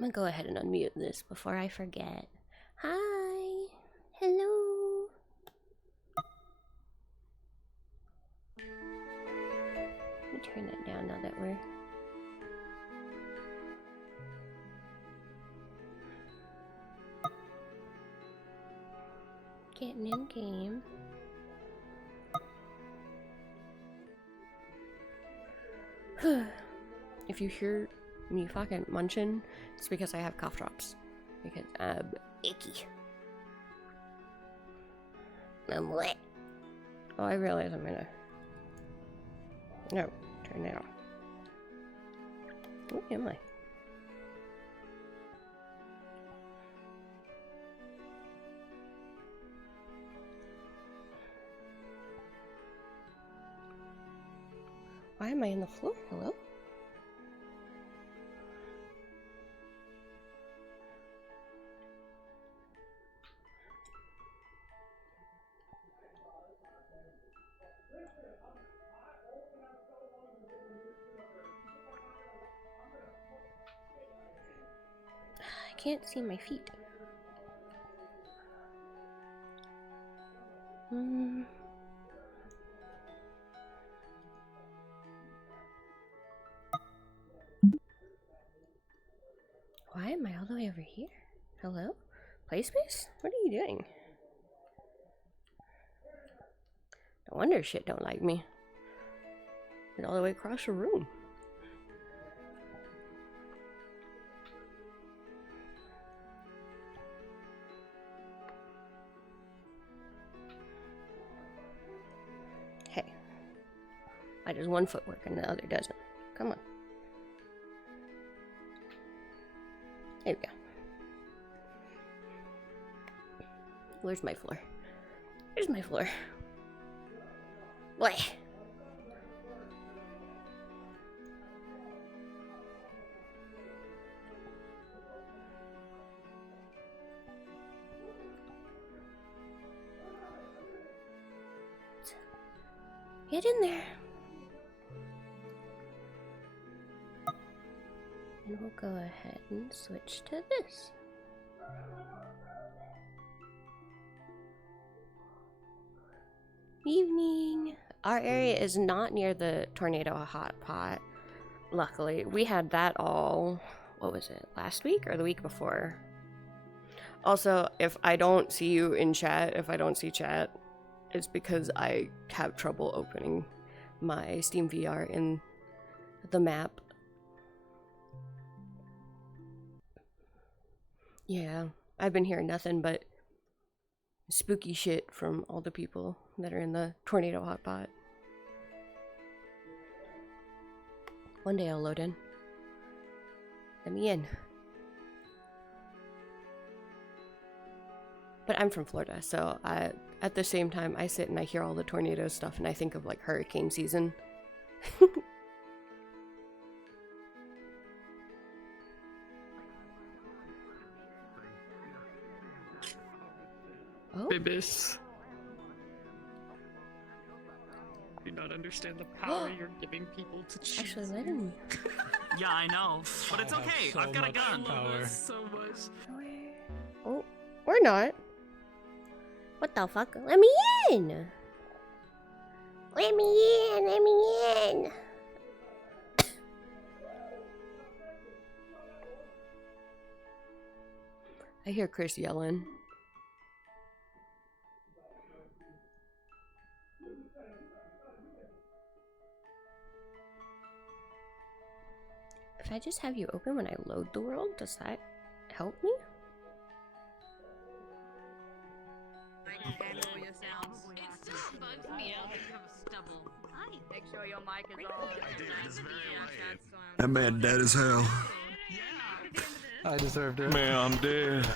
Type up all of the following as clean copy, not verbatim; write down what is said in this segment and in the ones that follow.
I'm gonna go ahead and unmute this before I forget. Hi. Hello. Let me turn that down now that we're... getting in game. If you hear me fucking munching, it's because I have cough drops. Because I'm icky. I'm wet. Oh, I realize I'm gonna... No, turn that off. Where am I? Why am I on the floor? Hello? I can't see my feet. Why am I all the way over here? Hello? Play space? What are you doing? No wonder shit don't like me. It's all the way across the room. Hey. Why does one foot work and the other doesn't? Come on. There we go. Where's my floor? Where's my floor? Boy. Get in there. And we'll go ahead and switch to this. Evening. Our area is not near the tornado hot pot. Luckily, we had that all, what was it, last week or the week before? Also, if I don't see you in chat, if I don't see chat, it's because I have trouble opening my Steam VR in the map. Yeah, I've been hearing nothing but spooky shit from all the people that are in the tornado hotspot. One day I'll load in. Let me in. But I'm from Florida, so at the same time I sit and I hear all the tornado stuff and I think of like hurricane season. Oh. Bibis. Do not understand the power you're giving people to choose. Actually, let him. Yeah, I know, but it's okay. I've got a gun. Power. So much. Oh, or not. What the fuck? Let me in! Let me in! Let me in! I hear Chris yelling. If I just have you open when I load the world, does that help me? It still bugs me out that you have a stubble. Hi. Make sure your mic is on. That man dead as hell. I deserved it. Man, I'm dead.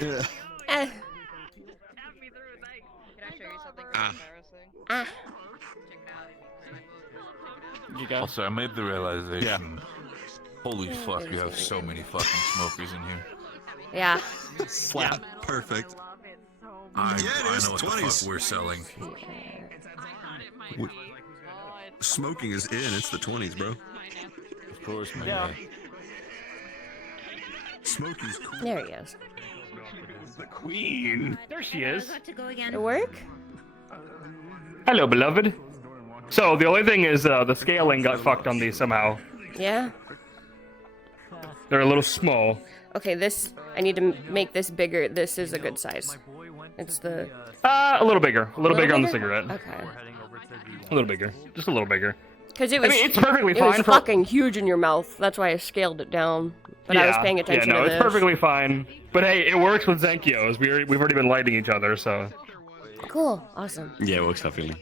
Yeah. Can I show you something embarrassing? Check it out. Also, I made the realization. Holy fuck, we have so many fucking smokers in here. Yeah. Slap. Perfect. I Yeah, it is know what the 20s. fuck we're selling. Smoking is in. It's the 20s, bro. Of course, man. Yeah. Smokey's cool. There he is. The queen. There she is. Got to go again. It work? Hello, beloved. So the only thing is the scaling got fucked on these somehow. Yeah. They're a little small. Okay, this, I need to make this bigger. This is a good size. It's the... A little bigger. A little bigger on the bigger? cigarette. Okay. A little bigger. Just a little bigger. Because it was, I mean, it's perfectly it fine was for... fucking huge in your mouth. That's why I scaled it down. But I was paying attention yeah, no, to it's this. perfectly fine. But hey, it works with Zenkyo's. We've already been lighting each other, so... Cool. Awesome. Yeah, it works perfectly.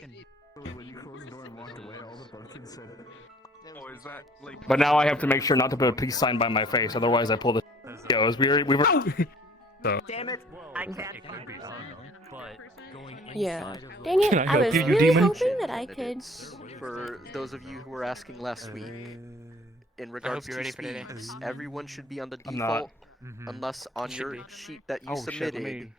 But now I have to make sure not to put a peace sign by my face, otherwise I pull the Zenkyo's. We were... So... Damn it! I can't. Yeah. Dang it, Can I I help was you, you really demon? hoping that I could... For those of you who were asking last week, in regards to speeds, everyone should be on the default, unless on your sheet that you submitted,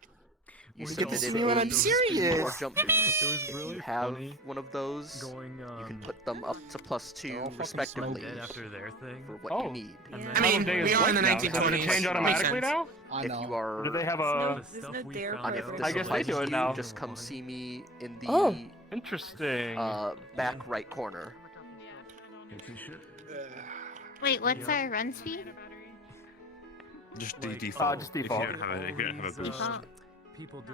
you submitted a speed or jump boost. If you have one of those, you can put them up to +2 respectively for what you need. I mean, we are in the 1920s. Does it change automatically now? If you are, Do they have a... and if this I guess they applies do to it you, now. just come see me in the Interesting. back right corner. Wait, what's our run speed? Just default. Just default. If you don't have a boost.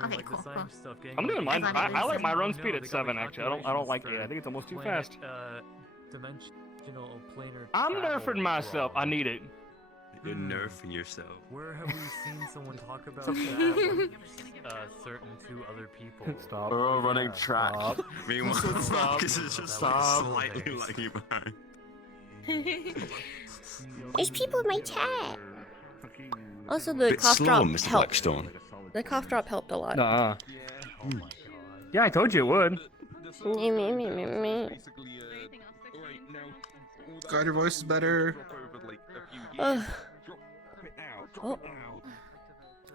Okay, cool, cool. I'm doing mine. As long as I like it's my run seven. speed at 7 actually. I don't like 8. I think it's almost too fast. I'm nerfing myself. I need it. You're nerfing yourself. Where have we seen someone talk about that? Certain two other people. Stop. We're all running track. Meanwhile, Stop. Marcus is just Stop. like slightly lagging behind. There's people in my chat. Also, the Bit cough slow, drop Mr. helped. Blackstone. The cough drop helped a lot. Nuh-uh. Yeah, I told you it would. God, your voice is better. Oh.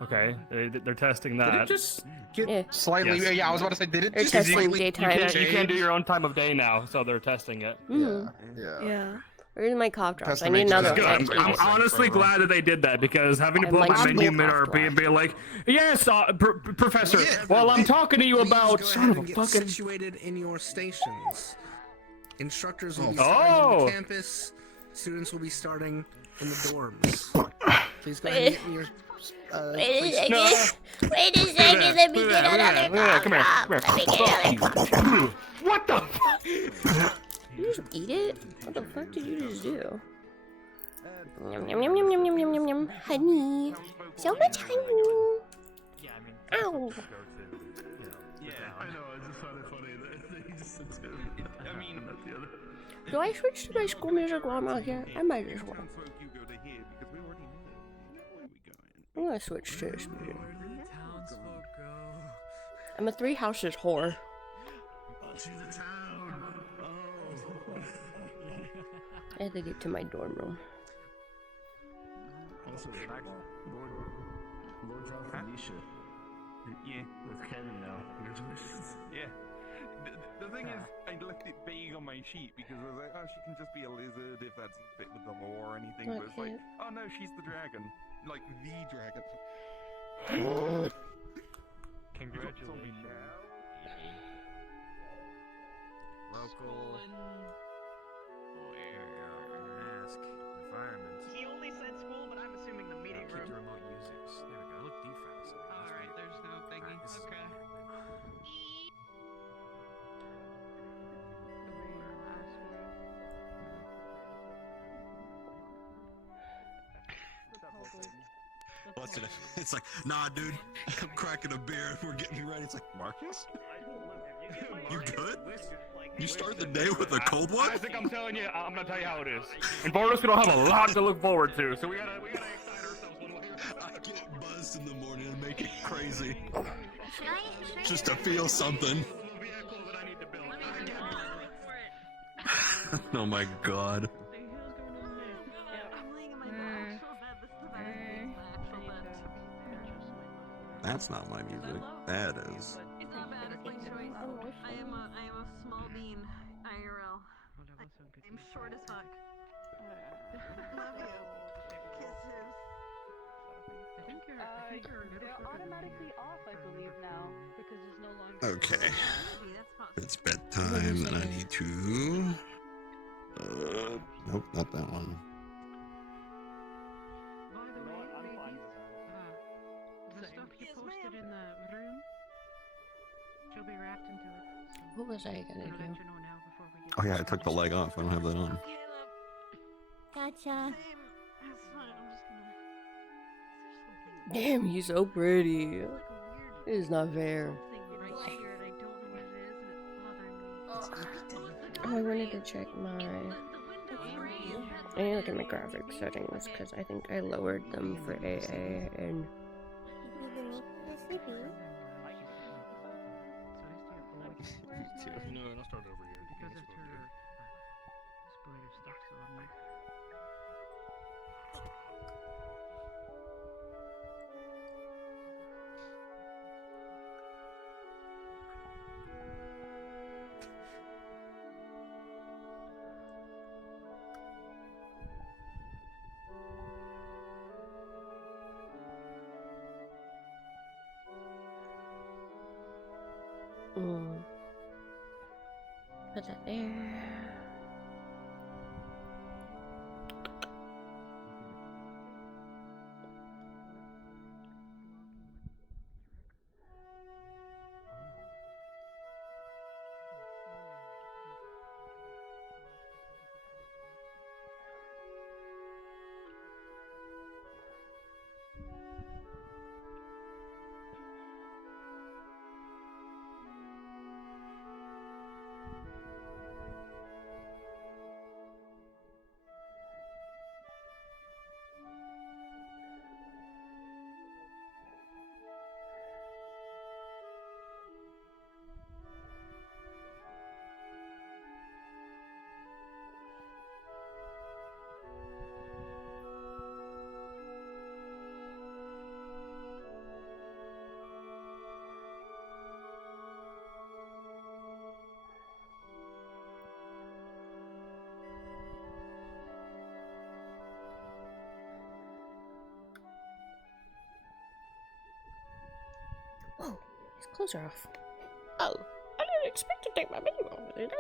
Okay, they're testing Did that. it just get Yeah. Slightly. Yes. Yeah, I was about to say, did it They're just testing slightly daytime. You can't do your own time of day now, so they're testing it. Yeah. Where's my cough drops? Test I to need make sure another it's one. good. I'm honestly glad that they did that because having to I pull up like my menu small or cough be like, yes, Professor. Yeah, Well, I'm please- talking to you please about go son ahead of a and get fucking. situated in your stations. Instructors will be Oh. starting on the campus. Students will be starting in the dorms. Please go ahead and get in your. Wait a No. second. Wait a second. Let me get another cough Come here. drop. Let me get another cough drop. What the fuck? Did you just eat it? What the fuck did you just do? Yum yum yum yum yum yum yum yum yum. Honey. So much honey. Ow. Do I switch to my school music while I'm out here? I might as well. I'm gonna switch to this music. I'm a Three Houses whore. I have to get to my dorm room. Yeah. With Kevin now. Yeah. The thing is, I left it vague on my sheet because I was like, oh, she can just be a lizard if that's fit with the lore or anything. But it's like, oh no, she's the dragon. Like, the dragon. Congratulations. Local. Mask. Environment. He only said school, but I'm assuming the meeting Keep the room. remote users. There we go. Look, defense. Alright, there's no thingy. Okay. What's it? It's like, nah, dude. I'm cracking a beer. We're getting ready. It's like, Marcus? You good? You start the day with a cold one? I think I'm telling you, I'm gonna tell you how it is. In Boros, we don't have a lot to look forward to, so we gotta excite ourselves one way. I get buzzed in the morning and make it crazy. Should I Just to feel something. Oh my god. That's not my music. That is. It's not bad, it's like choice. I am a small bean, IRL. I'm short as fuck. Love you. Kisses. They're automatically off, I believe, now, because there's no longer... Okay. It's bedtime, and I need to... nope, not that one. By the way, ladies, the stuff you posted in the room, she'll be wrapped into it. What was I gonna do? Let you know now before we get Oh yeah, I took the leg off. I don't have that on. Gotcha. Damn, he's so pretty. It is not fair. Oh, I wanted to check my... I need to look at my graphics settings because I think I lowered them for AA and... No, I'll start over here. Because of her spoiler stuff, so I'm like... Put that there. Whoa, his clothes are off. Oh, I didn't expect to take my baby off today.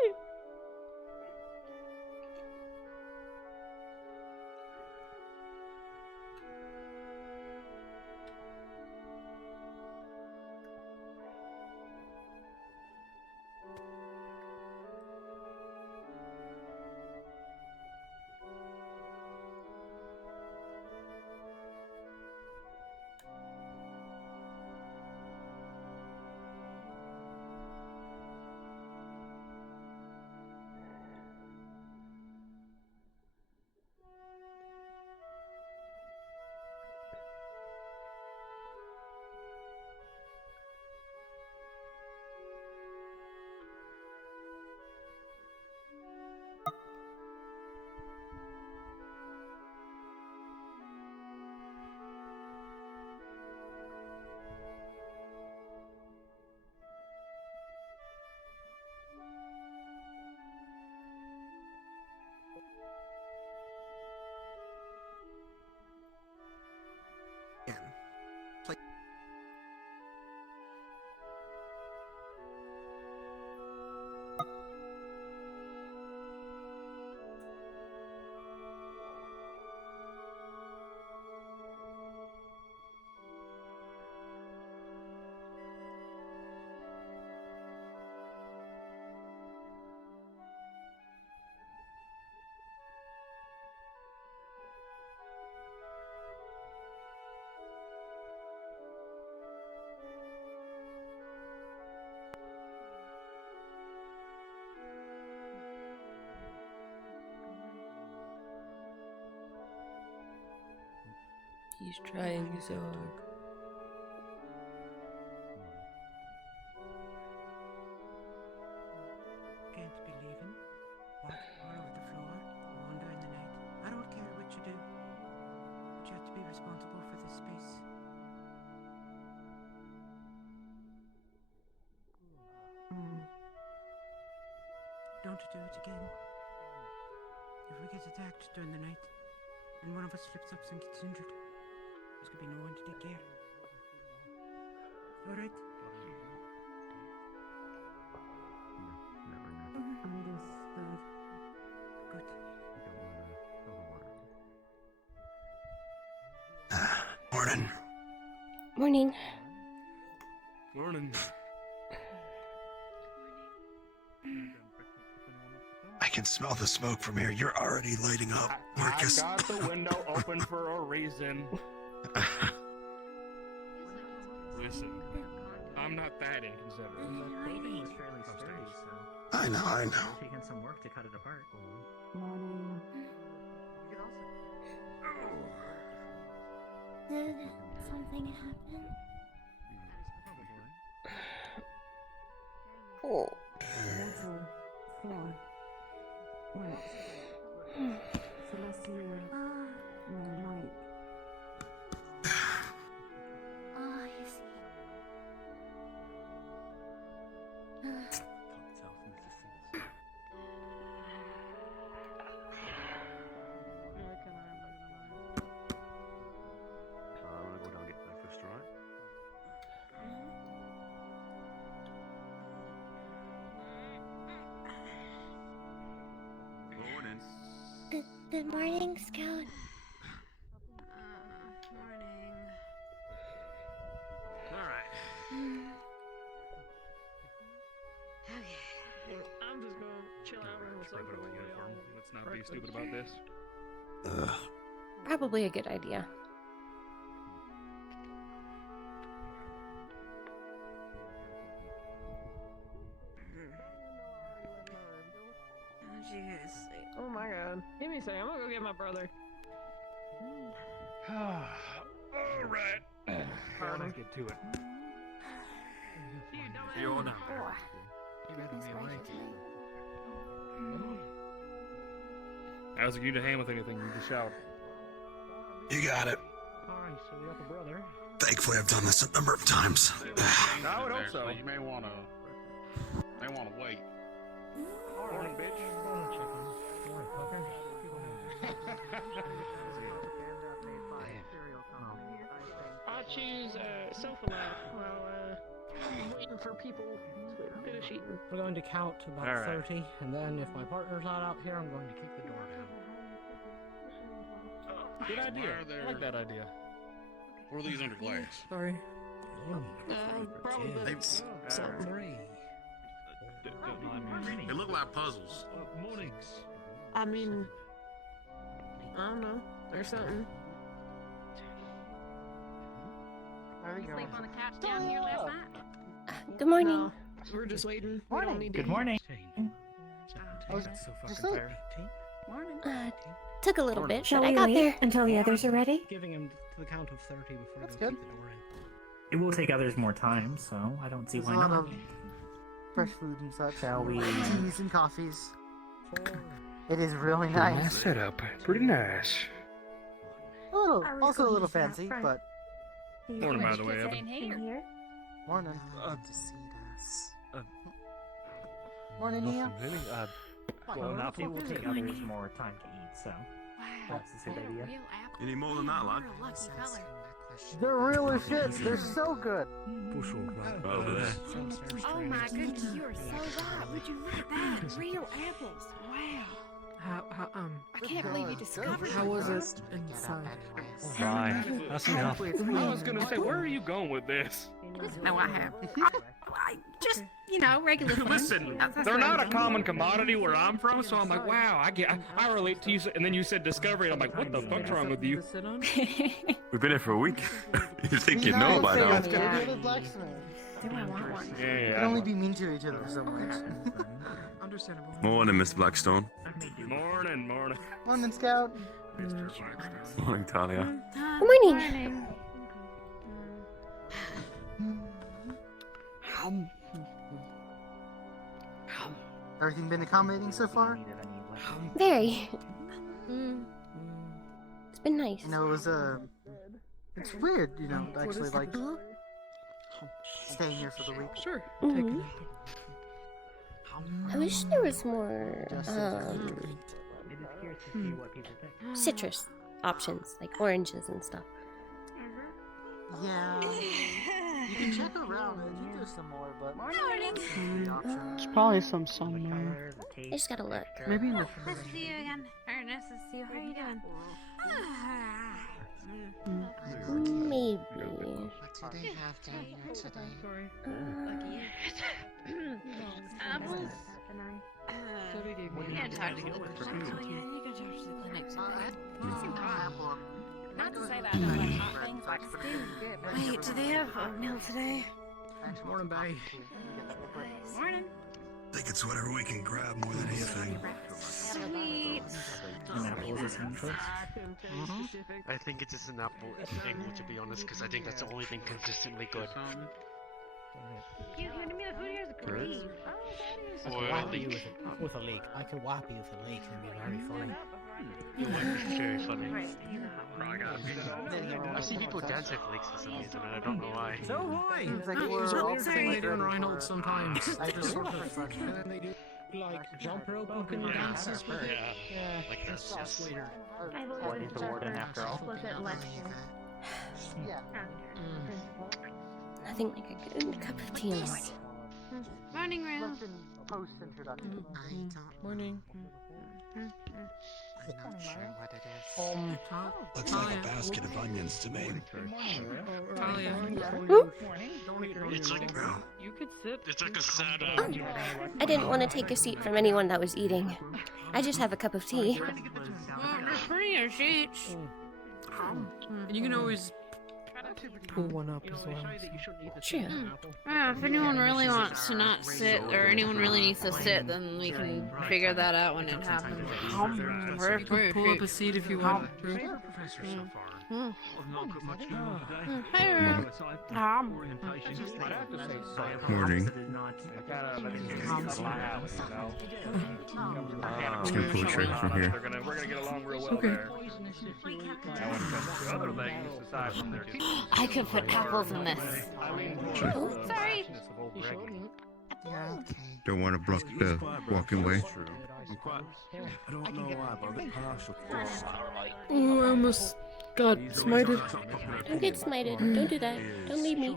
He's trying so hard. Can't be leaving. What? All over the floor? Wander in the night? I don't care what you do. But you have to be responsible for this space. Don't do it again. If we get attacked during the night, and one of us slips up and gets injured, There's gonna be no one to take care. Alright? Understood. Good. Morning. Morning. Morning. I can smell the smoke from here. You're already lighting up, Marcus. I got the window open for a reason. Listen, I'm not that inconsiderate. The plating was fairly sturdy, so... I know. Taking some work to cut it apart. Morning. Did something happen? Oh. Metal floor. What? Celestial light. Oh, you see. I'm gonna go down and get breakfast, right? Morning. Good morning, Scout. Morning. Alright. Okay. I'm just gonna chill out and Spread it over the uniform. Let's not be stupid about this. Probably a good idea. How'd you guys sleep? Oh my god. Give me a second. I'm gonna go get my brother. Alright. Let's get to it. Fiona. You better be awake. I was you to hand with anything, you just shout. You got it. Alright, so we got the brother. Thankfully, I've done this a number of times. I would hope so. You may wanna wait. Morning, bitch. I choose sofa lab while I'm waiting for people to finish eating. We're going to count to about All right. 30, and then if my partner's not out here, I'm going to kick the door down. Good idea. I like that idea. What are these under glass? Sorry. Probably the something. They look like puzzles. I mean, I don't know. There's something. You sleep on the couch down here last night? Good morning. No, we're just waiting. We don't need to Good eat. morning. I was so just fucking like- tired. Uh, took a little bit, Shall but I we got wait there. until the others are ready? Giving him to the count of 30 before That's I go good. kick the door in. It will take others more time, so I don't see There's why a lot not. of fresh food and such. Shall we? Teas and coffees. It is really nice. setup. Pretty nice. A little, also a little fancy, but Morning, by the way, Evan. Here. morning. Morning, Nia. Well, now it will take others more time to eat, so that's a good idea. Real apple. You need more than that, lad. You're a lucky feller. They're real as shit. They're so good. Over there. Oh my goodness, you are so right. Would you look at that? Real apples. Wow. How, I can't believe you discovered how was them. it inside? Fine. That's enough. I was gonna say, where are you going with this? No, I have. I just, regular fun. Listen, That's they're what not I'm a common commodity where I'm from, so I'm like, wow, I relate to you. And then you said discovery, and I'm like, what the fuck's wrong with you? We've been here for a week. You think you know by now? Do I want one? Yeah, We can only be mean to each other for so much. Understandable. Morning, Mr. Blackstone. Morning. Morning, Scout. Morning, Talia. Good morning. Everything been accommodating so far? Very. It's been nice. It was it's weird, actually like staying here for the week. Sure. Mhm. I wish there was more citrus options, like oranges and stuff. Yeah. You can check around and you do some more, but There's probably some somewhere. I just gotta look. maybe in the Nice to see you again. Or nice to see you. How are you doing? Maybe. What do they have down here today? Yeah, talk to the clinic. Oh, yeah, you can talk to the clinic today. Not to say that I don't like hot things like stew. Wait, do they have oatmeal today? Morning, Bay. Morning. I think it's whatever we can grab more than anything. Sweet. An apple is a sound choice. I think it's just an apple angle, to be honest, because I think that's the only thing consistently good. You handed me the food here is great. I could wipe you with a leak. I could wipe you with a leak and it'd be very funny. It would be very funny. I see people dance with leaks for some reason, and I don't know why. So why? Seems like It's we're a all weird thing they do in Reinhold sometimes. I just sort of And then they do like jump rope looking dances with it. Yeah, Like that's this, yes. weird. What is the warden after all? Was it lecture? Yeah. Nothing like a good cup of tea in the morning. Morning, Rue. Lesson post introduction. Morning. I'm not sure what it is. Looks like a basket of onions to me. It's like You could sit. it's like a sad. I didn't want to take a seat from anyone that was eating. I just have a cup of tea. There's plenty of sheets. And you can always pull one up as well. True. Yeah, if anyone really wants to not sit, or anyone really needs to sit, then we can figure that out when it happens. You can pull up a seat if you want. Morning. Just gonna pull a trigger from here. We're gonna get along real well there. Other things aside from their I could put apples in this. Oh, sorry. Yeah, okay. Don't want to block the walking way. I don't know why, but I'm a bit partial to this. Oh, I almost got smited. Don't get smited. Don't do that. Don't leave me.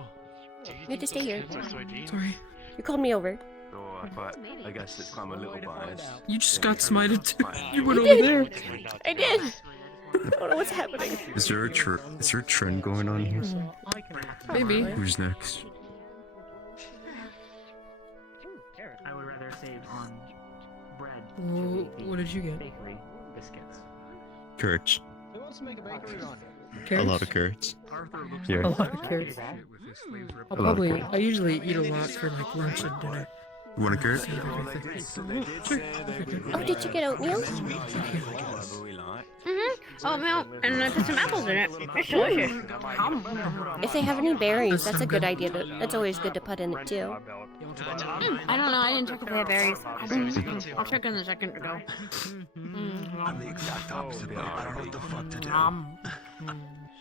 You have to stay here. Sorry. You called me over. I guess it's I'm a little biased. You just got smited too. You went I over did. there. I did. I don't know what's happening. Is there a trend going on here? Maybe. Who's next? I would rather save on bread. What did you get? Bakery biscuits. Carrots. Who wants to make a bakery run? A lot of carrots. A Yeah. lot of carrots. I usually eat a lot for like lunch and dinner. You want a carrot? Oh, did you get oatmeal? Oatmeal, and I put some apples in it. It's delicious. If they have any berries, that's a good idea. That's always good to put in it too. I don't know. I didn't check if they have berries. I'll check in a second to go. I'm the exact opposite, but I don't know what the fuck to do.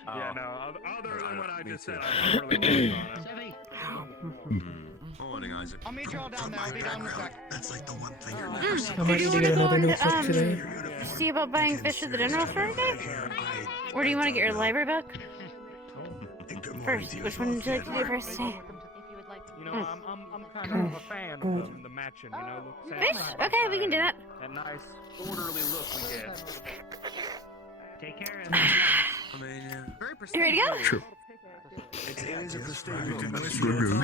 Yeah, no, other than what I just said, I'm really Morning, Isaac. I'll meet you all down there. I'll be down in a sec. That's like the one thing you're never I might need to get another notebook today. See about buying fish at the dinner Friday? Or do you want to get your library book? First, which one would you like to do first today? You know, I'm kind of a fan of the matching, you know. Fish? Okay, we can do that. That nice, orderly look we get. Take care of You ready to go? True. It is a prestigious Good This news. in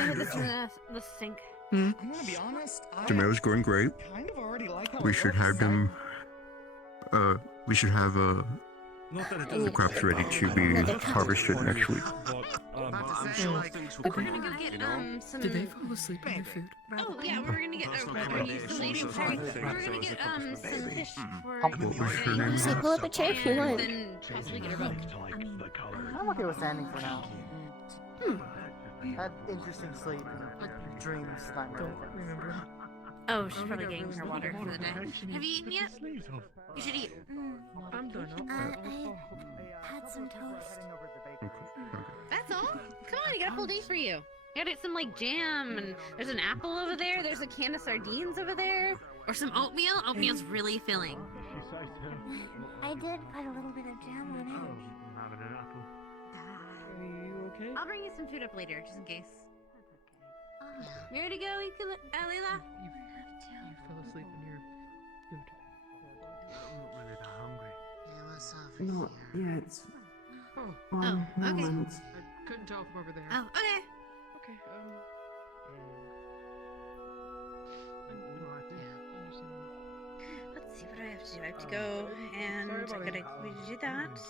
the sink. I'm gonna be honest. Tomatoes growing great. Kind of already like how We it should looks, have so- them. We should have the crops ready to be harvested next week. We're gonna go get some. Did they fall asleep in their food? Oh yeah, we're gonna get. Are you still eating? Sorry, we're gonna get some fish for. What was her name? Say, pull up a chair if you want. Then possibly get her book. I'm okay with standing for now. Had interesting sleep and dreams, nightmares. Remember? Oh, she's probably getting her water for the day. Have you eaten yet? You should eat. I'm done. I had some toast. That's all? Come on, I got a full day for you. I got some like jam, and there's an apple over there. There's a can of sardines over there. Or some oatmeal. Oatmeal's really filling. I did put a little bit of jam on it. having an apple. Are you okay? I'll bring you some food up later, just in case. You ready to go, Leila? You fell asleep in your food. I'm not really that hungry. Not yet. Oh. One okay. moment. I couldn't tell from over there. Oh, okay. Okay, Let's see, what do I have to do? I have to go and we do that.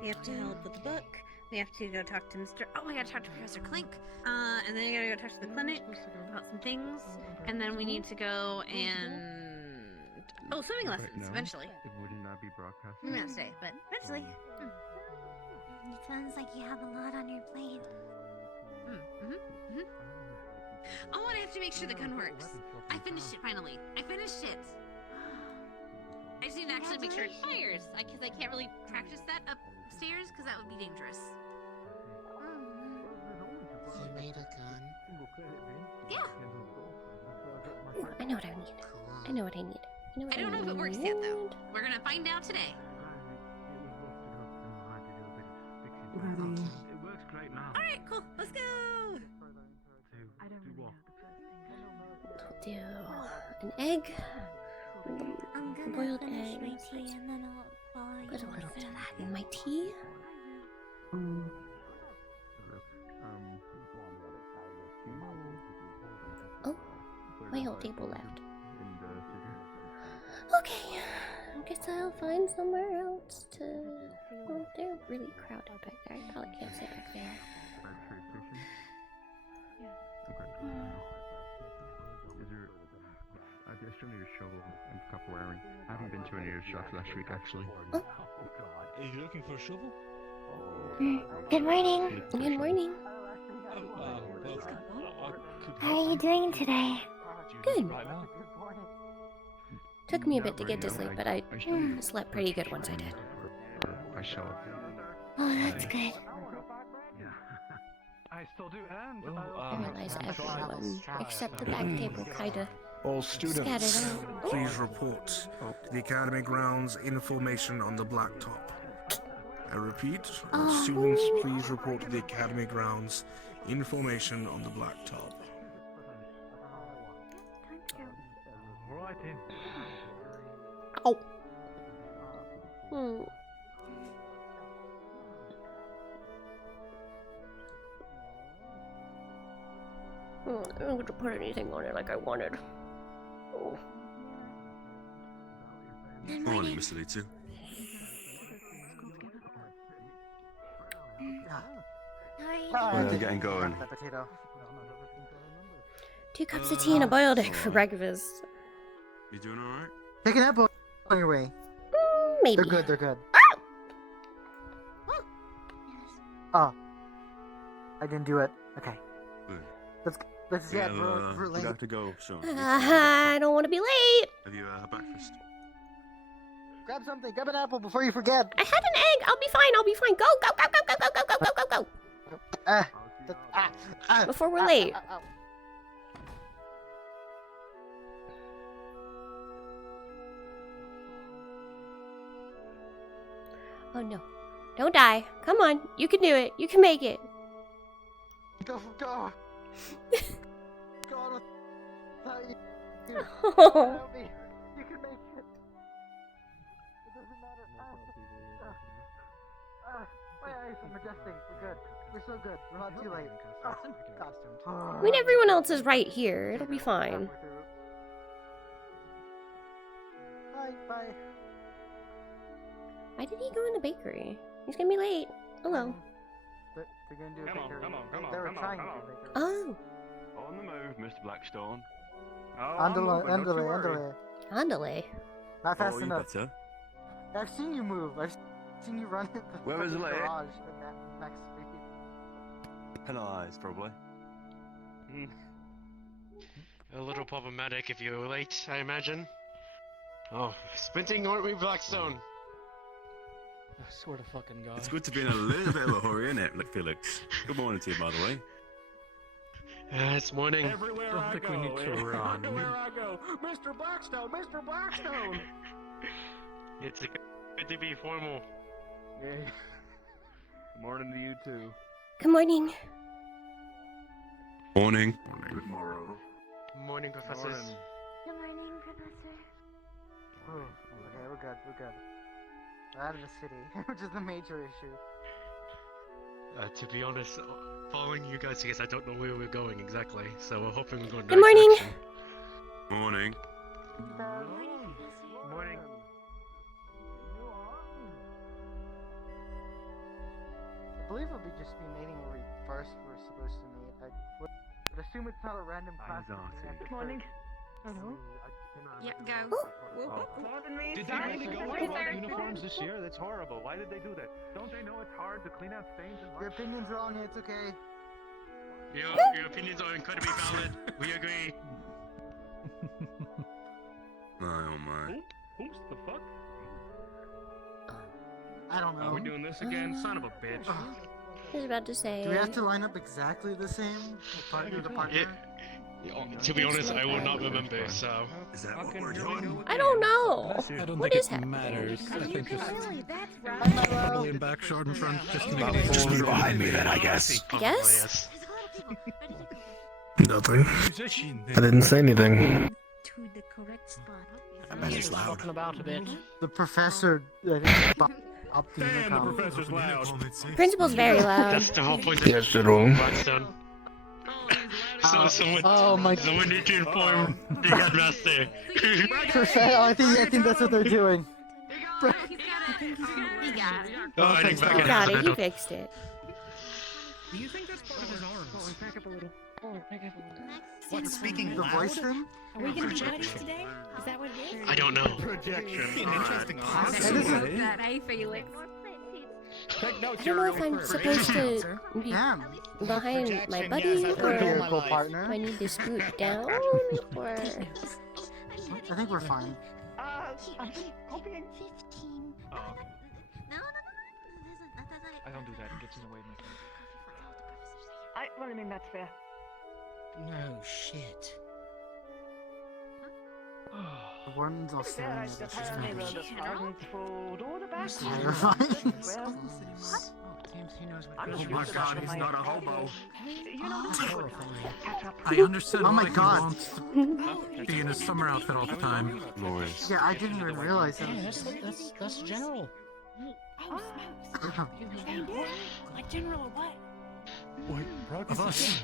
We have to help with the book. We have to go talk to Mr. Oh, I gotta talk to Professor Clink. And then I gotta go talk to the clinic about some things. And then we need to go and swimming lessons eventually. Wouldn't that be broadcast? Maybe not today, but eventually. It sounds like you have a lot on your plate. Oh, and I have to make sure the gun works. I finished it finally. I finished it. I just need to actually make sure it fires, because I can't really practice that upstairs, because that would be dangerous. You made a gun? Yeah. Ooh, I know what I need. I know what I need. I don't know if it works yet, though. We're gonna find out today. Ready. It works great now. All right, cool. Let's go. Do what? I'll do an egg. I'm gonna Boiled finish eggs. my tea and then I'll follow you. Put a little bit of that in my tea. Oh, my whole table left. Okay, I guess I'll find somewhere else to... Well, they're really crowded back there. I probably can't sit back there. I still need a shovel and copper wiring. I haven't been to any of the shops last week, actually. Oh. Are you looking for a shovel? Good morning. Good morning. How are you doing today? Good. Took me a bit to get to sleep, but I slept pretty good once I did. I saw it. Oh, that's good. I still do, and I realize everyone except the back table kinda All students, scattered out. please report to the academy grounds information on the blacktop. I repeat, all students, please report to the academy grounds information on the blacktop. right in. Oh. I don't get to put anything on it like I wanted. Oh. Morning, Mr. Litsu. Hi. Getting going. Potato. 2 cups of tea and a boiled egg for breakfast. You doing alright? Take an apple on your way. Maybe. They're good, they're good. Oh. I didn't do it. Okay. Good. Let's We get have, we're we late. have to go soon. I don't want to be late. Have you had breakfast? Grab something, grab an apple before you forget. I had an egg. I'll be fine. I'll be fine. Go, go, go, go, go, go, go, go, go, go. Before we're late. Oh no. Don't die. Come on. You can do it. You can make it. Go. God, without you. Oh. Help me. You can make it. It doesn't matter. My eyes are majestic. We're good. We're so good. We're not too late. I mean, everyone else is right here. It'll be fine. Bye. Why did he go in the bakery? He's gonna be late. Hello. They're gonna do a Come on, bakery. come on, come on, They were come on, trying come to on. do a bakery. Oh. On the move, Mr. Blackstone. Andale. Andale. Not fast Oh, you enough. better. I've seen you move. I've seen you run it. Where is it, late? Garage at max speed. Penalised, probably. A little problematic if you're late, I imagine. Oh, sprinting, aren't we, Blackstone? I swear to fucking God. It's good to be in a little bit of a hurry, isn't it, Felix? Good morning to you, by the way. It's morning. Everywhere Don't I think go, we need to run. everywhere I go, Mr. Blackstone, Mr. Blackstone. It's good to be formal. Yeah. Morning to you too. Good morning. Morning. Morning, professors. Good morning, Professor. Oh, okay, we're good. We're out of the city, which is the major issue. To be honest, following you guys, I guess I don't know where we're going exactly, so we're hoping we're going. Good morning. Morning. Morning. I believe it'll be just be meeting where we first were supposed to meet. I would assume it's not a random class. Good morning. Hello. Yeah, go. Did they really go with white uniforms this year? That's horrible. Why did they do that? Don't they know it's hard to clean out stains and Your opinion's wrong, it's okay. Your opinions are incredibly valid. We agree. Oh my. Oops, the fuck? I don't know. Are we doing this again? Son of a bitch. I was about to say. Do we have to line up exactly the same? Partner to partner? To be honest, I will not remember, so... Is that what we're doing? I don't know. I don't What think is it happening? matters. I think just That's right. probably in back, short in front, just to make it Just move behind me then, I guess. Yes? Nothing. I didn't say anything. To the correct spot. That is loud. talking about a bit. The professor, I think, up the Damn, the intercom. professor's loud. Principal's very loud. That's the whole point of Yes, Jerome. Blackstone. So someone need to inform the headmaster. I think that's what they're doing. Oh, I think back in Got it, he accidental. fixed it. Do you think that's part of his arms? Back up a little. Back up a little. What, speaking The voice thing? Are we gonna be buddies today? Is that what it is? I don't know. Projection. An interesting That possibility. hey, Felix. Take notes, I don't know if Jeremy. I'm supposed to be Damn. behind my Projection, buddy, yes, I've heard it all or my Vehicle life. partner. do I need to scoot down, or... I think we're fine. I'm copying. 15. Oh, okay. No. I don't do that. It gets in the way of my thing. Well, I mean, that's fair. No shit. The warden's all staring at us. Apparently the department's full order back. Terrifying. Well, I'm Oh just my used to god, that he's from not a my hobo. You know, this is what catch up. I understand Oh my why he god. wants to be in a summer outfit all the time. Noise. Yeah, I didn't even realize that. Yeah, that's general. Oh, like general or what? Wait, Of us.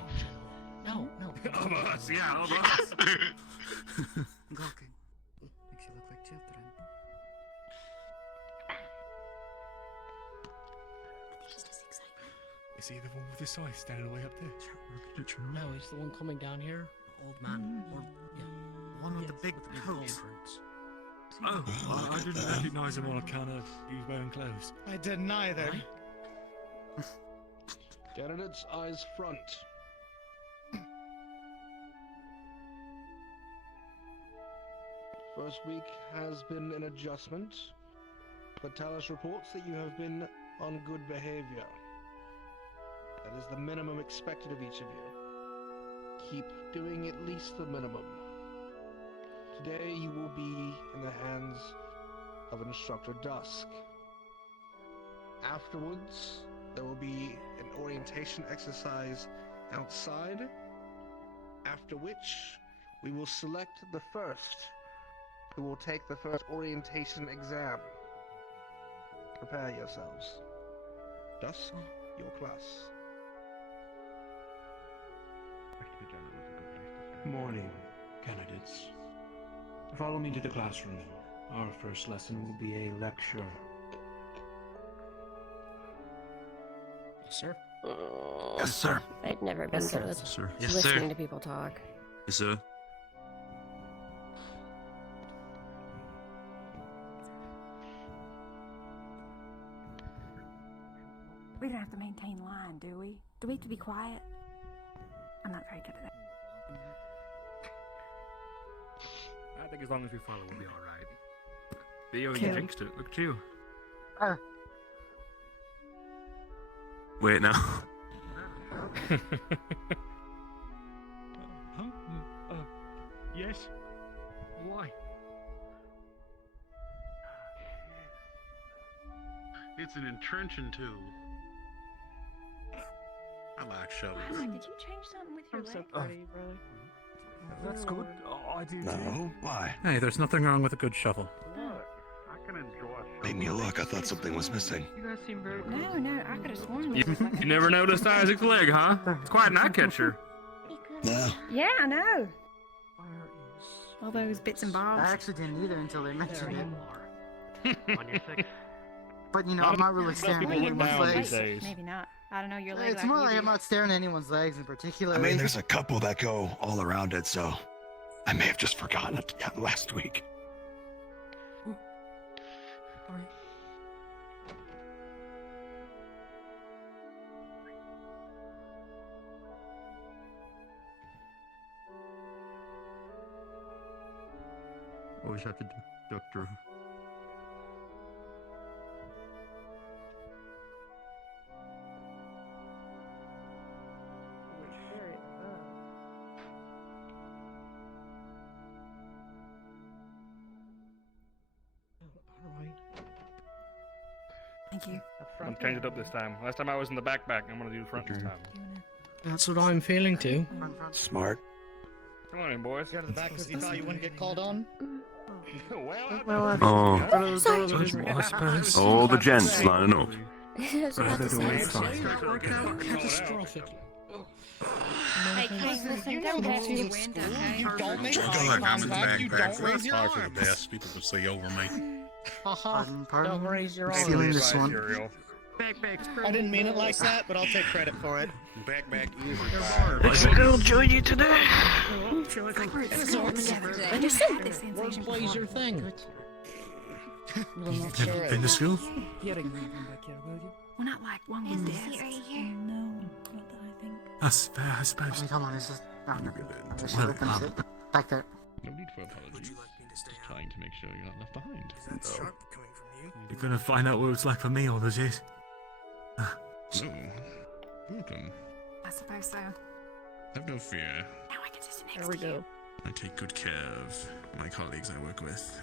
No. Of us, yeah, of us. Gawking. Makes you look like children. Is he the one with the size standing way up there? No, he's the one coming down here. Old man. Or, yeah. One with the big coat. Oh, I didn't recognise him on account of you wearing clothes. I didn't either. Candidates, eyes front. First week has been an adjustment, but Talus reports that you have been on good behavior. That is the minimum expected of each of you. Keep doing at least the minimum. Today you will be in the hands of Instructor Dusk. Afterwards, there will be an orientation exercise outside, after which we will select the first who will take the first orientation exam. Prepare yourselves. Dusk, your class. Morning, candidates. Follow me to the classroom. Our first lesson will be a lecture. Yes, sir. Yes, sir. I'd never been good with Sir. Yes, listening sir. to people talk. Yes, sir. We don't have to maintain line, do we? Do we have to be quiet? I'm not very good at that. I think as long as we follow, we'll be alright. Theo, you Cool. jinxed it. Look at you. Wait, now. Huh? Yes? Why? It's an entrenching tool. I like shovels. Did you change something with your leg? Proud of you, brother. That's good. Oh, I do. No? Why? Hey, there's nothing wrong with a good shovel. I can enjoy it. Made me look. I thought something was missing. You guys seem very cool. No, I could have sworn You, this was like you never noticed Isaac's leg, huh? It's quite an eye catcher. No. Yeah, I know. All those bits and bobs. I actually didn't either until they mentioned it. On your six. But you know, I'm not really staring at anyone's legs. Maybe not. I don't know your leg. It's more like I'm not staring at anyone's legs in particular. I mean, there's a couple that go all around it, so I may have just forgotten it last week. Always have to duck through. Thank you. I'm changing it up this time. Last time I was in the backpack. I'm gonna do the front this time. That's what I'm feeling too. Smart. Come on in, boys. Go to the back because you thought you wouldn't get called on. Oh, all the gents lining up. Catastrophic. Hey, guys, listen, don't get too wind, okay? You don't make Check eye out contact, you don't raise your Talk to the arms. best. People can see over me. Don't raise your arms. Stealing this one. I didn't mean it like that, but I'll take credit for it. Back is What's the girl join you today? Wordplay's your thing. Have been to school? Well, not like one was dead. Right here. I suppose. Come on, this is. Well, Back there. No need for apologies. Just trying to make sure you're not left behind. That's sharp coming from you. You're gonna find out what it's like for me all those years. So, welcome. I suppose so. Have no fear. Now I can just There we go. I take good care of my colleagues I work with.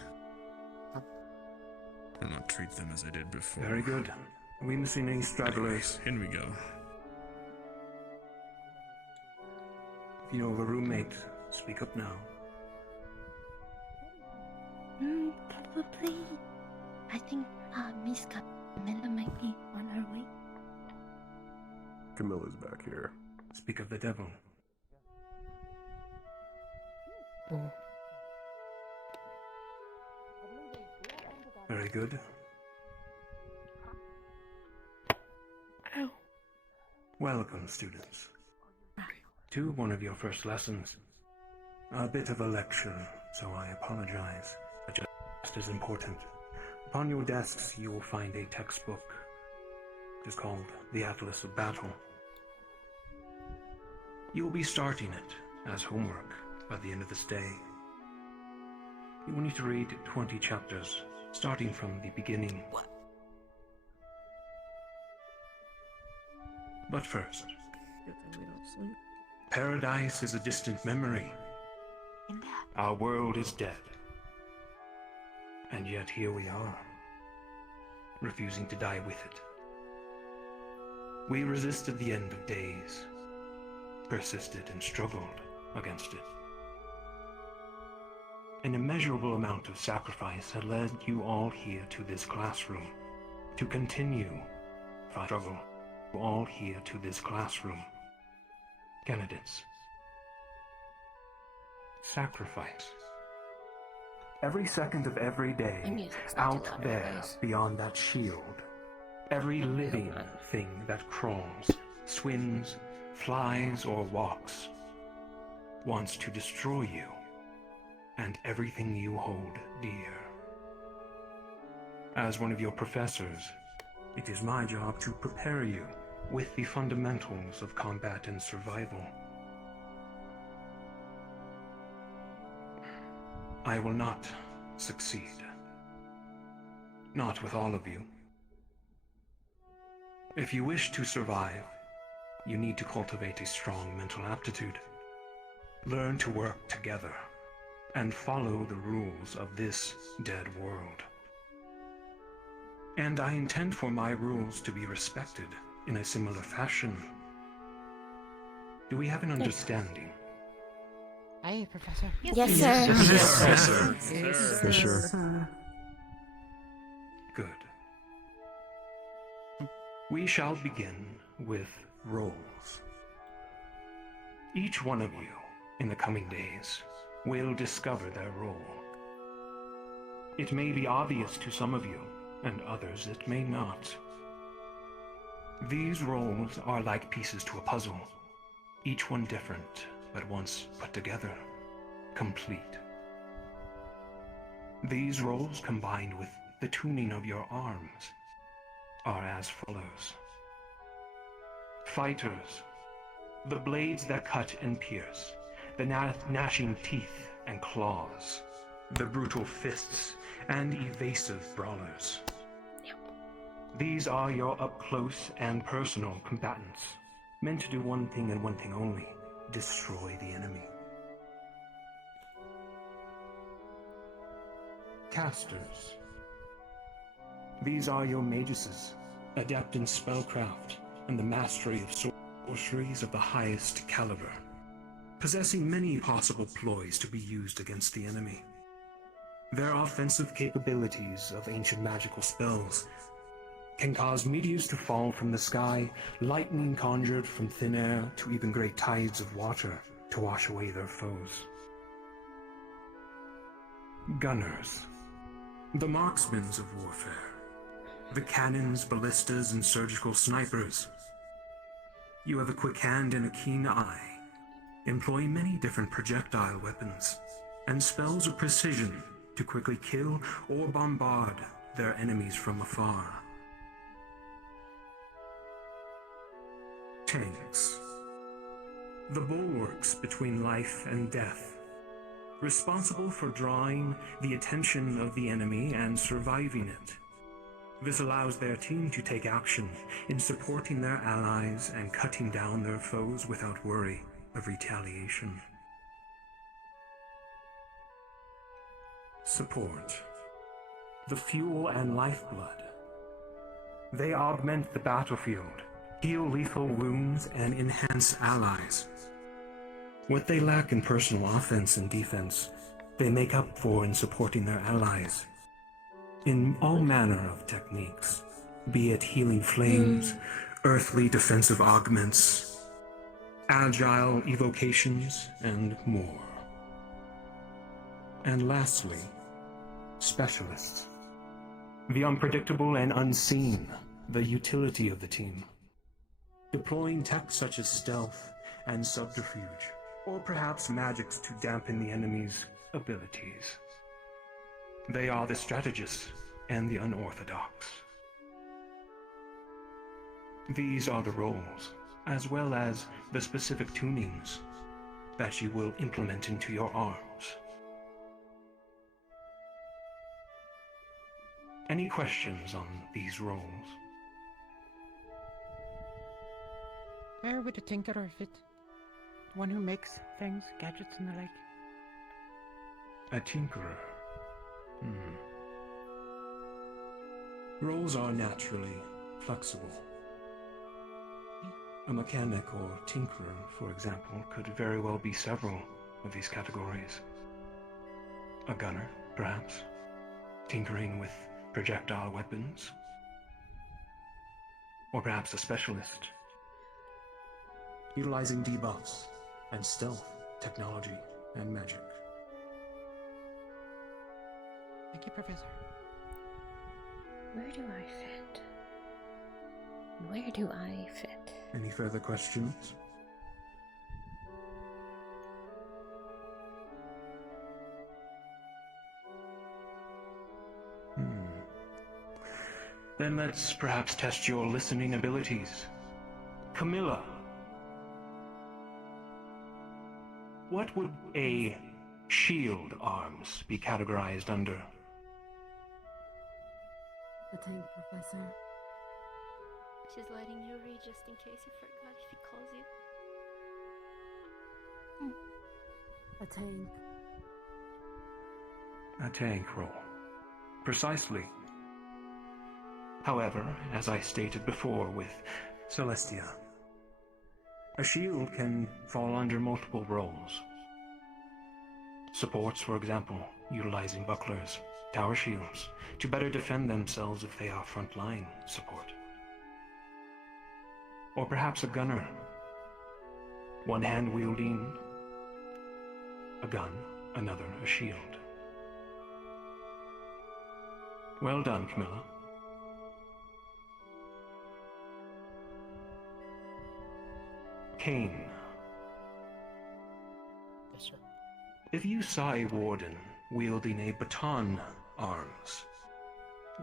I'll not treat them as I did before. Very good. Are we missing any stragglers? In we go. If you know of a roommate, speak up now. Probably. I think Miss Camilla might be on her way. Camilla's back here. Speak of the devil. Very good. Oh. Welcome, students, to one of your first lessons. A bit of a lecture, so I apologize, but just as important. Upon your desks, you will find a textbook. It is called The Atlas of Battle. You will be starting it as homework by the end of this day. You will need to read 20 chapters, starting from the beginning. But first, paradise is a distant memory. Our world is dead. And yet here we are, refusing to die with it. We resisted the end of days, persisted and struggled against it. An immeasurable amount of sacrifice had led you all here to this classroom, to continue our struggle. You all here to this classroom. Candidates. Sacrifice. Every second of every day, out there beyond that shield, every living thing that crawls, swims, flies, or walks, wants to destroy you and everything you hold dear. As one of your professors, it is my job to prepare you with the fundamentals of combat and survival. I will not succeed. Not with all of you. If you wish to survive, you need to cultivate a strong mental aptitude. Learn to work together and follow the rules of this dead world. And I intend for my rules to be respected in a similar fashion. Do we have an understanding? Aye, Professor. Yes, sir. Yes, sir. Yes, For sure. sir. Good. We shall begin with roles. Each one of you, in the coming days, will discover their role. It may be obvious to some of you, and others it may not. These roles are like pieces to a puzzle, each one different, but once put together, complete. These roles, combined with the tuning of your arms, are as follows. Fighters, the blades that cut and pierce, the gnashing teeth and claws, the brutal fists and evasive brawlers. These are your up-close and personal combatants, meant to do one thing and one thing only: destroy the enemy. Casters. These are your maguses, adept in spellcraft and the mastery of sorceries of the highest caliber, possessing many possible ploys to be used against the enemy. Their offensive capabilities of ancient magical spells can cause meteors to fall from the sky, lightning conjured from thin air, to even great tides of water to wash away their foes. Gunners, the marksmen of warfare, the cannons, ballistas, and surgical snipers. You have a quick hand and a keen eye, employ many different projectile weapons, and spells of precision to quickly kill or bombard their enemies from afar. Tanks, the bulwarks between life and death, responsible for drawing the attention of the enemy and surviving it. This allows their team to take action in supporting their allies and cutting down their foes without worry of retaliation. Support, the fuel and lifeblood. They augment the battlefield, heal lethal wounds, and enhance allies. What they lack in personal offense and defense, they make up for in supporting their allies. In all manner of techniques, be it healing flames, earthly defensive augments, agile evocations, and more. And lastly, specialists. The unpredictable and unseen, the utility of the team. Deploying tech such as stealth and subterfuge, or perhaps magics to dampen the enemy's abilities. They are the strategists and the unorthodox. These are the roles, as well as the specific tunings that you will implement into your arms. Any questions on these roles? Where would a tinkerer fit? The one who makes things, gadgets and the like. A tinkerer. Roles are naturally flexible. A mechanic or tinkerer, for example, could very well be several of these categories. A gunner, perhaps, tinkering with projectile weapons. Or perhaps a specialist, utilizing debuffs and stealth, technology, and magic. Thank you, Professor. Where do I fit? Where do I fit? Any further questions? Then let's perhaps test your listening abilities. Camilla, what would a shield arms be categorized under? A tank, Professor. She's letting you read just in case you forgot if he calls you. A tank. A tank role. Precisely. However, as I stated before with Celestia, A shield can fall under multiple roles. Supports, for example, utilizing bucklers, tower shields, to better defend themselves if they are frontline support. Or perhaps a gunner, one hand wielding a gun, another a shield. Well done, Camilla. Kane. Yes, sir. If you saw a warden wielding a baton arms,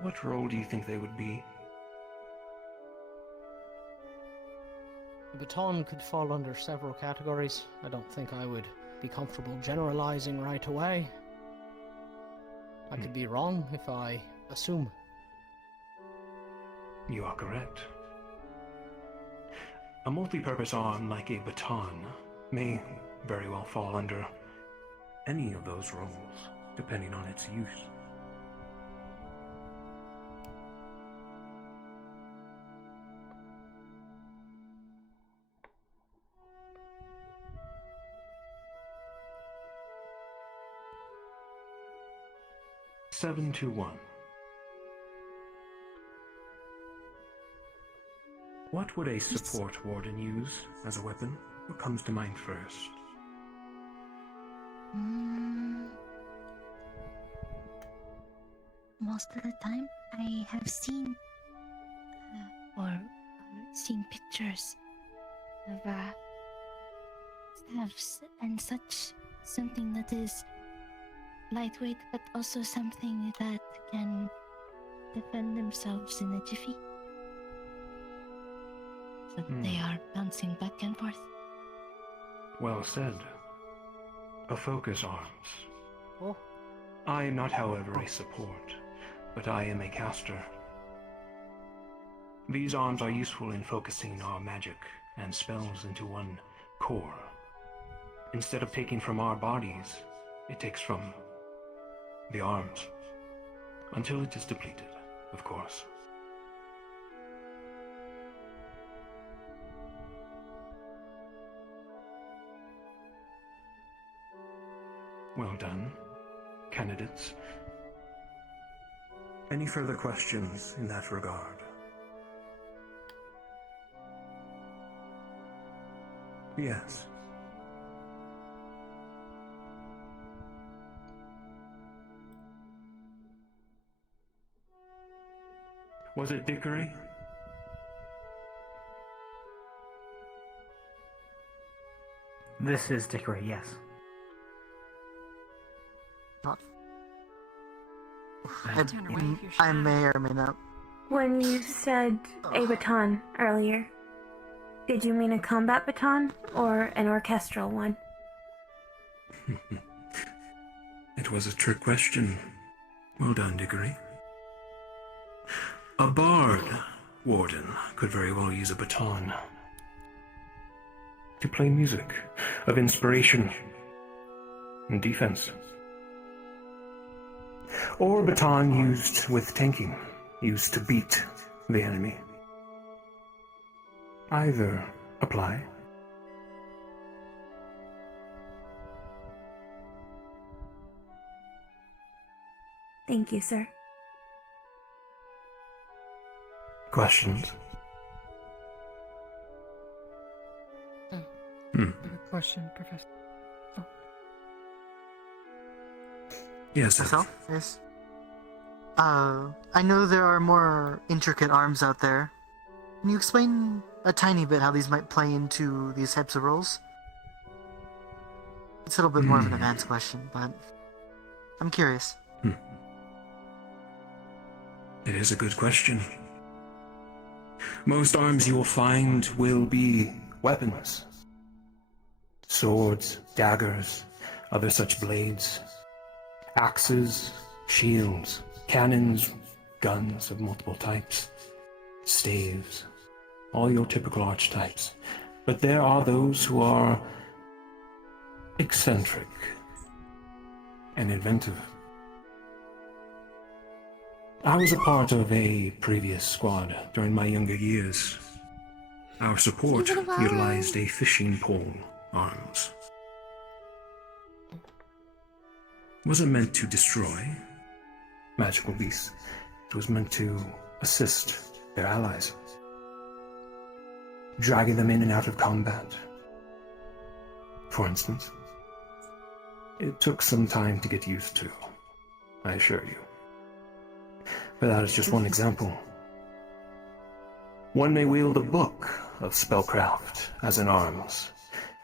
what role do you think they would be? The baton could fall under several categories. I don't think I would be comfortable generalizing right away. I could be wrong if I assume. You are correct. A multi-purpose arm like a baton may very well fall under any of those roles, depending on its use. Seven to 1. What would a support warden use as a weapon? What comes to mind first? Most of the time, I have seen seen pictures of staffs and such. Something that is lightweight, but also something that can defend themselves in a jiffy. So they are bouncing back and forth. Well said. A focus arms. Oh. I am not, however, a support, but I am a caster. These arms are useful in focusing our magic and spells into one core. Instead of taking from our bodies, it takes from the arms. Until it is depleted, of course. Well done, candidates. Any further questions in that regard? Yes. Was it Dickory? This is Dickory, yes. Not. I may or may not. When you said a baton earlier, did you mean a combat baton or an orchestral one? It was a trick question. Well done, Dickory. A bard warden could very well use a baton to play music of inspiration and defense. Or a baton used with tanking, used to beat the enemy. Either apply. Thank you, sir. Questions? I have a question, Professor. Yes. Myself? Yes. I know there are more intricate arms out there. Can you explain a tiny bit how these might play into these types of roles? It's a little bit more of an advanced question, but I'm curious. It is a good question. Most arms you will find will be weapons. Swords, daggers, other such blades. Axes, shields, cannons, guns of multiple types, staves, all your typical archetypes. But there are those who are eccentric and inventive. I was a part of a previous squad during my younger years. Our support utilized a fishing pole arms. Wasn't meant to destroy magical beasts. It was meant to assist their allies, dragging them in and out of combat. For instance, it took some time to get used to, I assure you. But that is just one example. One may wield a book of spellcraft as an arms.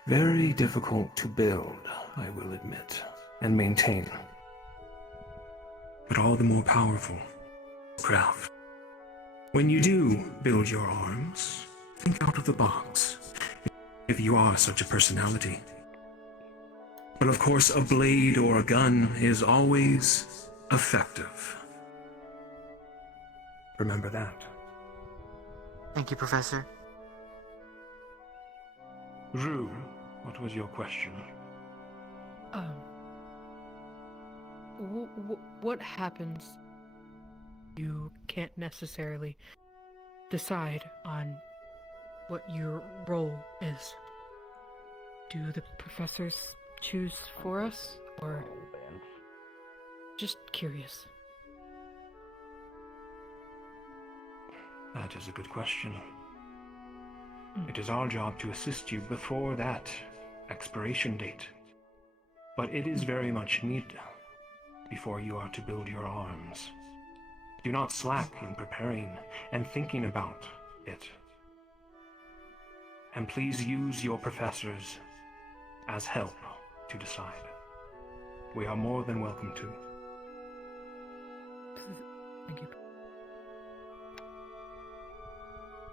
Very difficult to build, I will admit, and maintain. But all the more powerful craft. When you do build your arms, think out of the box, if you are such a personality. But of course, a blade or a gun is always effective. Remember that. Thank you, Professor. Rue, what was your question? What happens? You can't necessarily decide on what your role is. Do the professors choose for us, or just curious? That is a good question. It is our job to assist you before that expiration date. But it is very much needed before you are to build your arms. Do not slack in preparing and thinking about it. And please use your professors as help to decide. We are more than welcome to. Thank you.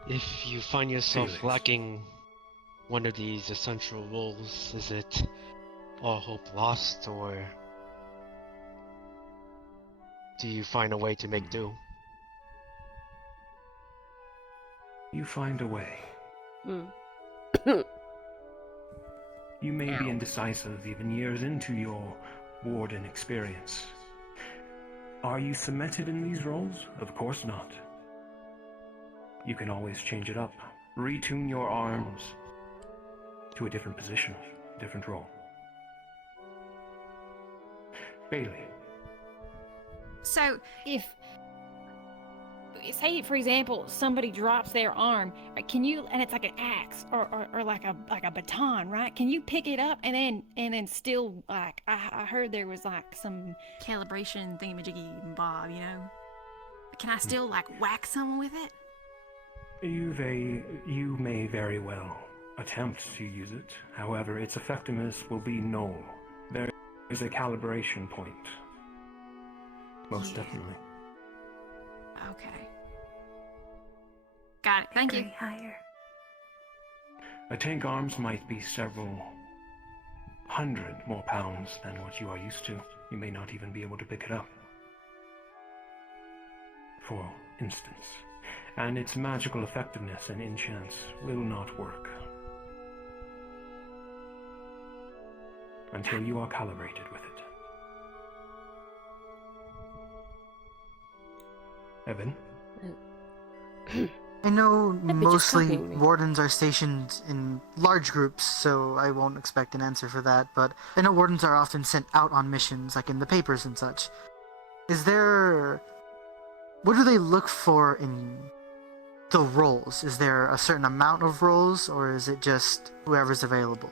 If you find yourself lacking one of these essential roles, is it all hope lost, or do you find a way to make do? You find a way. You may be indecisive even years into your warden experience. Are you cemented in these roles? Of course not. You can always change it up. Retune your arms to a different position, different role. Bailey. So, say for example somebody drops their arm, right, can you, and it's like an axe or like a baton, right? Can you pick it up and then still, like, I heard there was like some calibration thingamajiggy bob, you know? Can I still like whack someone with it? You may very well attempt to use it. However, its effectiveness will be null. There is a calibration point. Most definitely. Okay. Got it. Thank you. Higher. A tank arms might be several hundred more pounds than what you are used to. You may not even be able to pick it up. For instance. And its magical effectiveness and enchants will not work until you are calibrated with it. Evan? I know mostly wardens are stationed in large groups, so I won't expect an answer for that, but I know wardens are often sent out on missions, like in the papers and such. What do they look for in the roles? Is there a certain amount of roles, or is it just whoever's available?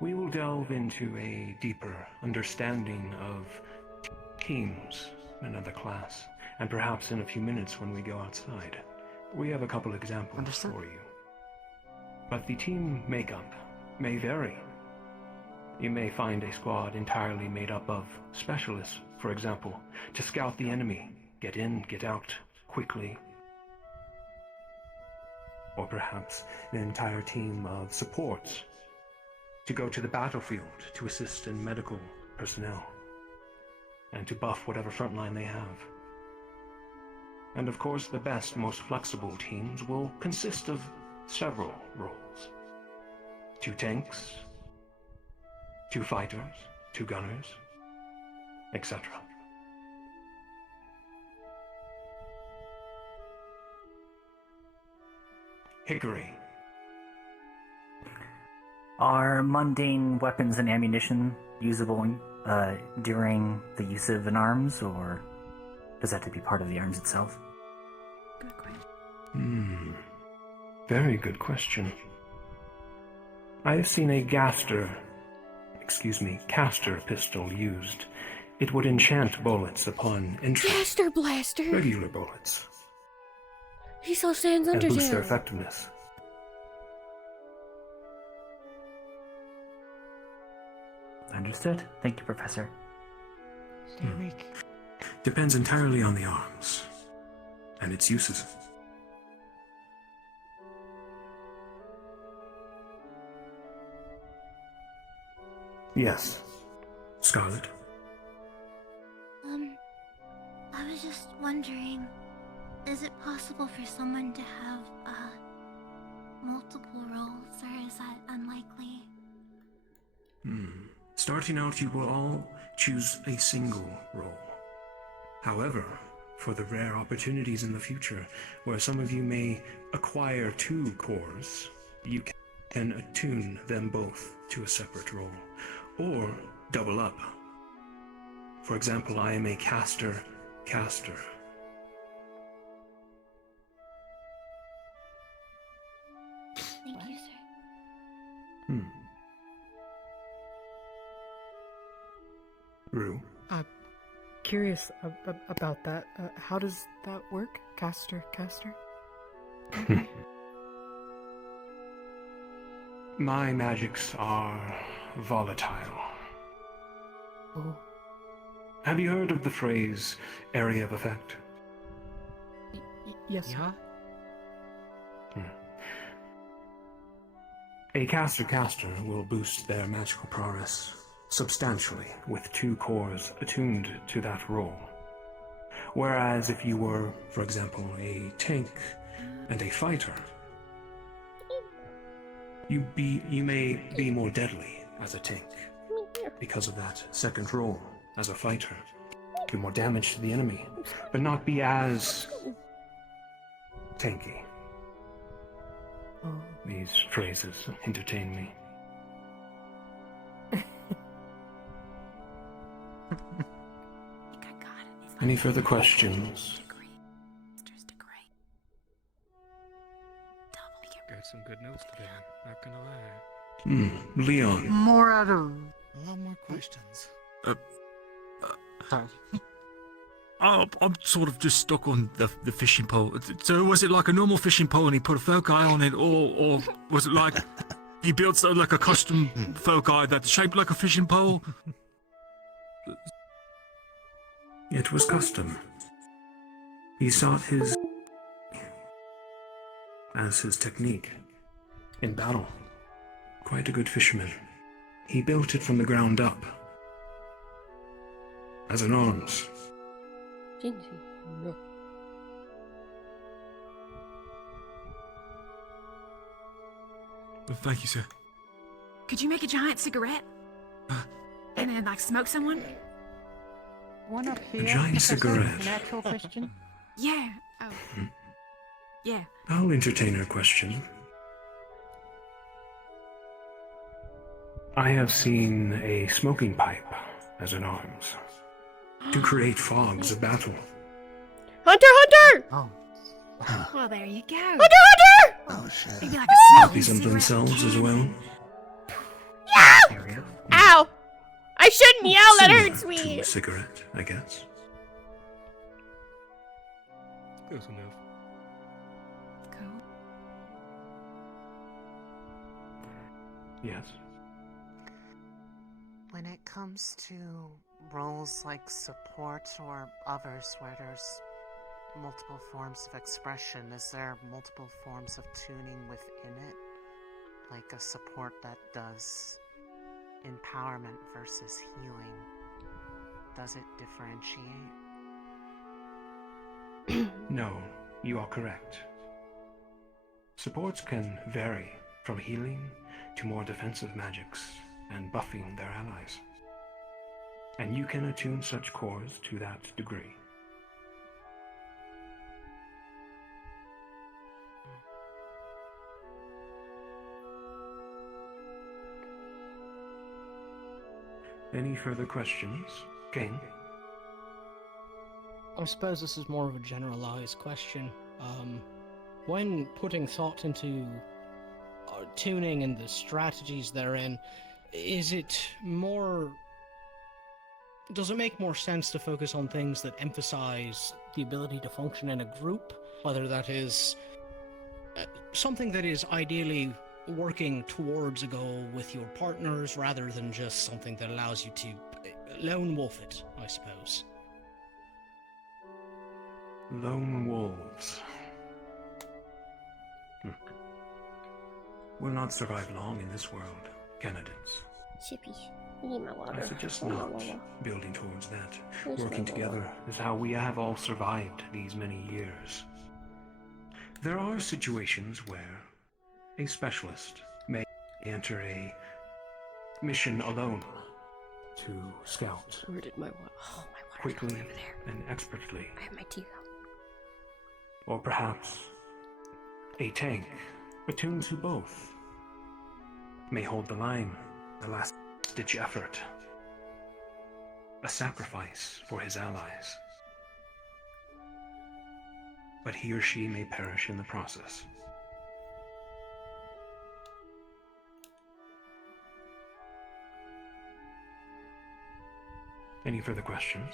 We will delve into a deeper understanding of teams in another class, and perhaps in a few minutes when we go outside. We have a couple examples for you. But the team makeup may vary. You may find a squad entirely made up of specialists, for example, to scout the enemy, get in, get out quickly. Or perhaps an entire team of supports to go to the battlefield to assist in medical personnel and to buff whatever frontline they have. And of course, the best, most flexible teams will consist of several roles. 2 tanks, 2 fighters, 2 gunners, etc. Hickory. Are mundane weapons and ammunition usable during the use of an arms, or does that have to be part of the arms itself? Very good question. I have seen a caster pistol used. It would enchant bullets upon entry. Caster blaster. Regular bullets. He still stands And under boost their jail. effectiveness. Understood. Thank you, Professor. Depends entirely on the arms and its uses. Yes. Scarlet? I was just wondering, is it possible for someone to have, multiple roles, or is that unlikely? Starting out, you will all choose a single role. However, for the rare opportunities in the future where some of you may acquire 2 cores, you can attune them both to a separate role, or double up. For example, I am a caster. Thank you, sir. Rue? Curious about that. How does that work? Caster? My magics are volatile. Oh. Have you heard of the phrase area of effect? Yes. Yeah. A caster will boost their magical prowess substantially with 2 cores attuned to that role. Whereas if you were, for example, a tank and a fighter, you may be more deadly as a tank because of that second role as a fighter. Do more damage to the enemy, but not be as tanky. These phrases entertain me. Any further questions? Got some good notes today, not gonna lie. Leon. More out of... A lot more questions. Sorry. I'm sort of just stuck on the fishing pole. So was it like a normal fishing pole and he put a foci on it, or was it like he built like a custom foci that's shaped like a fishing pole? It was custom. He sought his as his technique in battle. Quite a good fisherman. He built it from the ground up as an arms. No. Thank you, sir. Could you make a giant cigarette? And then, like, smoke someone? One up here. A giant cigarette. An actual question? Yeah. Oh. Yeah. I'll entertain her question. I have seen a smoking pipe as an arms. To create fogs of battle. Hunter! Oh. Well, there you go. Hunter! Oh, shit. Maybe like a Copies of themselves as well. Yeah! Ow! I shouldn't yell, that Similar hurts me! to a cigarette, I guess. Close enough. Yes. When it comes to roles like support or others where there's multiple forms of expression, is there multiple forms of tuning within it? Like a support that does empowerment versus healing? Does it differentiate? No, you are correct. Supports can vary from healing to more defensive magics and buffing their allies. And you can attune such cores to that degree. Any further questions, King? I suppose this is more of a generalized question. When putting thought into tuning and the strategies therein, does it make more sense to focus on things that emphasize the ability to function in a group, whether that is something that is ideally working towards a goal with your partners rather than just something that allows you to lone wolf it, I suppose? Lone wolves will not survive long in this world, candidates. Sippy, you need my water. I suggest Oh, not building towards that. Working together is how we have all survived these many years. There are situations where a specialist may enter a mission alone to scout Where did my water? Oh, my water's quickly over there. and expertly. I have my tea though. Or perhaps a tank attuned to both may hold the line, the last-ditch effort, a sacrifice for his allies. But he or she may perish in the process. Any further questions?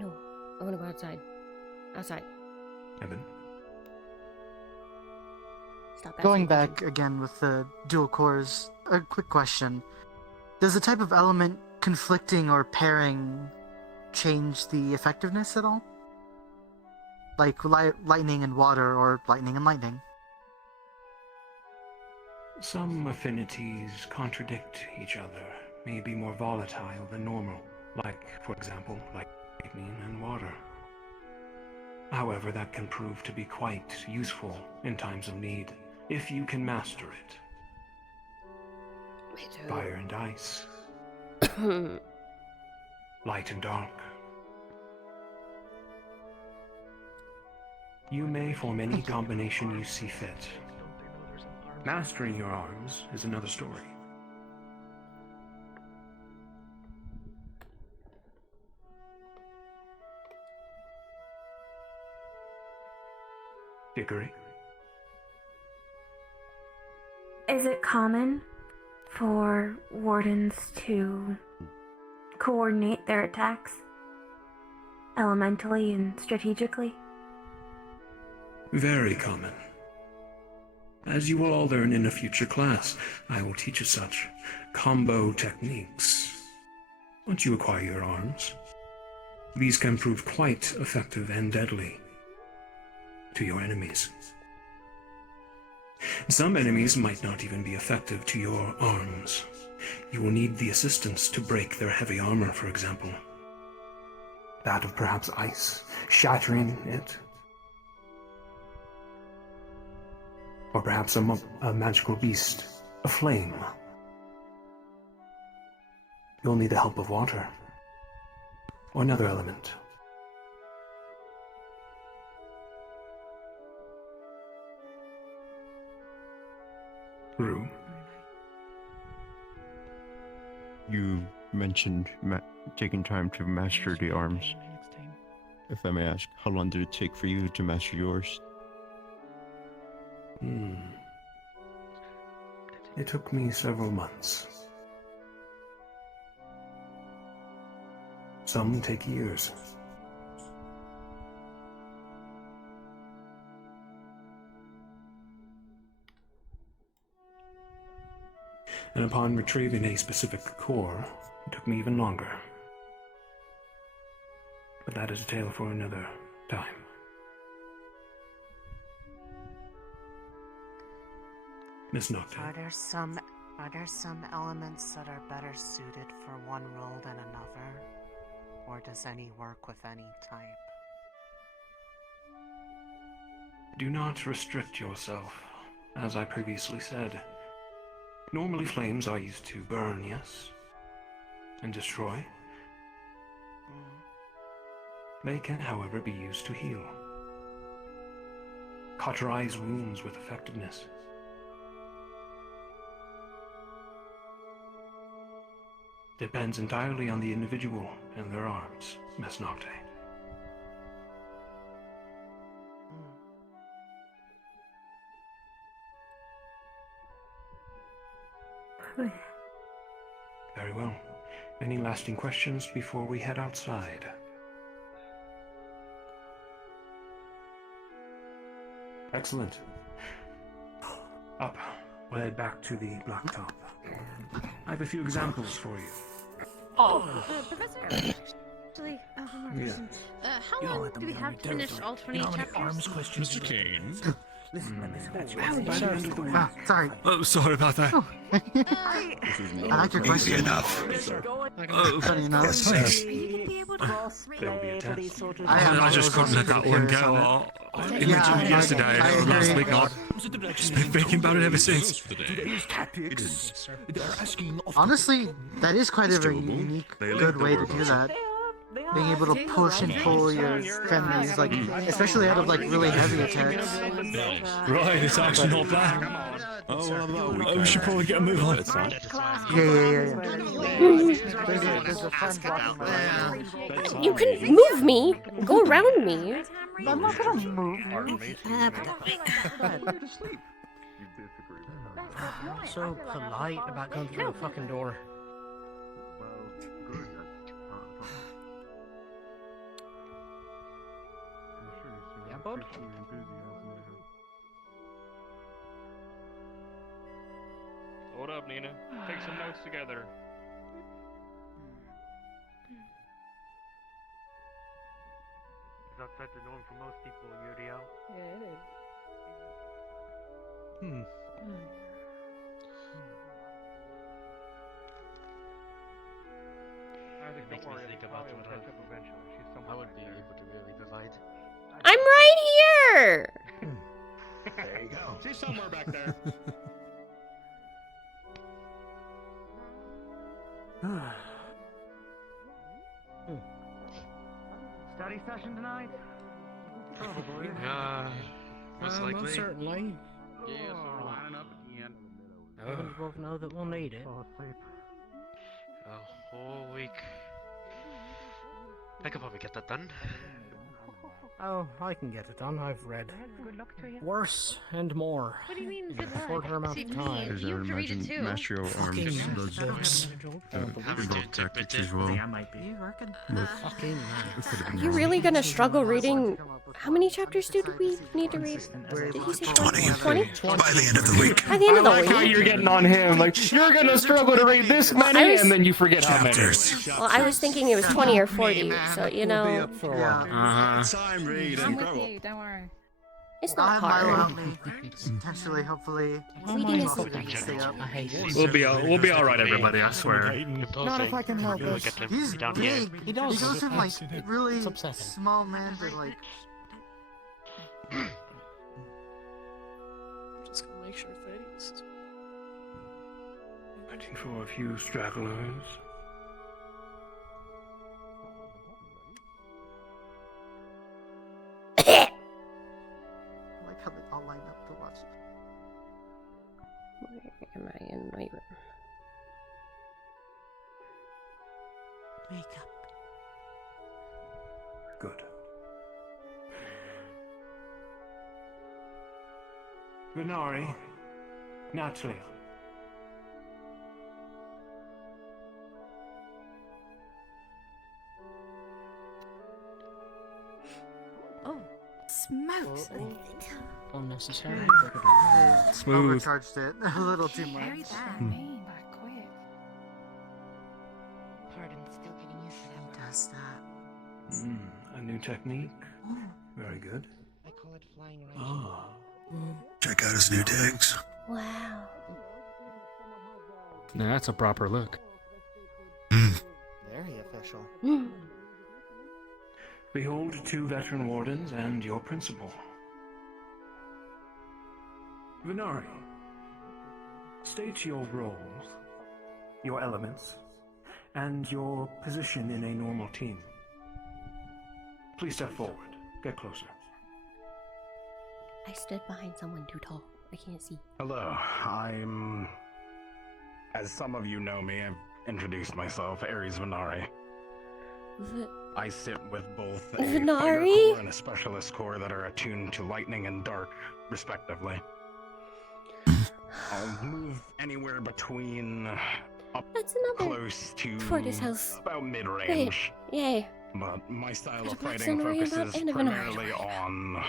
No, I want to go outside. Outside. Evan? Stop Going asking back again with the dual cores, a quick question. Does the type of element conflicting or pairing change the effectiveness at all? Like lightning and water, or lightning and lightning? Some affinities contradict each other, may be more volatile than normal, like, for example, lightning and water. However, that can prove to be quite useful in times of need, if you can master it. Fire and ice. Light and dark. You may form any combination you see fit. Mastering your arms is another story. Hickory? Is it common for wardens to coordinate their attacks elementally and strategically? Very common. As you will all learn in a future class, I will teach you such combo techniques. Once you acquire your arms, these can prove quite effective and deadly to your enemies. Some enemies might not even be effective to your arms. You will need the assistance to break their heavy armor, for example. That of perhaps ice, shattering it. Or perhaps a magical beast, a flame. You'll need the help of water, or another element. Rue. You mentioned taking time to master the arms. If I may ask, how long did it take for you to master yours? It took me several months. Some take years. And upon retrieving a specific core, it took me even longer. But that is a tale for another time. Miss Nocturne. Are there some elements that are better suited for one role than another? Or does any work with any type? Do not restrict yourself, as I previously said. Normally flames are used to burn, yes? And destroy. They can, however, be used to heal. Cauterize wounds with effectiveness. depends entirely on the individual and their arms, Miss Nocte. Very well. Any lasting questions before we head outside? Excellent. Up. We'll head back to the blacktop. I have a few examples for you. Professor, actually, one more question. How long do we have to finish all 20 chapters? Mr. Kane. Sorry. Oh, sorry about that. I like your question. Enough. Funny enough. Thanks. I just couldn't let that one go. You mentioned it yesterday, last week. I've just been thinking about it ever since. Honestly, that is quite a very unique, good way to do that. Being able to push and pull your families, like, especially out of like really heavy attacks. Right, it's actually not bad. We should probably get a move on. Yeah. There's a friend blocking my way. You can move me. Go around me. I'm not gonna move. So polite about going through the fucking door. Yeah, bud? Hold up, Nina. Take some notes together. Is that the norm for most people, Uriel? Yeah, it is. Isaac, don't worry. Think about Probably will what catch up eventually. She's somewhere I would back be there. able to really divide. I'm right here. There you go. She's somewhere back there. Study session tonight? Probably. Most likely. Most certainly. Yes, we're lining up again. I we both know that we'll need it. A whole week. I could probably get that done. Oh, I can get it done. I've read Good luck to you. worse and more. What do you mean, In good a shorter amount of time. Because I would imagine Master of Arms does books. involve tactics as well. I might be. You working? Fucking Are you really gonna struggle reading? How many chapters did we need to read? Did he say 20? 20? By the end of the week. By the end of the I like how week? you're getting on him. Like, you're gonna struggle to read this many, and then you forget how many. Well, I was thinking it was 20 or 40, so, you know. Time reading. I'm with you, don't worry. It's I'll not have Milo help hard. me. Potentially, hopefully. Reading is Stay up. We'll be all right, everybody. I swear. Not if I can help We'll us. get them He's down big. here. He goes from like really small man to like. Just gonna make sure face. Waiting for a few stragglers. I like how they all line up to watch. Where am I in my room? Wake up. Good. Venari, Natalie. Oh, smokes. Unnecessary. Smooth. Overcharged it a little too much. Very bad. Pardon, still getting used to that. Who does that? A new technique. Very good. I call it flying right. Ah. Check out his new digs. Wow. Now that's a proper look. Very official. Behold 2 veteran wardens and your principal. Venari, state your roles, your elements, and your position in a normal team. Please step forward. Get closer. I stood behind someone too tall. I can't see. Hello, I'm... As some of you know me, I've introduce myself, Ares Venari. I sit with both a Venari? fighter core and a specialist core that are attuned to lightning and dark, respectively. I'll move anywhere between That's another close to tortoise house. about mid-range. Yay. But my style There's of a black fighting samurai in that focuses and a Venari primarily on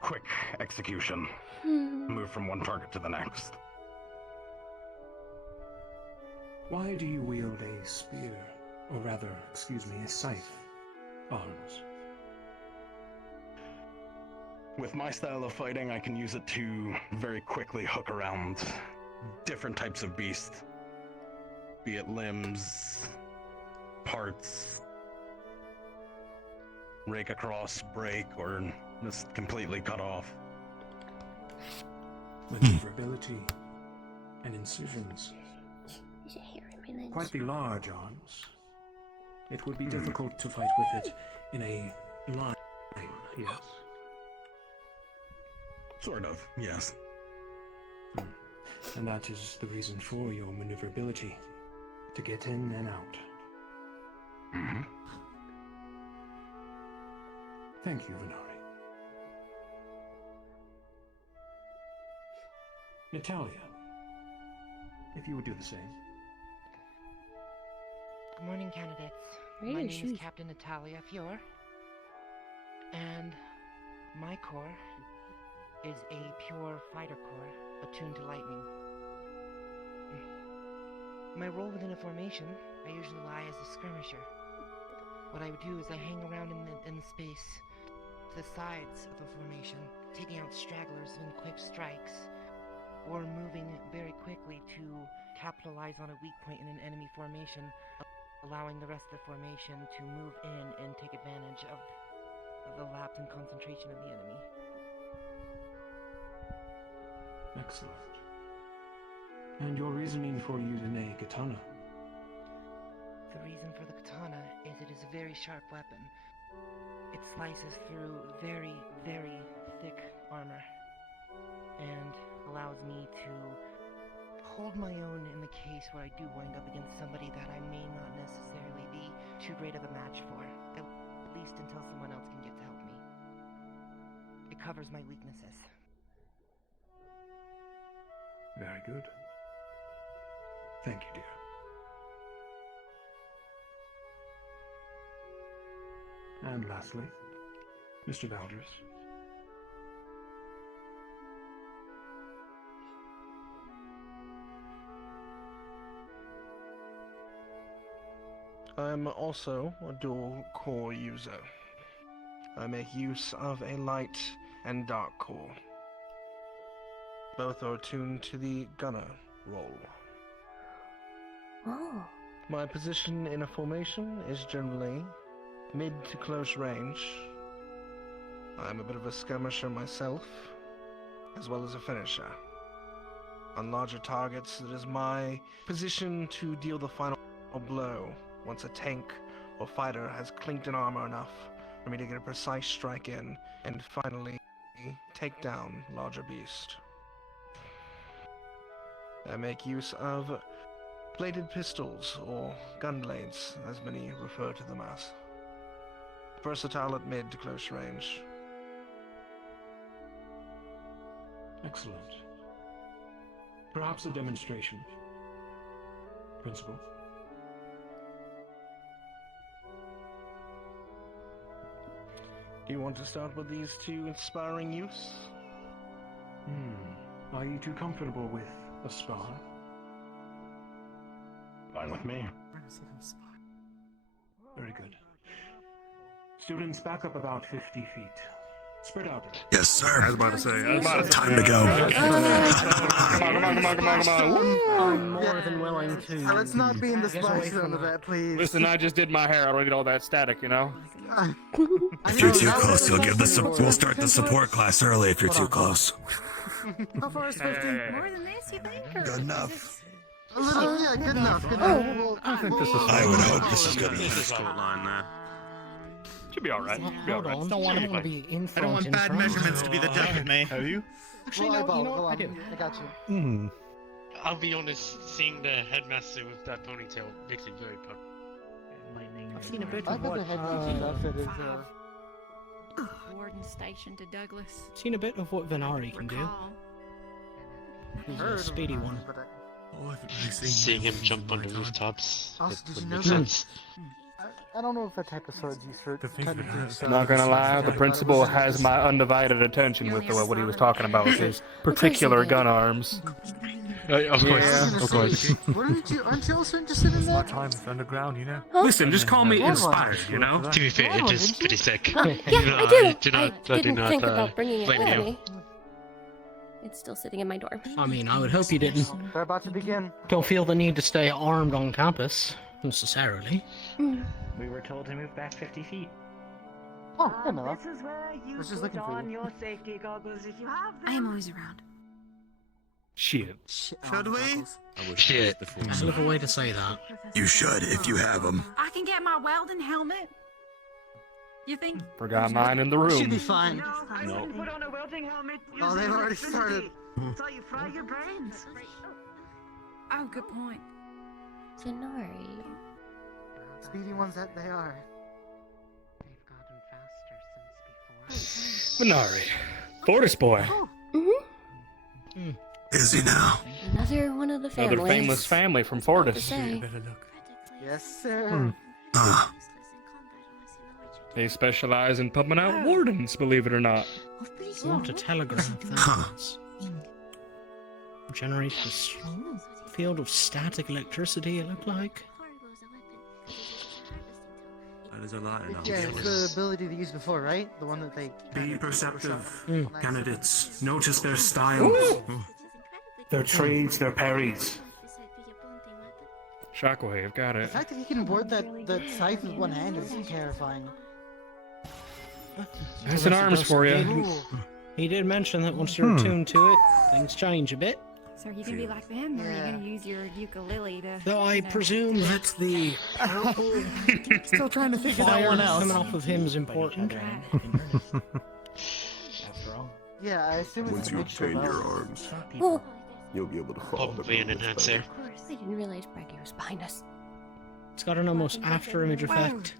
quick execution. Hmm. Move from one target to the next. Why do you wield a spear? Or rather, excuse me, a scythe? Arms. With my style of fighting, I can use it to very quickly hook around different types of beast. Be it limbs, parts, rake across, break, or just completely cut off. Maneuverability and incisions. Quite the large arms. It would be difficult to fight with it in a line, yes. Sort of, yes. And that is the reason for your maneuverability. To get in and out. Mm-hmm. Thank you, Venari. Natalia, if you would do the same. Good morning, candidates. Hey, My name shoot. is Captain Natalia Fior, and my corps is a pure fighter corps attuned to lightning. My role within a formation, I usually lie as a skirmisher. What I would do is I hang around in the space to the sides of a formation, taking out stragglers in quick strikes, or moving very quickly to capitalize on a weak point in an enemy formation, allowing the rest of the formation to move in and take advantage of the lapse in concentration of the enemy. Excellent. And your reasoning for using a katana? The reason for the katana is it is a very sharp weapon. It slices through very, very thick armor and allows me to hold my own in the case where I do wind up against somebody that I may not necessarily be too great of a match for, at least until someone else can get to help me. It covers my weaknesses. Very good. Thank you, dear. And lastly, Mr. Valdres. I'm also a dual core user. I make use of a light and dark core. Both are attuned to the gunner role. Oh. My position in a formation is generally mid to close range. I'm a bit of a skirmisher myself, as well as a finisher. On larger targets, it is my position to deal the final blow once a tank or fighter has clinked in armor enough for me to get a precise strike in and finally take down larger beast. I make use of bladed pistols, or gun blades, as many refer to them as. Versatile at mid to close range. Excellent. Perhaps a demonstration. Principal? Do you want to start with these two inspiring youths? Are you too comfortable with a spar? Fine with me. Very good. Students, back up about 50 feet. Spread out. Yes, sir. I was about to say. Time to go. Come on. I'm more than willing to. Let's not be in the get away splash zone from of that, please. Listen, I just did my hair. I don't need all that static, you know? If you're too close, you'll give the we'll start the support class early if you're too close. How far is 50? More than this, you think? Good enough. A little, yeah, good enough. Good Oh. enough. I think this is I would hope this is good This enough. is coat line there. Should be alright. Hold on. Don't want to be in I front. don't want in bad front. measurements to be the death of me. Have you? Actually, Well, no, you know go what? I on. do. I got you. I'll be honest, seeing the headmaster with that ponytail makes me very proud. I've seen a bit I of got what the headmaster outfit is Warden station to Douglas. seen a bit of what Venari can do. He's a speedy one. Oh, I haven't really seen Seeing him jump on the rooftops, Also, it did would you know make that? sense. I don't know if that type of sword's used for technically. Not gonna lie, the principal has my undivided attention with what he was talking about with his particular gun arms. Of course, Yeah, of course. Aren't you also interested in that? Time is underground, you know. Listen, just call me One. inspired, you know? To be fair, it is pretty sick. Yeah, I do. I didn't think about bringing it blame with you. me. It's still sitting in my dorm. I mean, I would hope you didn't. They're about to begin. Don't feel the need to stay armed on campus, necessarily. We were told to move back 50 feet. Oh, I know. This is where you Was just put looking for on you. your safety goggles if you have them. I am always around. Shit. Should we? Shit. That's a little way to say that. You should if you have them. I can get my welding helmet. You think? Forgot mine in the Should be room. fine. I wouldn't put on a welding helmet. Oh, using they've already electricity. started. That's how you fry your brains. Oh, good point. Denari. Speedy ones that they are. They've gotten faster since before. Venari. Fortis boy. Is he now? Another one of the families. Another famous family from Fortis. Say. Yes, sir. They specialize in pumping out wardens, believe it or not. What a telegraph that is. Generates this field of static electricity, it looked like. That is a lot enough. Yeah, it's the ability they used before, right? The one that they. Be perceptive, candidates. Notice their styles, their trades, their parries. Shockwave, got The it. fact that he can board that scythe with one hand is terrifying. That's an arms for you. He did mention that once you're attuned to it, things change a bit. So are you gonna be like them, or are you gonna use your ukulele to? Though I presume that the Still trying to figure that fire one out. coming off of him is important. Yeah, I assume it's Once a you mixture obtain of your both. arms, Oh, you'll be able to follow the Probably an movements enhancer. better. I didn't realize Braggy was behind us. It's got an almost after-image effect.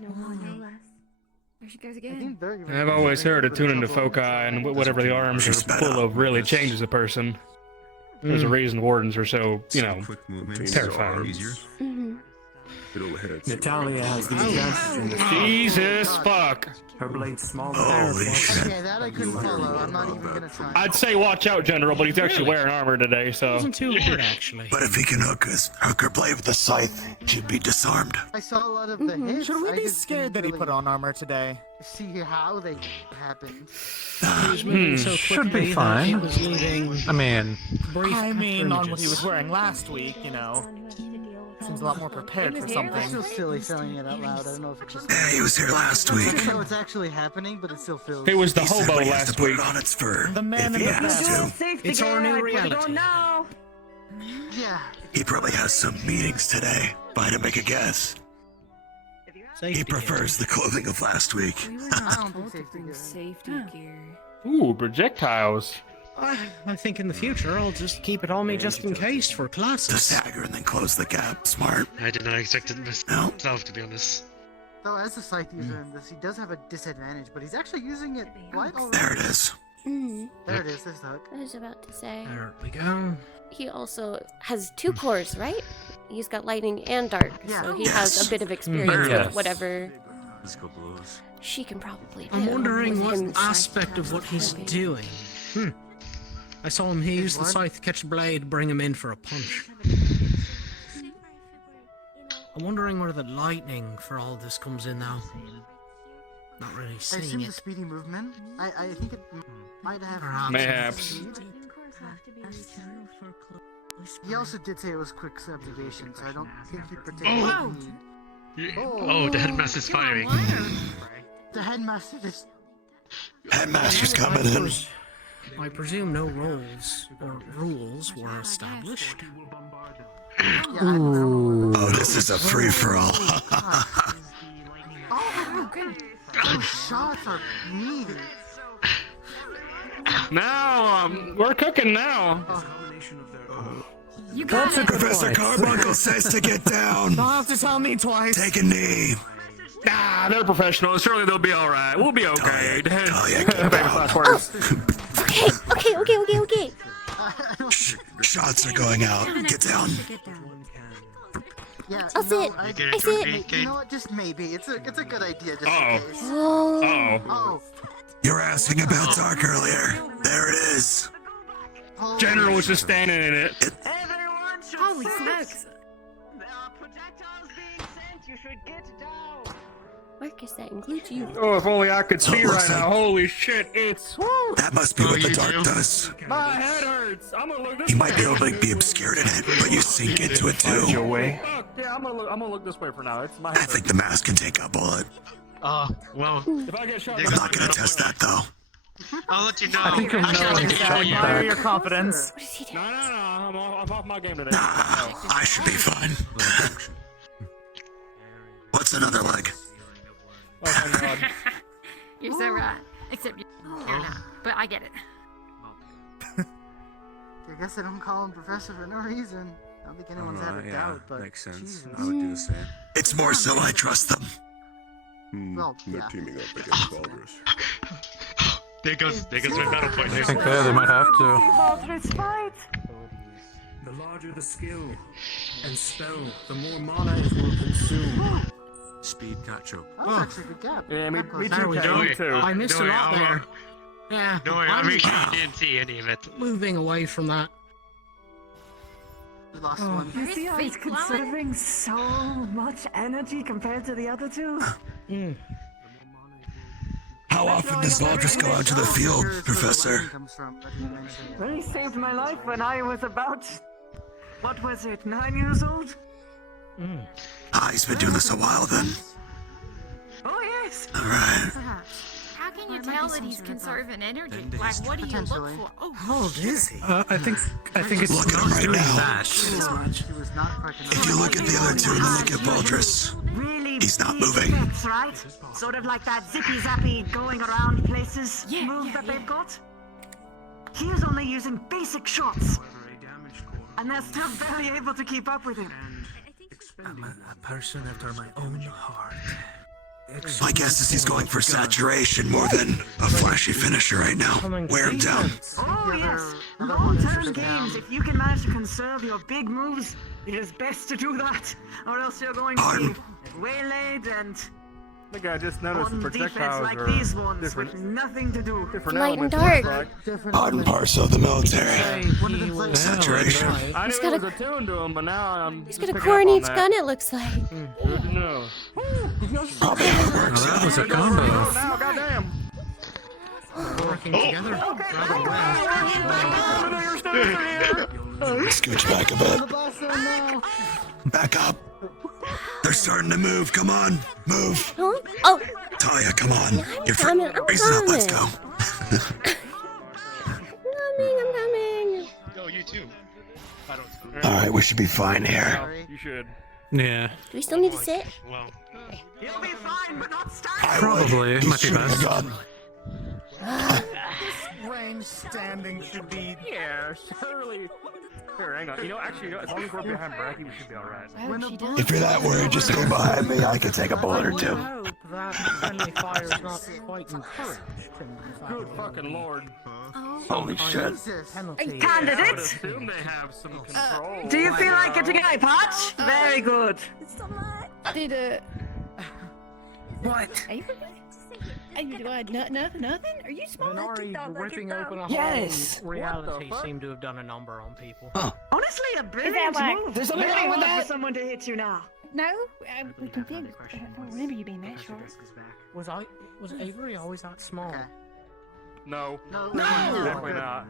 There she goes I again. think they're even I've always heard attuning to foci and whatever the arms are full of really changes a person. There's a reason wardens are so, Quick movements. terrifying. Easier. Mm-hmm. It'll hit. Natalia has the advantage in the Jesus fuck. Her blade smaller. Holy shit. Okay, that I couldn't follow. I'm not even gonna try. I'd say watch out, General, but he's actually wearing armor today, so. Wasn't too hard, actually. But if he can hook her blade with the scythe, she'd be disarmed. I saw a lot of the hits. Should we I be just scared didn't that he really put on armor today? See how they happened. He was moving so Should quickly be that fine. it was leaving I mean, brief on what he after-images. was wearing last week, you know. Seems a lot more prepared for something. It feels silly saying it out loud. I don't know if it's just. Yeah, he was here last week. I don't know what's actually happening, but it still feels. It was the He said hobo he has to last put week. it on its fur The man if in he the has back. to. It's our new reality. now. Yeah. He probably has some meetings today. If I had to make a guess, Safety he prefers the clothing of last week. I don't think safety gear. Safety gear. Ooh, projectiles. I think in the future I'll just keep it on me just in case for To classes. stagger and then close the gap. Smart. I did not expect it myself, to be honest. Though as a scythe user in this, he does have a disadvantage, but he's actually using it quite already. There it is. Mm-hmm. There it is. There's the hook. I was about to say. There we go. He also has 2 cores, right? He's got lightning and dark, so he has a bit of experience Yes. with whatever Physical blows. she can probably do. I'm wondering with what him aspect of what he's doing. I saw him use the scythe, catch the blade, bring him in for a punch. I'm wondering where the lightning for all this comes in now. Not really I seeing assume the it. speedy movement. I think it might have. Perhaps. Mayhaps. He also did say it was quick subjugation, so I don't think he particularly. Oh, the headmaster's firing. The headmaster just. Headmaster's coming in. I presume no roles or rules were established. Oh, this is a free for all. Oh, good. Those shots are mean. Now, we're cooking now. You got it. Professor Carbuncle says to get down. Don't have to tell me twice. Take a knee. Nah, they're professionals. Surely they'll be all right. We'll be okay. Famous last words. Okay. Shots are going out. Get down. Yeah, I'll sit. I sit. You know what? Just maybe. It's a good idea. Just Uh-oh. in case. Oh. You were asking about dark earlier. There it is. General was just standing in it. Holy smokes. There are projectiles being sent. You should get down. Marcus, that includes you. Oh, if only I could see it looks right now. like- Holy shit, it's. Woo! That must be what the dark does. My head hurts. I'm gonna look this You way. might be able to be obscured in it, but you sink into it Find your too. way. Yeah, I'm gonna look this way for now. It's my I think the mask can take a bullet. Well, If I get shot, I'm not gonna test that though. I'll let you know. I think you'll know Actually, when I'll I you. admire your confidence. No, I'm off my game today. I should be fine. What's another leg? Oh my god. You're so right. Except you're not. But I get it. I guess I don't call him Professor for no reason. I don't think anyone's had a doubt, but makes sense. Jesus. I would do the same. It's more so I trust them. Well, They're yeah. teaming up against Baldur's. There goes my battle point. I think they might have to. Baldur's fight. The larger the skill and spell, the more mana it will consume. Speed Cacho. That was actually a good gap. Yeah, me There too, we Kat, go. me too. I missed a lot there. Yeah. Don't worry, I'm I didn't see any of it. moving away from that. We lost You one. see how he's conserving so much energy compared to the other two? How often does Valdris go out to the field, Professor? Well, he saved my life when I was about, what was it, 9 years old? Ah, he's been doing this a while then. Oh, yes. Alright. How can you tell that he's conserving energy? Like, what do you look for? Oh, How old is he? I think it's Look at him right now. that. She was not quick enough. If you look at the other two and then look at Valdris, Really he's not big moving. effects, right? Sort of like that zippy-zappy going around places move that they've got. He is only using basic shots. And they're still barely able to keep up with him. I'm a person after my own heart. My guess is he's going for saturation more than a flashy finisher right now. Wear him down. Oh, yes. Long-term games, if you can manage to conserve your big moves, it is best to do that. Or else you're going to be waylaid and I think I just noticed the on defense projectiles like are these ones different. with nothing to do. Different Light and elements, dark. looks like. Part and parcel of the military. Saturation. I knew He's it got was a- attuned to him, but now I'm He's just got a picking core in up on each that. gun, it looks like. Good to know. Probably how it works. That was a combo. Oh, now, goddamn. Working together rather well. Scooch back a bit. Back up. They're starting to move. Come on. Move. Huh? Oh, Talia, come on. You're coming, I'm raise it up. Let's go. I'm coming. No, you too. I don't. Alright, we should be fine here. You should. Yeah. Do we still need to sit? Well, You'll be fine, but not start. probably. It might be Shooting a best. gun. Range standing should be. Yeah, surely. Here, hang on. Actually, as long as we're behind Bracky, we should be alright. If you're that worried, just stay behind me. I can take a bullet or two. I hope that friendly fire is not quite encouraged. Good fucking lord. Holy shit. Penalty. I would Candidates, assume they have some control. do you feel like getting an eye patch? Very good. Did What? nothing? Are you smart? Venari ripping open a Yes. whole reality seemed to have done a number on people. Honestly, a brilliant like- move. There's something Very wrong with hard that? for someone to hit you now. No, I'm confused. I don't remember you being that short. Was Avery always that small? No. No. Definitely not.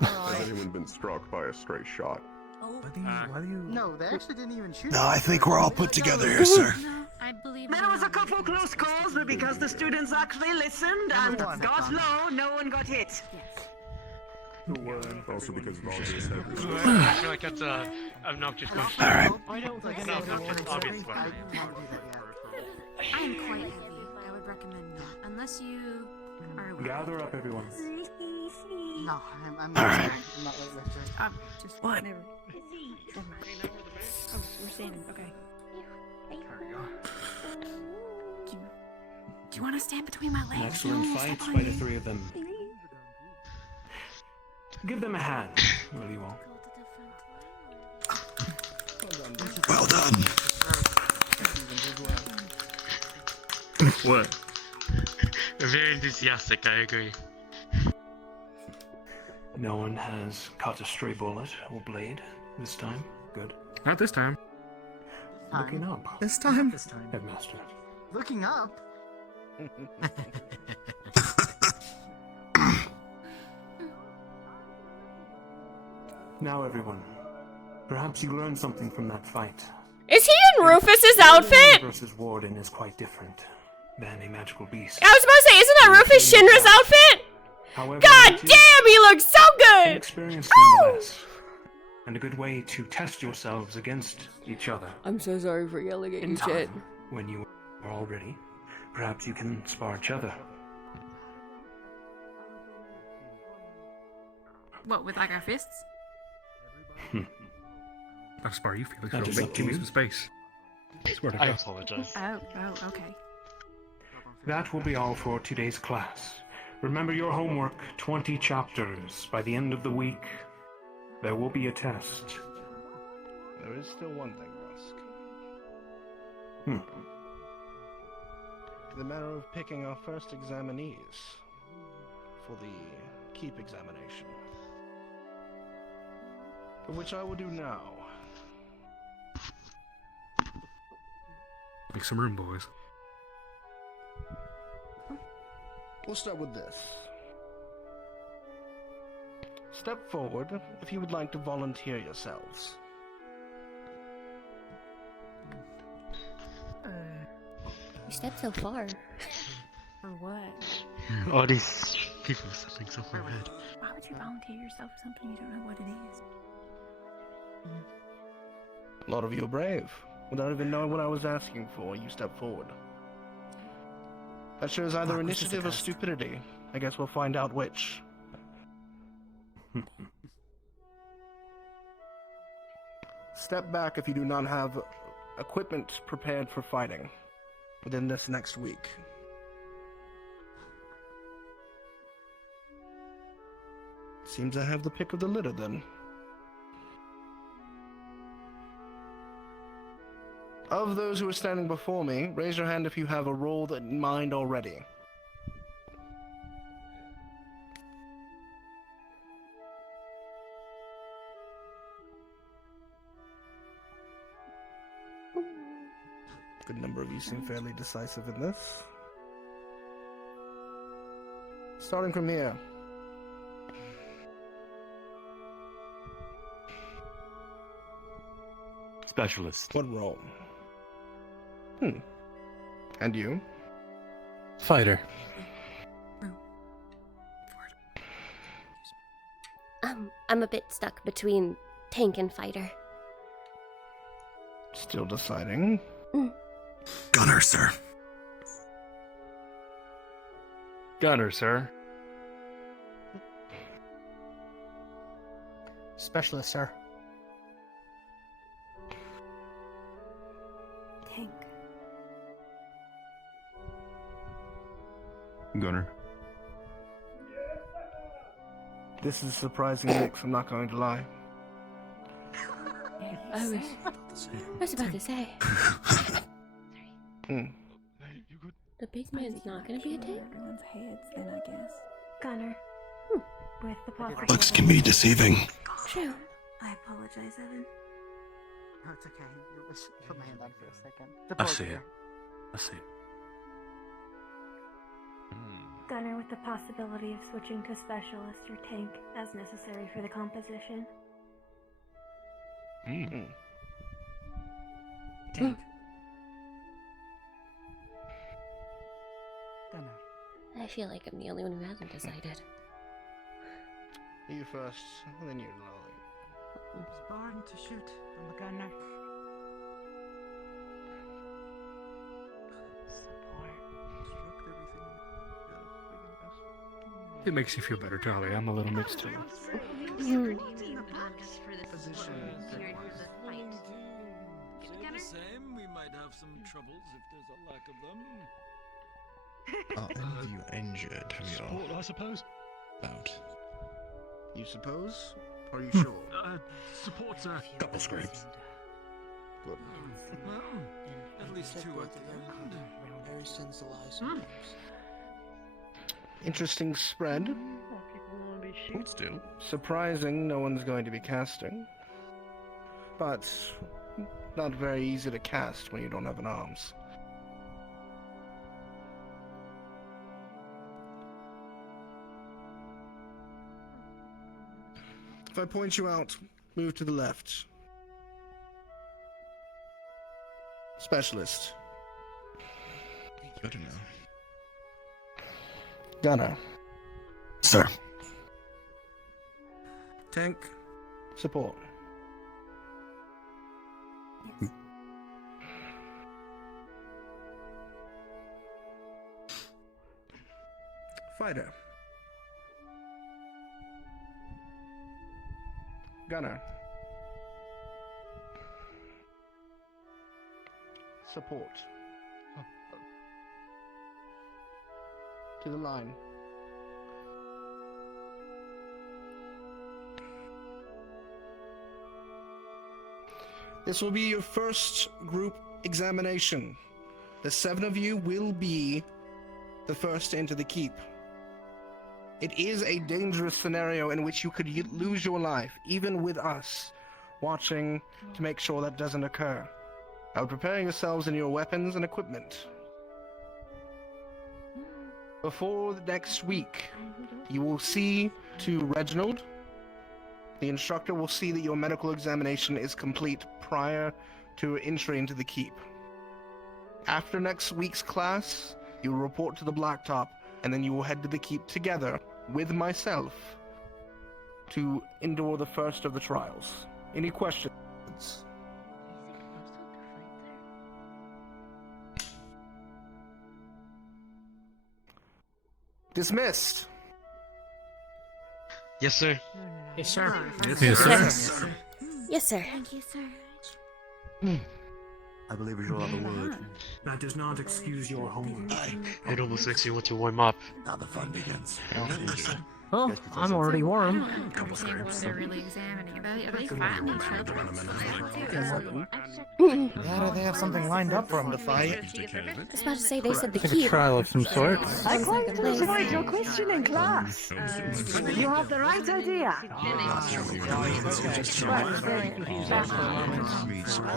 Has anyone been struck by a stray shot? Why do you? No, they actually didn't even shoot. No, I think we're all put together here, sir. I believe There was a couple close calls, but because the students actually listened and got low, no one got hit. Also because Valdez had this. I feel like that's an obnoxious question. Alright. I don't think It's not anyone just obvious one. I am quite heavy. I would recommend not. Unless you are. Gather up, everyone. No, I'm All not right. sorry. I'm not weightlifter. I'm just What? never. Never mind. Oh, we're standing. Okay. Do you want to stand between my legs? An excellent No, fight step on by the me. three of them. Give them a hand, will you all? Well done. What? Very enthusiastic, I agree. No one has caught a stray bullet or blade this time. Good. Not this time. Looking up. This time? This time. Headmaster. Looking up? Now, everyone. Perhaps you learned something from that fight. Is he in Rufus's outfit? Versus Warden is quite different than a magical beast. I was about to say, isn't that Rufus Shinra's outfit? However, God it is damn, he looks so an good! experience Woo! nonetheless, and a good way to test yourselves against each other. I'm so sorry for yelling at In you, shit. time, when you are all ready, perhaps you can spar each other. What, with like our fists? I'll spar you, Felix. That Real is big. up to Give me you. some space. Swear to I God. apologize. Oh, okay. That will be all for today's class. Remember your homework, 20 chapters. By the end of the week, there will be a test. There is still one thing, Rusk. The matter of picking our first examinees for the keep examination. Which I will do now. Make some room, boys. We'll start with this. Step forward if you would like to volunteer yourselves. You stepped so far. For what? All these people selling so far ahead. Why would you volunteer yourself for something you don't know what it is? A lot of you are brave. Without even knowing what I was asking for, you step forward. That shows either Mark, this is a initiative or test. stupidity. I guess we'll find out which. Step back if you do not have equipment prepared for fighting within this next week. Seems I have the pick of the litter then. Of those who are standing before me, raise your hand if you have a role in mind already. Good number of you seem fairly decisive in this. Starting from here. Specialist. What role? And you? Fighter. I'm a bit stuck between tank and fighter. Still deciding. Gunner, sir. Gunner, sir. Specialist, sir. Tank. Gunner. This is a surprising mix, I'm not going to lie. I was about to say. The big man's not gonna be a tank? Everyone's heads, then I guess. Gunner. With the possibility. Looks can be deceiving. True. I apologize, Evan. No, it's okay. Just put my hand on for a second. I see it. I see it. Gunner with the possibility of switching to specialist or tank as necessary for the composition. Tank. I feel like I'm the only one who hasn't decided. You first, then you, Lolly. was born to shoot. I'm a gunner. It makes you feel better, Talia. I'm a little mixed too. Same, we might have some troubles if there's a lack of them. Are any of you injured from your Sport, I suppose. bout? You suppose? Are you sure? Support, Couple scrapes. Good. Well, at least two at the end. Harry sends the lies. Interesting spread. Hold still. Surprising no one's going to be casting. But not very easy to cast when you don't have an arms. If I point you out, move to the left. Specialist. Better now. Gunner. Sir. Tank. Support. Fighter. Gunner. Support. To the line. This will be your first group examination. The 7 of you will be the first to enter the keep. It is a dangerous scenario in which you could lose your life, even with us watching to make sure that doesn't occur. Now prepare yourselves in your weapons and equipment. Before the next week, you will see to Reginald. The instructor will see that your medical examination is complete prior to entry into the keep. After next week's class, you will report to the Blacktop, and then you will head to the keep together with myself to endure the first of the trials. Any questions? Dismissed. Yes, sir. Yes, sir. Yes, sir. Yes, sir. Thank you, sir. I believe we shall have a word. That does not excuse your homework. It almost makes you want to warm up. Now the fun begins. Well, I'm already I warm. don't understand what they're really examining. Are they fighting each other? Yeah, they have something lined up for him to fight. I was about to say they said the Like a keep. trial of some sort. I quite enjoyed your question in class. You have the right idea. I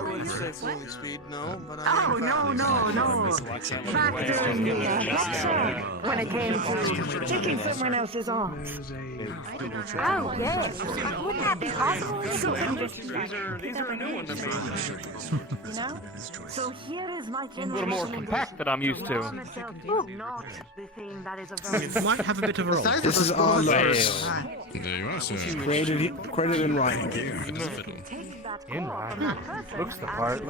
would say fully speed, no, but Oh, no. Back during the lecture, when it came to kicking someone else's arms. Oh, yes. Wouldn't that be possible? These are new ones. You know? So here is my A little more compact than I'm used to. not the thing that is a It might have a bit of a roll. This is our list. There you are, sir. Created in writing. In writing. Looks the part.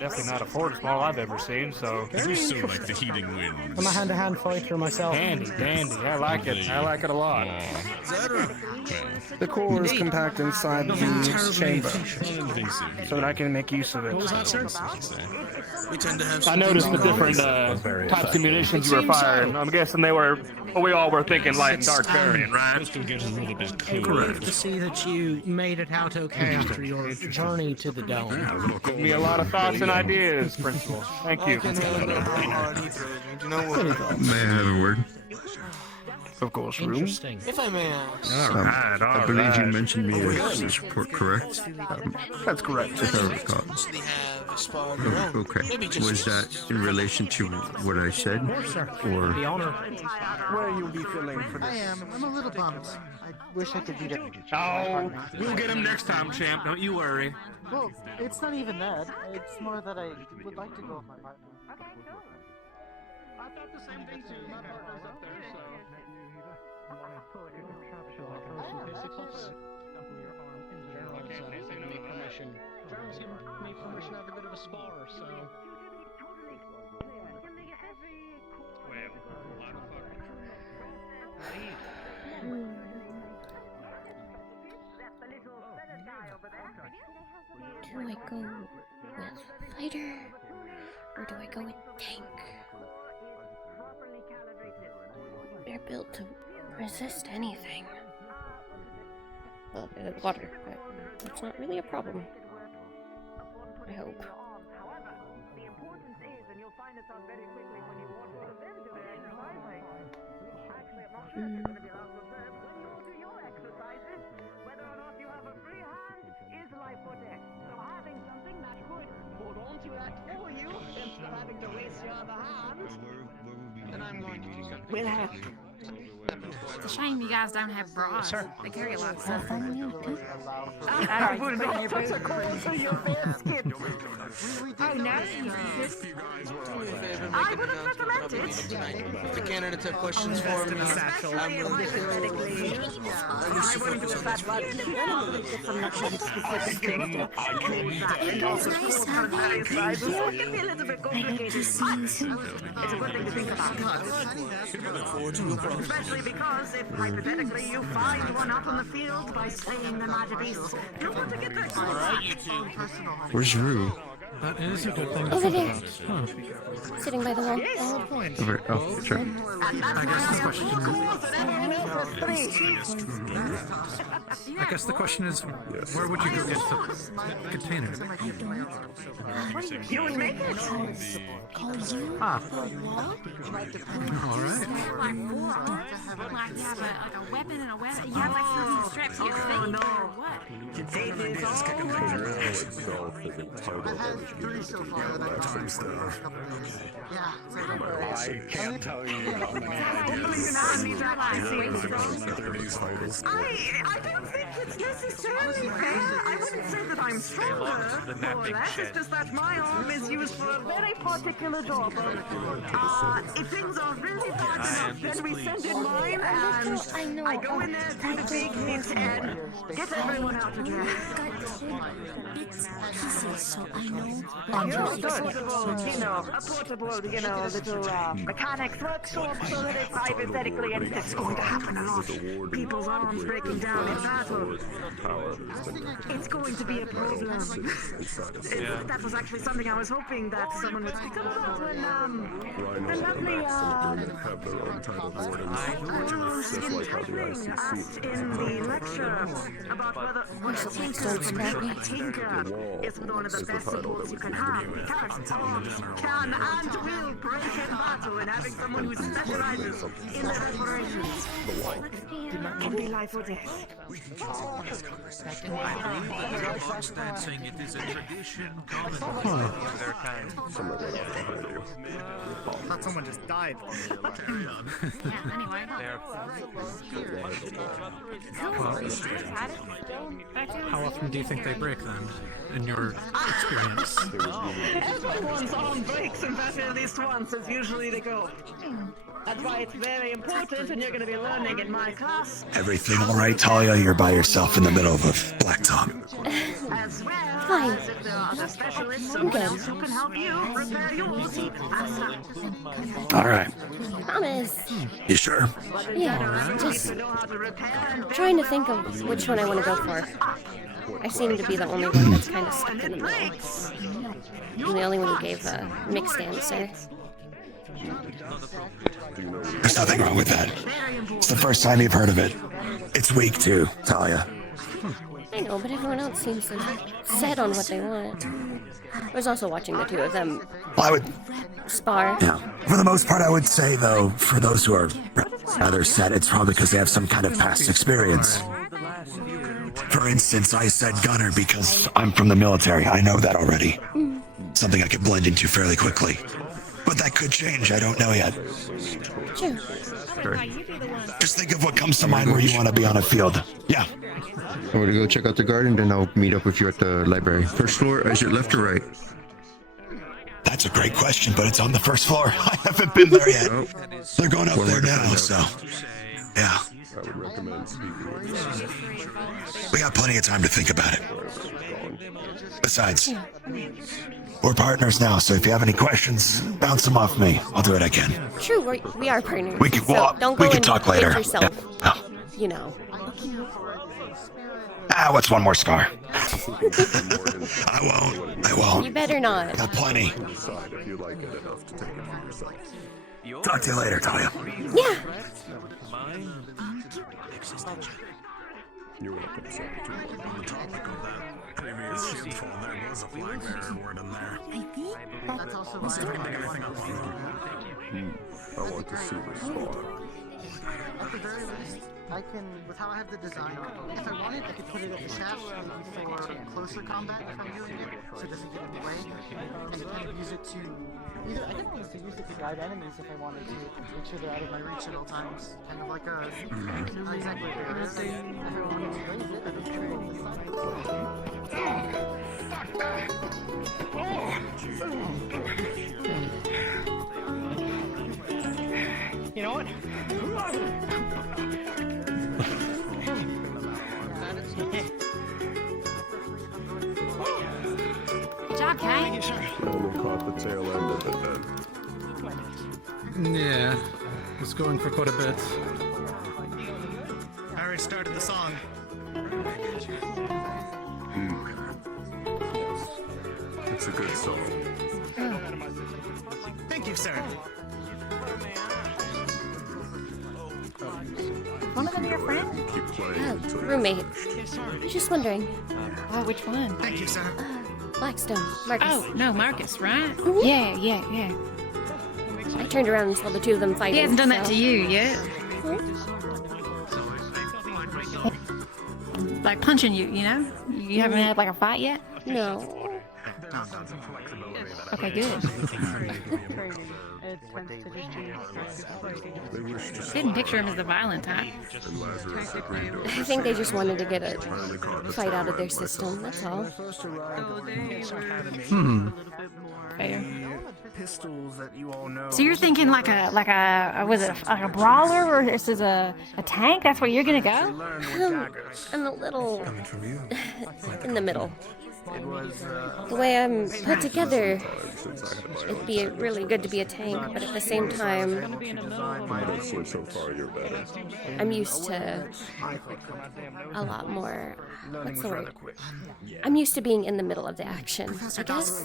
Definitely not a Ford small I've ever seen, so. Very so like the heating wind. I'm a hand-to-hand fighter myself. Dandy. I like it. I like it a lot. The core is compact inside the chamber, so that I can make use of it. What was that, sir? We tend to have I noticed the different types of munitions you were firing. I'm guessing they were, well, we all were thinking light and dark variant, right? Correct. To see that you made it out okay after your journey to the dome. Give me a lot of thoughts and ideas, Principal. Thank you. May I have a word? Of course, room. Interesting. If I may ask. I believe you mentioned me as this report, correct? That's correct. If I recall. Actually have a spar of your own. Okay. Maybe just Was that in relation to what I said? Or The honor. Where you'll be filling for this? I am. I'm a little bummed. I wish I could beat up. Oh, we'll get him next time, champ. Don't you worry. Well, it's not even that. It's more that I would like to go with my partner. I thought the same thing too. My partner's up there, so. Jarvis gave me permission to have a bit of a spar, so. Well, a lot of fucking. go with fighter, or do I go with tank? They're built to resist anything. Well, water, but it's not really a problem. I hope. We'll have. It's a shame you guys don't have bras. They carry a lot of stuff. I will not put a call to your bare skin. Oh, no. I would have recommended. The candidates have questions for me. Especially hypothetically. I wouldn't do it that much. It can be a little bit complicated, but it's a good thing to think about. Especially because if hypothetically you find one up on the field by slaying the magic beast, you'll want to get that. Where's Rue? That is a good thing to Over think there. about. Huh. Sitting by the wall. Over. Oh, sure. I guess the question is, where would you go get the container? You would make it. Ah. All right. Like 4 arms, like you have like a weapon and a weapon. You have like something strapped to your feet or what? It is all I can't tell you how many I don't think it's necessarily fair. I wouldn't say that I'm stronger, more or less. It's just that my arm is used for a very particular job. If things are really bad enough, then we send in mine, and I go in there, take a big hit, and get everyone out of there. A portable, little mechanics workshop, so that if hypothetically, and it's going to happen a lot, people's arms breaking down in battle, it's going to be a problem. That was actually something I was hoping that someone would speak about when, the lovely, Rose in Pipeline asked in the lecture about whether a tinker is one of the best supports you can have, because arms can and will break in battle, and having someone who specializes in their operations can be life or death. Dancing, it is a tradition common of their kind. I thought someone just died. Carry on. How often do you think they break then, in your experience? Everyone's arm breaks in battle at least once, as usually they go. That's why it's very important, and you're going to be learning in my class. Everything all right, Talia? You're by yourself in the middle of a blacktop. As well Fine. as if there are other specialists, someone else who can help you repair yours faster. All right. Promise. You sure? Yeah, just trying to think of which one I want to go for. I seem to be the only one that's kind of stuck in the middle. I'm the only one who gave a mixed answer. There's nothing wrong with that. It's the first time you've heard of it. It's weak too, Talia. I know, but everyone else seems so set on what they want. I was also watching the two of them spar. Yeah. For the most part, I would say, though, for those who are rather set, it's probably because they have some kind of past experience. For instance, I said gunner because I'm from the military. I know that already. Something I could blend into fairly quickly. But that could change. I don't know yet. Sure. Just think of what comes to mind where you want to be on a field. Yeah. I want to go check out the garden, then I'll meet up with you at the library. First floor, is it left or right? That's a great question, but it's on the first floor. I haven't been there yet. They're going up there now, so... Yeah. I would recommend speaking with We got plenty of time to think about it. Besides, we're partners now, so if you have any questions, bounce them off me. I'll do what I can. True, we are partners. We can, so don't go we can and talk hit later. yourself. Yeah. You know. What's one more scar? I won't. You better not. Got plenty. Talk to you later, Talia. Yeah. You're welcome, sir. On the topic of that previous shipful, there was a flag bearer word in there. That's also Let's see if I can dig anything up. I want to see this far. At the very least, I can, with how I have the design, if I wanted, I could put it at the shaft maybe for closer combat if I'm doing it, so it doesn't get in the way, and kind of use it to, either, I can also use it to guide enemies if I wanted to, make sure they're out of my reach at all times, kind of like a, not exactly a barrier, if I wanted to raise it, I could turn it on the side. You know what? Good job, Kai. I only caught the tail end of it then. Yeah, it's going for quite a bit. I already started the song. It's a good song. Thank you, sir. One of them your friend? Keep playing until Roommate. Just wondering. Oh, which one? Thank you, sir. Blackstone. Marcus. Oh, no, Marcus, right? Mhm. Yeah. I turned around and saw the two of them fighting. He hasn't done that so- to you yet. Like punching you, you know? You haven't had like a fight yet? No. Okay, good. Didn't picture him as the violent type. I think they just wanted to get a fight out of their system, that's all. Fair. Pistols that you all know. So you're thinking like a was it like a brawler or this is a tank? That's where you're gonna go? I'm a little in the middle. The way I'm put together, it'd be really good to be a tank, but at the same time, Honestly, so far you're better. I'm used to a lot more. What's the word? I'm used to being in the middle of the action, I guess.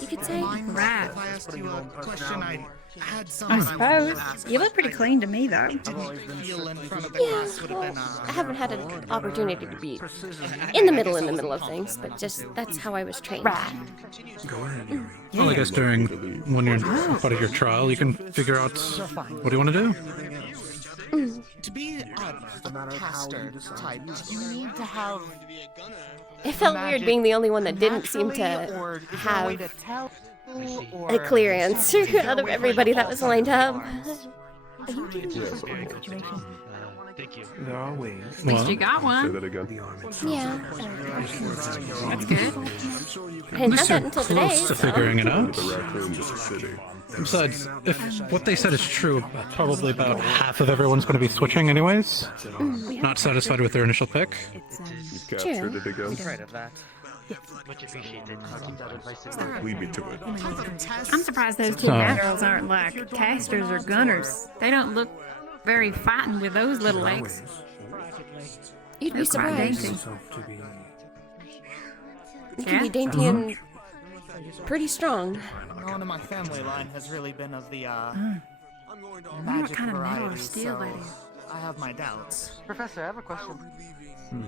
You could say. Right. I asked you a question, I had some. I suppose. You look pretty clean to me though. Feel in front of the Yeah, class would have well, been I haven't had an opportunity to be in the middle of things, but just that's how I was trained. Right. Well, I guess when you're part of your trial, you can figure out what do you want to do. To be a caster type, you need to have. It felt weird being the only one that didn't seem to have a clear answer out of everybody that was lined up. Thank you. There are ways. At least you got Say one. that again. Yeah. That's good. I didn't have that until today. Close to So. figuring it out. The raccoon just sitting. Besides, if what they said is true, probably about half of everyone's going to be switching anyways. Not satisfied with their initial pick. You captured it again. Much appreciated. Lead me to it. I'm surprised those two girls aren't like casters or gunners. They don't look very fighting with those little legs. You'd be They're quite surprised. dainty. You can be dainty and pretty strong. No one in my family line has really been of the I wonder what magic kind of metal or variety, steel so that is. I have my doubts. Professor, I have a question.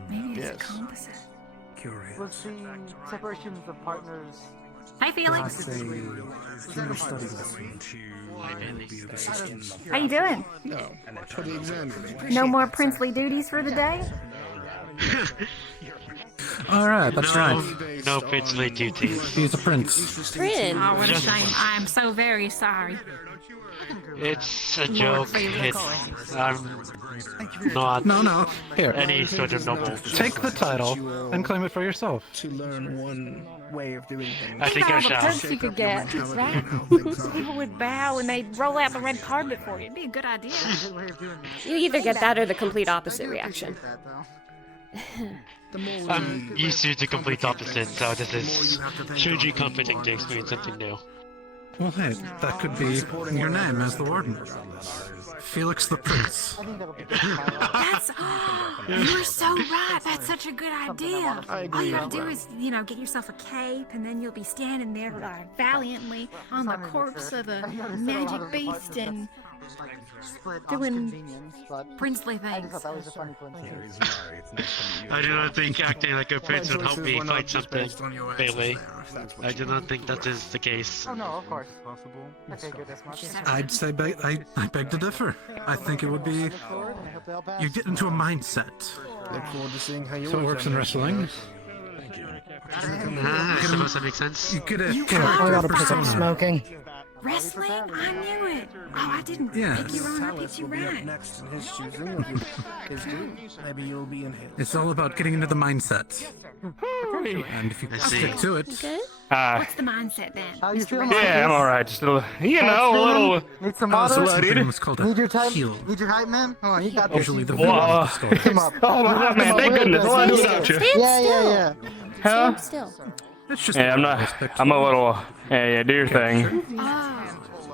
Maybe it's a composite. Curious. Was the separation of partners... Hey, Felix. How you doing? No, for the exam. No more princely duties for the day? All right, that's right. No princely duties. He's a prince. Prince. Oh, what a shame. I am so very sorry. It's a joke. I'm not No. Here. any sort of noble. Take the title and claim it for yourself. To learn one way of doing things. I think I all the shall. perks you could get, right? People would bow and they'd roll out the red carpet for you. It'd be a good idea. You either get that or the complete opposite reaction. I'm used to the complete opposite, so this is hugely comforting to experience something new. Well, hey, that could be your name as the warden. Felix the Prince. That's. You were so right. That's such a good idea. All you gotta do is, get yourself a cape, and then you'll be standing there valiantly on the corpse of a magic beast and doing princely things. I do not think acting like a prince would help me fight something, Bailey. I do not think that is the case. Oh no, of course. I figured as much. I'd say I beg to differ. I think it would be you get into a mindset. Look forward to seeing how you So it works in wrestling. I suppose that makes sense. You get a I gotta pick up smoking. Wrestling? I knew it. Oh, I didn't pick you wrong. I picked you right. Next in his choosing, his doing. Maybe you'll be in his. It's all about getting into the mindset. And if you stick to it. What's the mindset then? How you feeling? Yeah, I'm alright. Just a little, a little. Need some water? Need your type? Need your hype, man? Come on, you got this. Usually the villain of the story. Come up. Oh my God, man! Thank goodness. What do without you? Yeah. Huh? Stand still. It's just Yeah, I'm a little. Yeah, do your thing.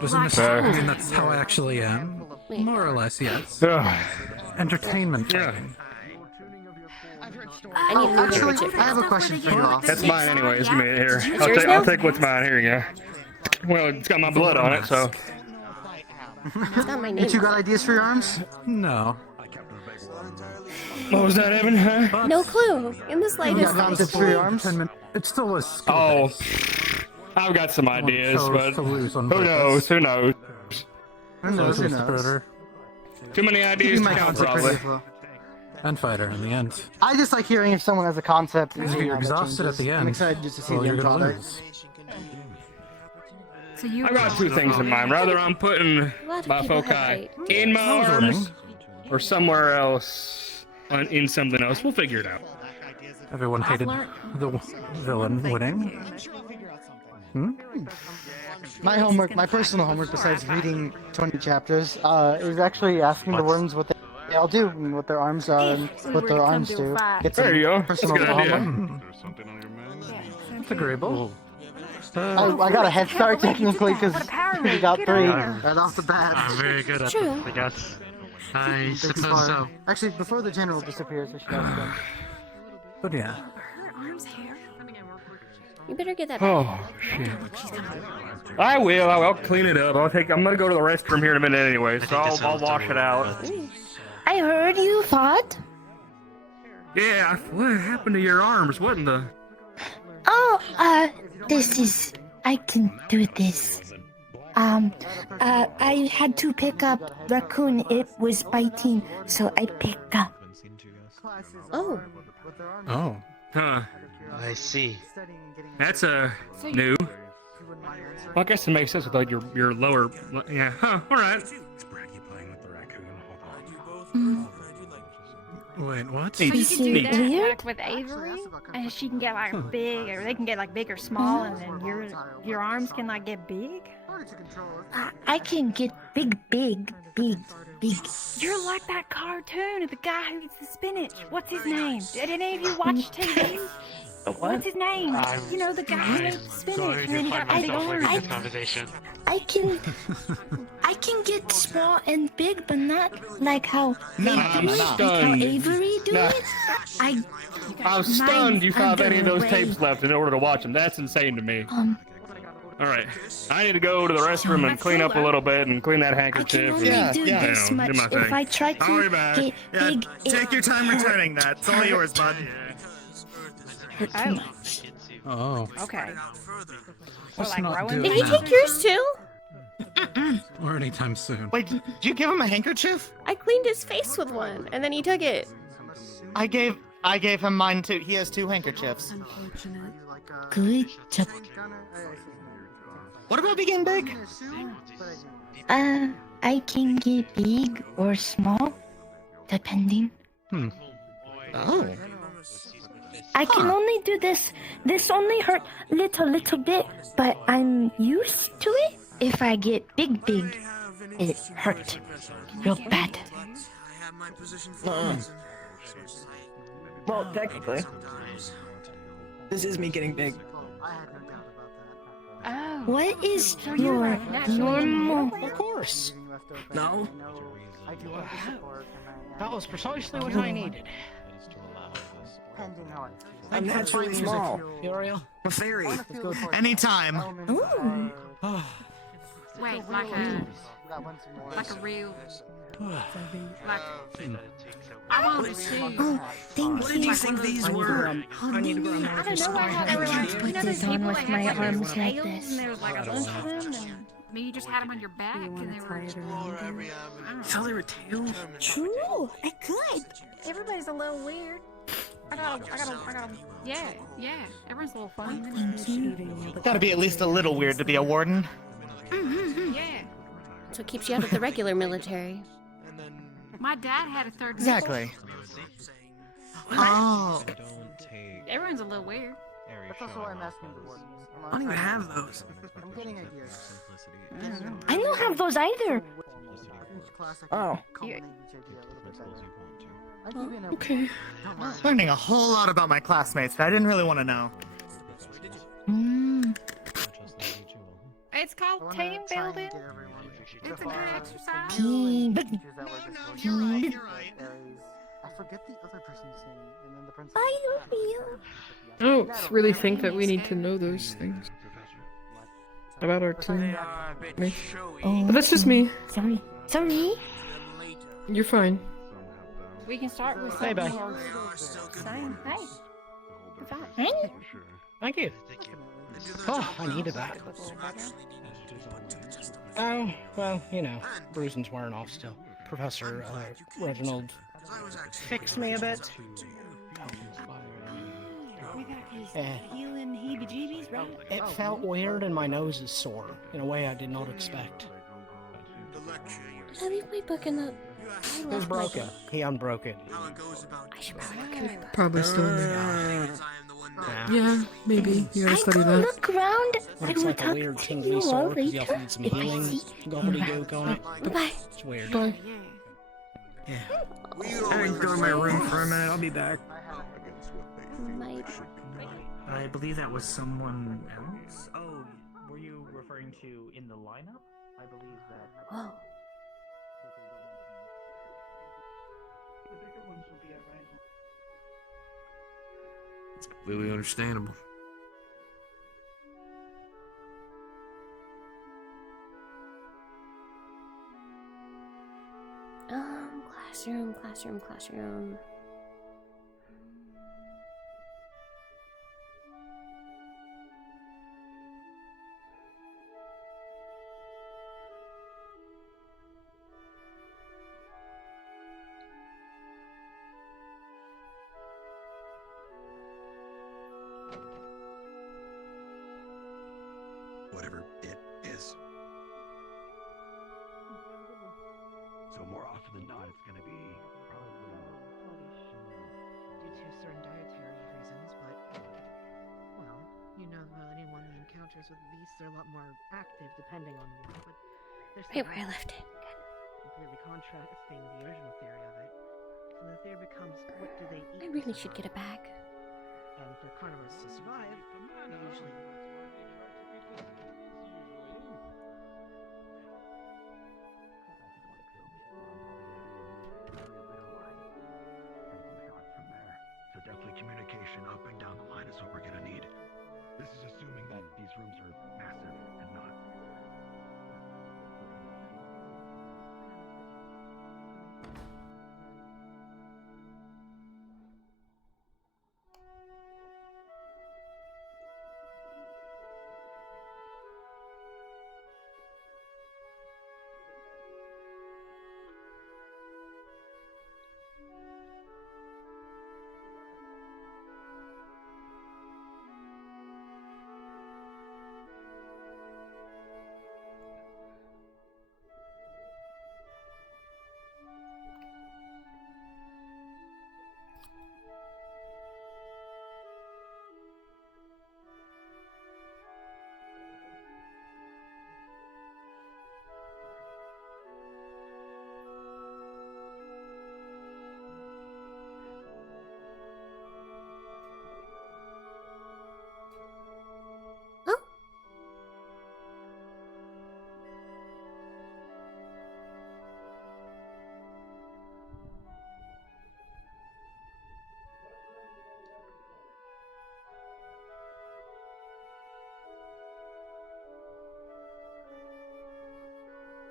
Doesn't necessarily mean that's how I actually am. More or less, yes. Entertainment. Yeah. Actually, I have a question for you all. That's mine, anyways. Give me it here. Yours now? I'll take what's mine. Here you go. Well, it's got my blood on it, so. It's got my name. You two got ideas for your arms? No. What was that, Evan? Huh? No clue. In the You slightest. got concepts for your arms? It still was skill Oh, based. I've got some ideas, but to lose on who knows? Who knows? Who knows? Who knows? Too many ideas to count, probably. And fighter in the end. I just like hearing if someone has a concept. If you're exhausted at the end, I'm excited just to see the you're end gonna product. lose. So you I got two things in mind. Rather, I'm putting my foci in my arms or somewhere else, in something else. We'll figure it out. Everyone hated the villain winning. My personal homework, besides reading 20 chapters, is actually asking the worms what they all do, and what their arms are, and what their arms do. Get some There you go. personal That's a good idea. homework. It's agreeable. I got a head start technically because we got 3 right off the bat. I'm very good at True. them, I guess. I Big suppose part. so. Actually, before the general disappears, I should have done. But yeah. Her arms hair. You better get that. Oh shit! I will. I'll clean it up. I'm gonna go to the restroom here in a minute anyway, so I'll wash it out. I heard you fought. Yeah. What happened to your arms? What in the? Oh, this is. I can do this. I had to pick up raccoon. It was biting, so I picked up. Oh. Oh. Huh. I see. That's new. Well, I guess it makes sense with like your lower. Yeah. Huh. All right. Wait, what? So you can do that Weird? like with Avery, and she can get like big, or they can get like big or small, and then your arms can like get big. I can get big. You're like that cartoon of the guy who eats the spinach. What's his name? Did any of you watch TV? What's his name? You know, the guy who ate the spinach, and then he got big arms. I can get small and big, but not like how they do it, like how stunned. Avery do it. I'm stunned you have any of those way. tapes left in order to watch them. That's insane to me. All right, I need to go to the restroom and clean up a little bit and clean that I handkerchief. can only do this much. do my If thing. I try I'll be to back. get big, Take your time returning that. It's all yours, bud. hurt too much. Oh. Okay. Let's like not growing do Did he that. take yours too? Or anytime soon. Wait, did you give him a handkerchief? I cleaned his face with one, and then he took it. I gave him mine too. He has 2 handkerchiefs. Good job. What about being big? I can get big or small, depending. Oh. I can only do this. This only hurt little bit, but I'm used to it. If I get big, it hurt real bad. Well, technically, this is me getting big. Oh. What is your normal? Of course. No. That was precisely what I needed. I'm naturally small. Uriel? A fairy. Anytime. Ooh. Wait, like a real, like, I wanted to see. Oh, thank What did you think these were? I need to grow more. I don't know why they were like, Put you know, this those on people with that my have like arms like tails this. and there was like a bunch of them, and maybe you just had them on your back and they were. So they were tails? True, I could. Everybody's a little weird. I gotta, yeah, everyone's a little funny. Gotta be at least a little weird to be a warden. Yeah. So it keeps you out of the regular military. My dad had a third. Exactly. Oh. Everyone's a little weird. That's also why I'm asking the wardens. I don't even have those. I'm getting ideas. I don't have those either. Oh. Okay. Learning a whole lot about my classmates that I didn't really want to know. It's called team building. It's a good exercise. Team building. I forget the other person's name, and then the principal. I love you. I don't really think that we need to know those things about our team. But that's just me. Sorry. You're fine. We can start with Hey, bye. Same. Hey. Hey. Thank you. Oh, I needed that. Oh, well, you know, bruising's wearing off still. Professor Reginald fixed me a bit. Healing heebie-jeebies, right? It felt weird and my nose is sore in a way I did not expect. Did I leave my book in the... It was broken. He unbroke it. I should probably look at my book. Probably still in there. Yeah, maybe. You gotta study that. Look around. Looks like a weird tingly sore because you also need some healing gobbledygook on it. Bye. It's weird. Bye. Yeah. I can go to my room for a minute. I'll be back. I believe that was someone else. Oh, were you referring to in the lineup? I believe that. Whoa. It's completely understandable. Classroom. Whatever it is. So more often than not, it's gonna be probably due to certain dietary reasons, but well, you know, anyone that encounters with beasts, they're a lot more active depending on what. But there's Right where I left it. completely contrasting the original theory of it. So the theory becomes, what do they eat? I really should get a bag. And for carnivores to survive, they usually. So definitely communication up and down the line is what we're gonna need. This is assuming that these rooms are massive and not.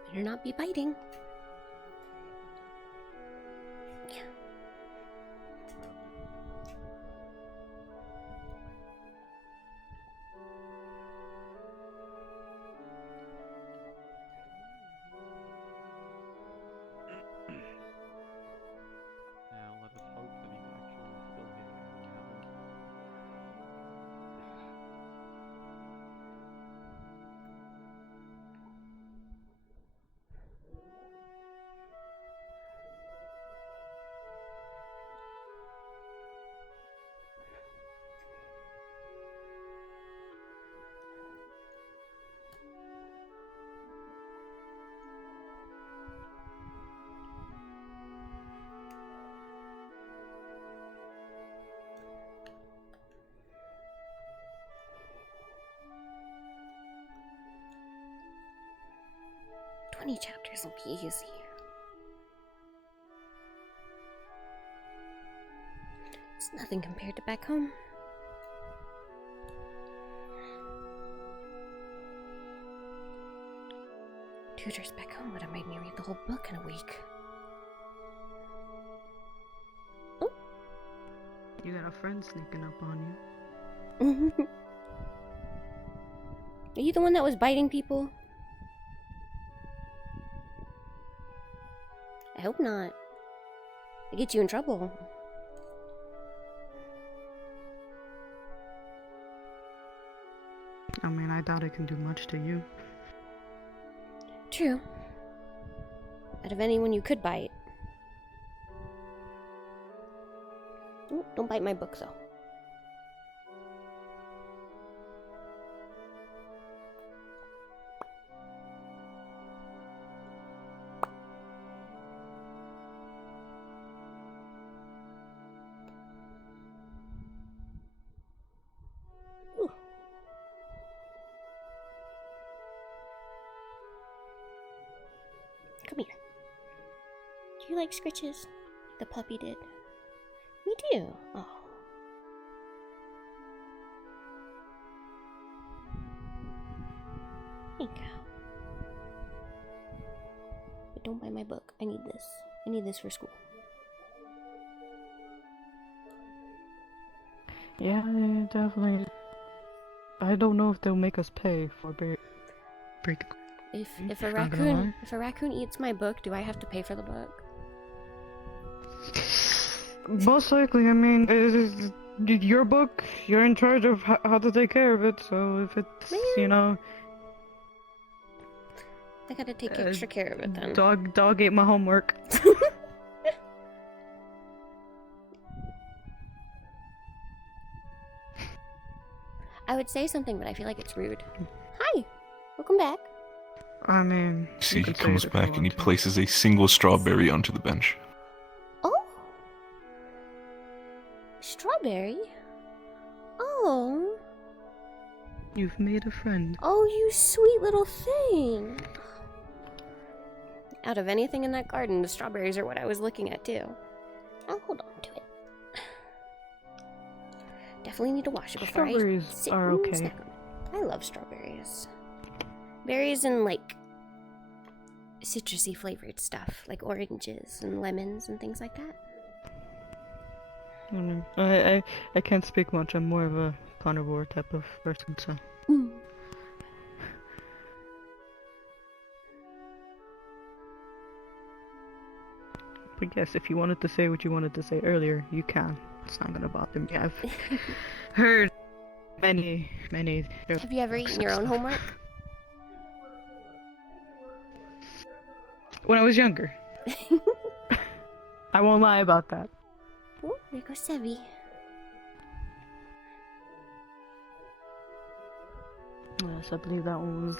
Better not be biting. Now let us hope that he's actually still here. Chapters will be easy. It's nothing compared to back home. Tutors back home would have made me read the whole book in a week. Oh. You got a friend sneaking up on you. Are you the one that was biting people? I hope not. It gets you in trouble. I mean, I doubt it can do much to you. True. Out of anyone you could bite. Ooh, don't bite my book, though. Come here. Do you like scritches? The puppy did. Me too. Oh. There you go. But don't buy my book. I need this. I need this for school. Yeah, definitely. I don't know if they'll make us pay for break. If a raccoon eats my book, do I have to pay for the book? Most likely, I mean, your book, you're in charge of how to take care of it, so if it's, you know... I gotta take extra care of it then. Dog ate my homework. I would say something, but I feel like it's rude. Hi! Welcome back. I mean... See, he comes back and he places a single strawberry onto the bench. Oh! Strawberry? Oh! You've made a friend. Oh, you sweet little thing! Out of anything in that garden, the strawberries are what I was looking at too. I'll hold on to it. Definitely need to wash it before Strawberries I sit are and okay. snack on it. I love strawberries. Berries and like citrusy flavored stuff, like oranges and lemons and things like that. I can't speak much. I'm more of a carnivore type of person, so. But yes, if you wanted to say what you wanted to say earlier, you can. It's not gonna bother me. I've heard many. Have you ever eaten your own homework? When I was younger. I won't lie about that. Oh, there goes Sevi. Yes, I believe that one was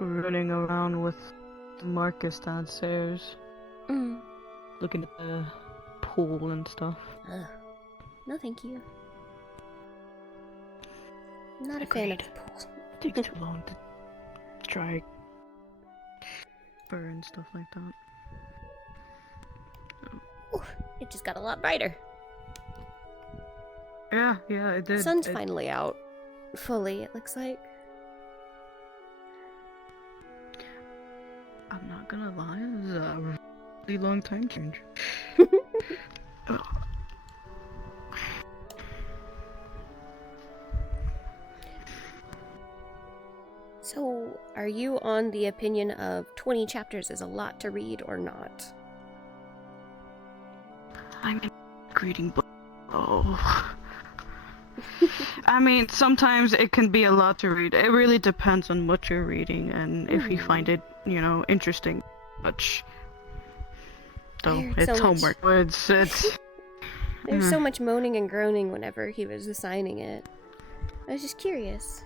running around with Marcus downstairs. Looking at the pool and stuff. No, thank you. I'm not a fan of the pool. It takes too long to dry fur and stuff like that. Ooh, it just got a lot brighter. Yeah, it did. Sun's finally out. Fully, it looks like. I'm not gonna lie, it was a really long time change. So, are you on the opinion of 20 chapters is a lot to read or not? I'm reading books. Oh. I mean, sometimes it can be a lot to read. It really depends on what you're reading and if you find it, interesting. Much. Though it's homework. It's There's so much moaning and groaning whenever he was assigning it. I was just curious.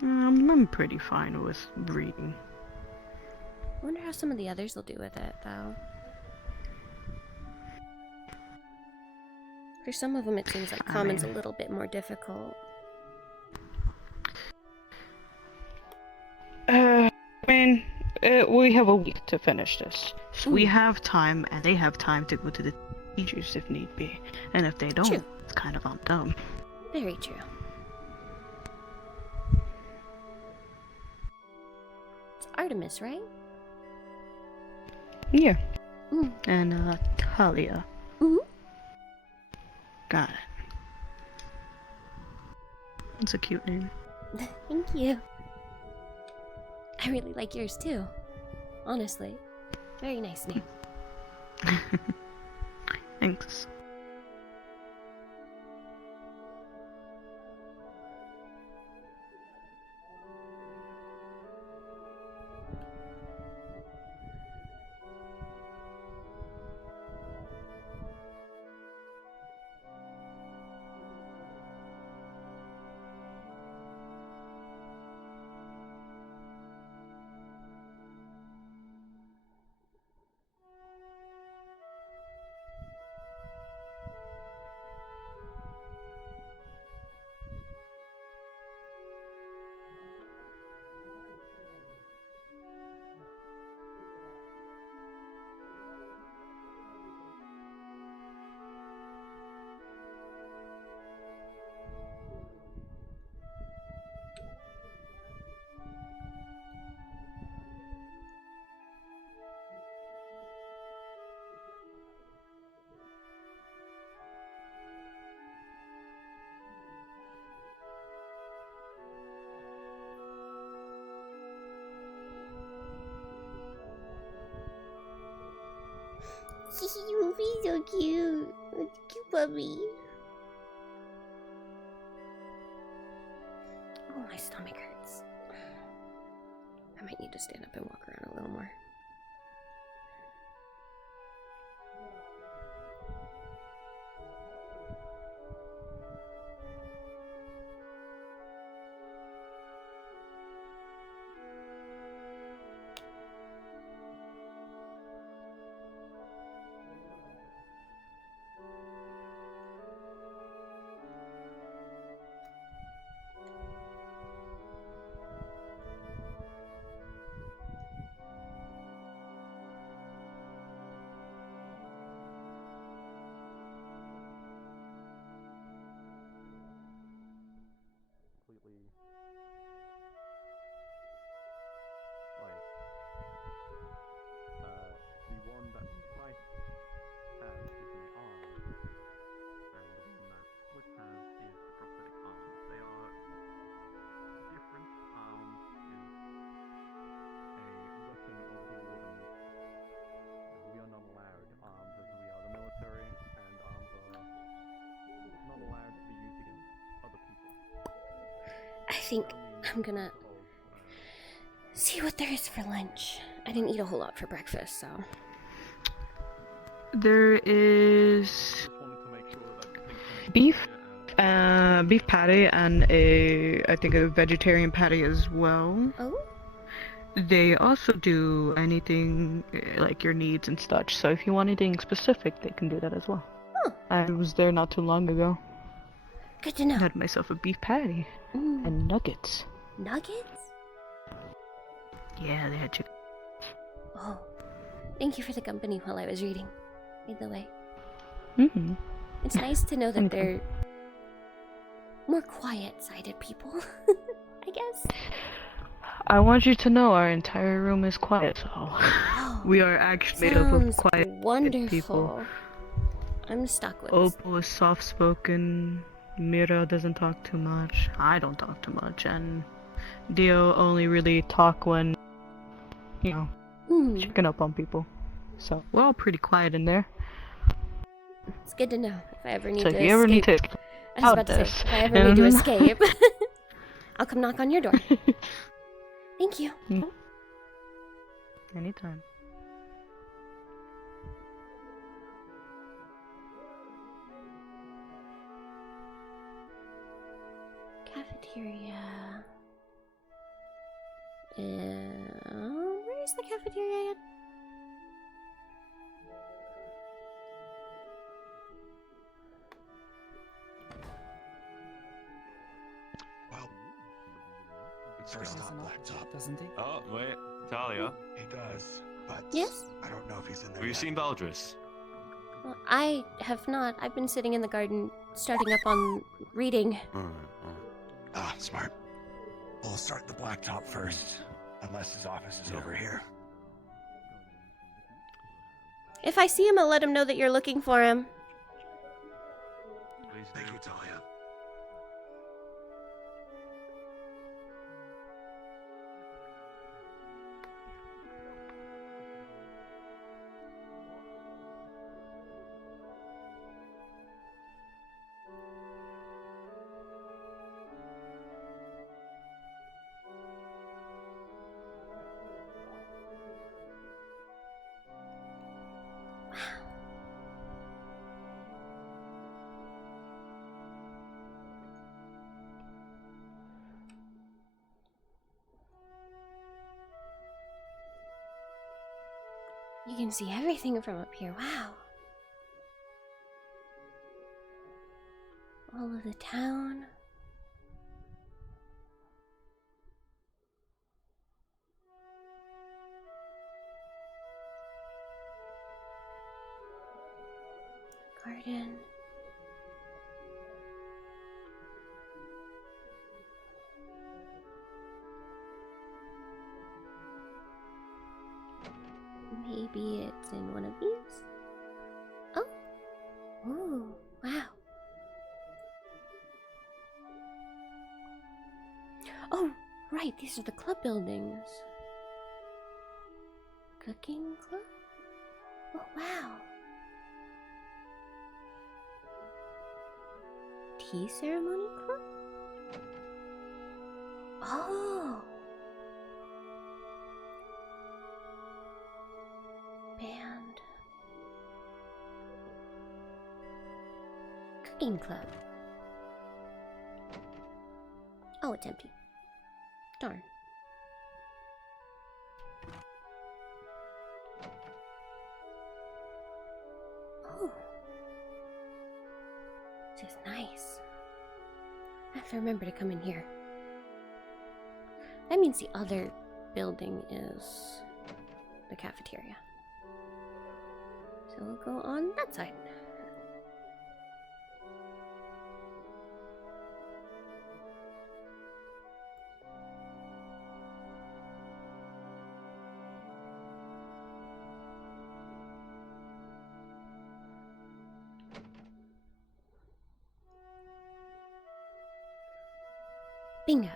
I'm pretty fine with reading. I wonder how some of the others will do with it, though. For some of them, it seems like common's a little bit more difficult. We have a week to finish this. So we have time, and they have time to go to the teachers if need be. And if they don't, it's kind of on them. Very true. It's Artemis, right? Yeah. And Talia. Got it. It's a cute name. Thank you. I really like yours too. Honestly. Very nice name. Thanks. You be so cute. Cute puppy. Oh, my stomach hurts. I might need to stand up and walk around a little more. Completely the one that might have is an arm, and the one that would have is the prosthetic arm. They are different. Is a weapon of the warden. We are not allowed arms as we are the military, and arms are not allowed to be used against other people. I think I'm gonna see what there is for lunch. I didn't eat a whole lot for breakfast, so. There is beef patty, and I think a vegetarian patty as well. Oh. They also do anything like your needs and such. So if you want anything specific, they can do that as well. Oh. I was there not too long ago. Good to know. I had myself a beef patty and nuggets. Nuggets? Yeah, they had chicken. Oh, thank you for the company while I was reading. By the way. It's nice to know that they're more quiet-sided people, I guess. I want you to know our entire room is quiet, so we are actually made up of quiet wonderful. people. I'm stuck with Opal is soft-spoken. Mira doesn't talk too much. I don't talk too much, and Dio only really talk when, you know, checking up on people. So we're all pretty quiet in there. It's good to know if I ever need So to if you ever need to escape. I was about to say, if I ever need to escape, I'll come knock on your door. Thank you. Anytime. Cafeteria. Where is the cafeteria? Well, first off, Blacktop. Doesn't he? Oh, wait. Talia. He does, but Yes? I don't know if he's in there Have you yet. seen Valdris? Well, I have not. I've been sitting in the garden, starting up on reading. Ah, smart. We'll start the Blacktop first, unless his office is over here. If I see him, I'll let him know that you're looking for him. Thank you, Talia. You can see everything from up here. Wow. All of the town. Garden. Maybe it's in one of these? Oh! Ooh, wow. Oh, right, these are the club buildings. Cooking club? Oh, wow. Tea ceremony club? Oh! Band. Cooking club. Oh, it's empty. Darn. Oh. This is nice. I have to remember to come in here. That means the other building is the cafeteria. So we'll go on that side. Bingo.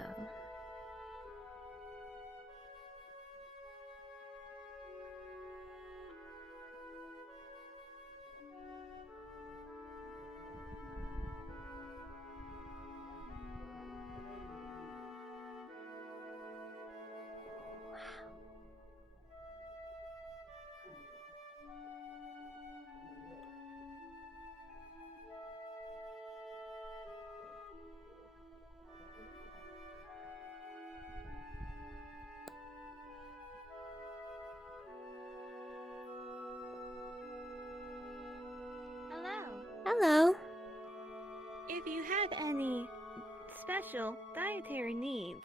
Hello. If you have any special dietary needs,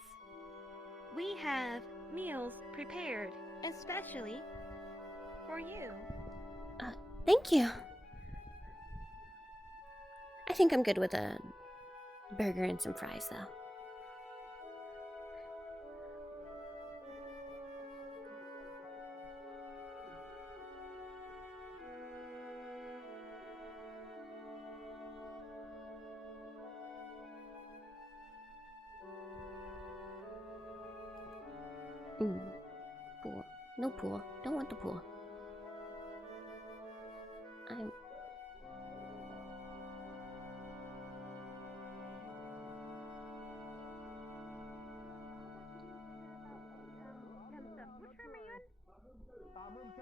we have meals prepared especially for you. Thank you. I think I'm good with a burger and some fries, though. Pool. No pool. Don't want the pool. I'm... Which room are you in? Room 2.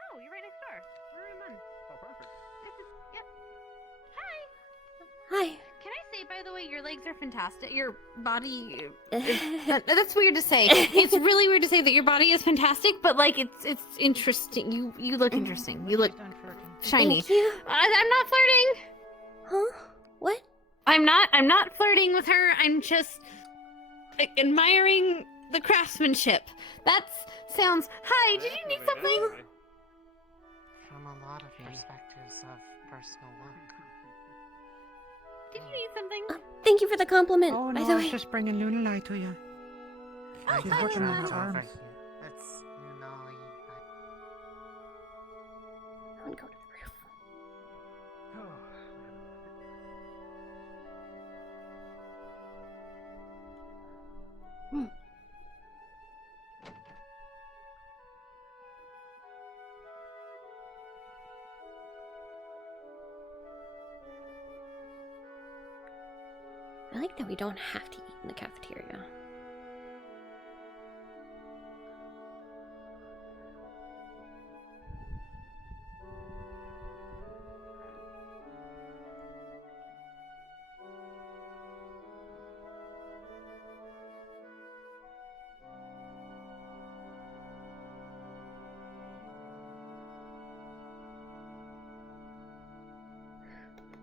Oh, you're right next door. We're in room 1. Oh, perfect. Yep. Hi. Hi. Can I say, by the way, your legs are fantastic. Your body. That's weird to say. It's really weird to say that your body is fantastic, but like it's interesting. You look interesting. You look shiny. Thank you. I'm not flirting. Huh? What? I'm not flirting with her. I'm just admiring the craftsmanship. That sounds. Hi. Did you need something? From a lot of perspectives of personal work. Did you need something? Thank you for the compliment, Oh, by no, the I way. was just bringing Lunalai to you. She's working on his arms. That's Lunalai. I want to go to the roof. I like that we don't have to eat in the cafeteria.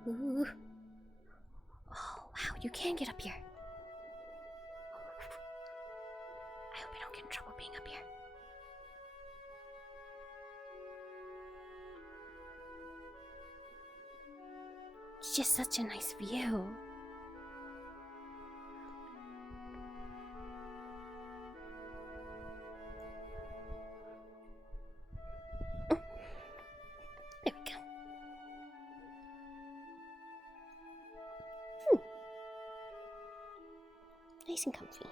Ooh. Oh, wow, you can get up here. I hope I don't get in trouble being up here. It's just such a nice view. There we go. Nice and comfy.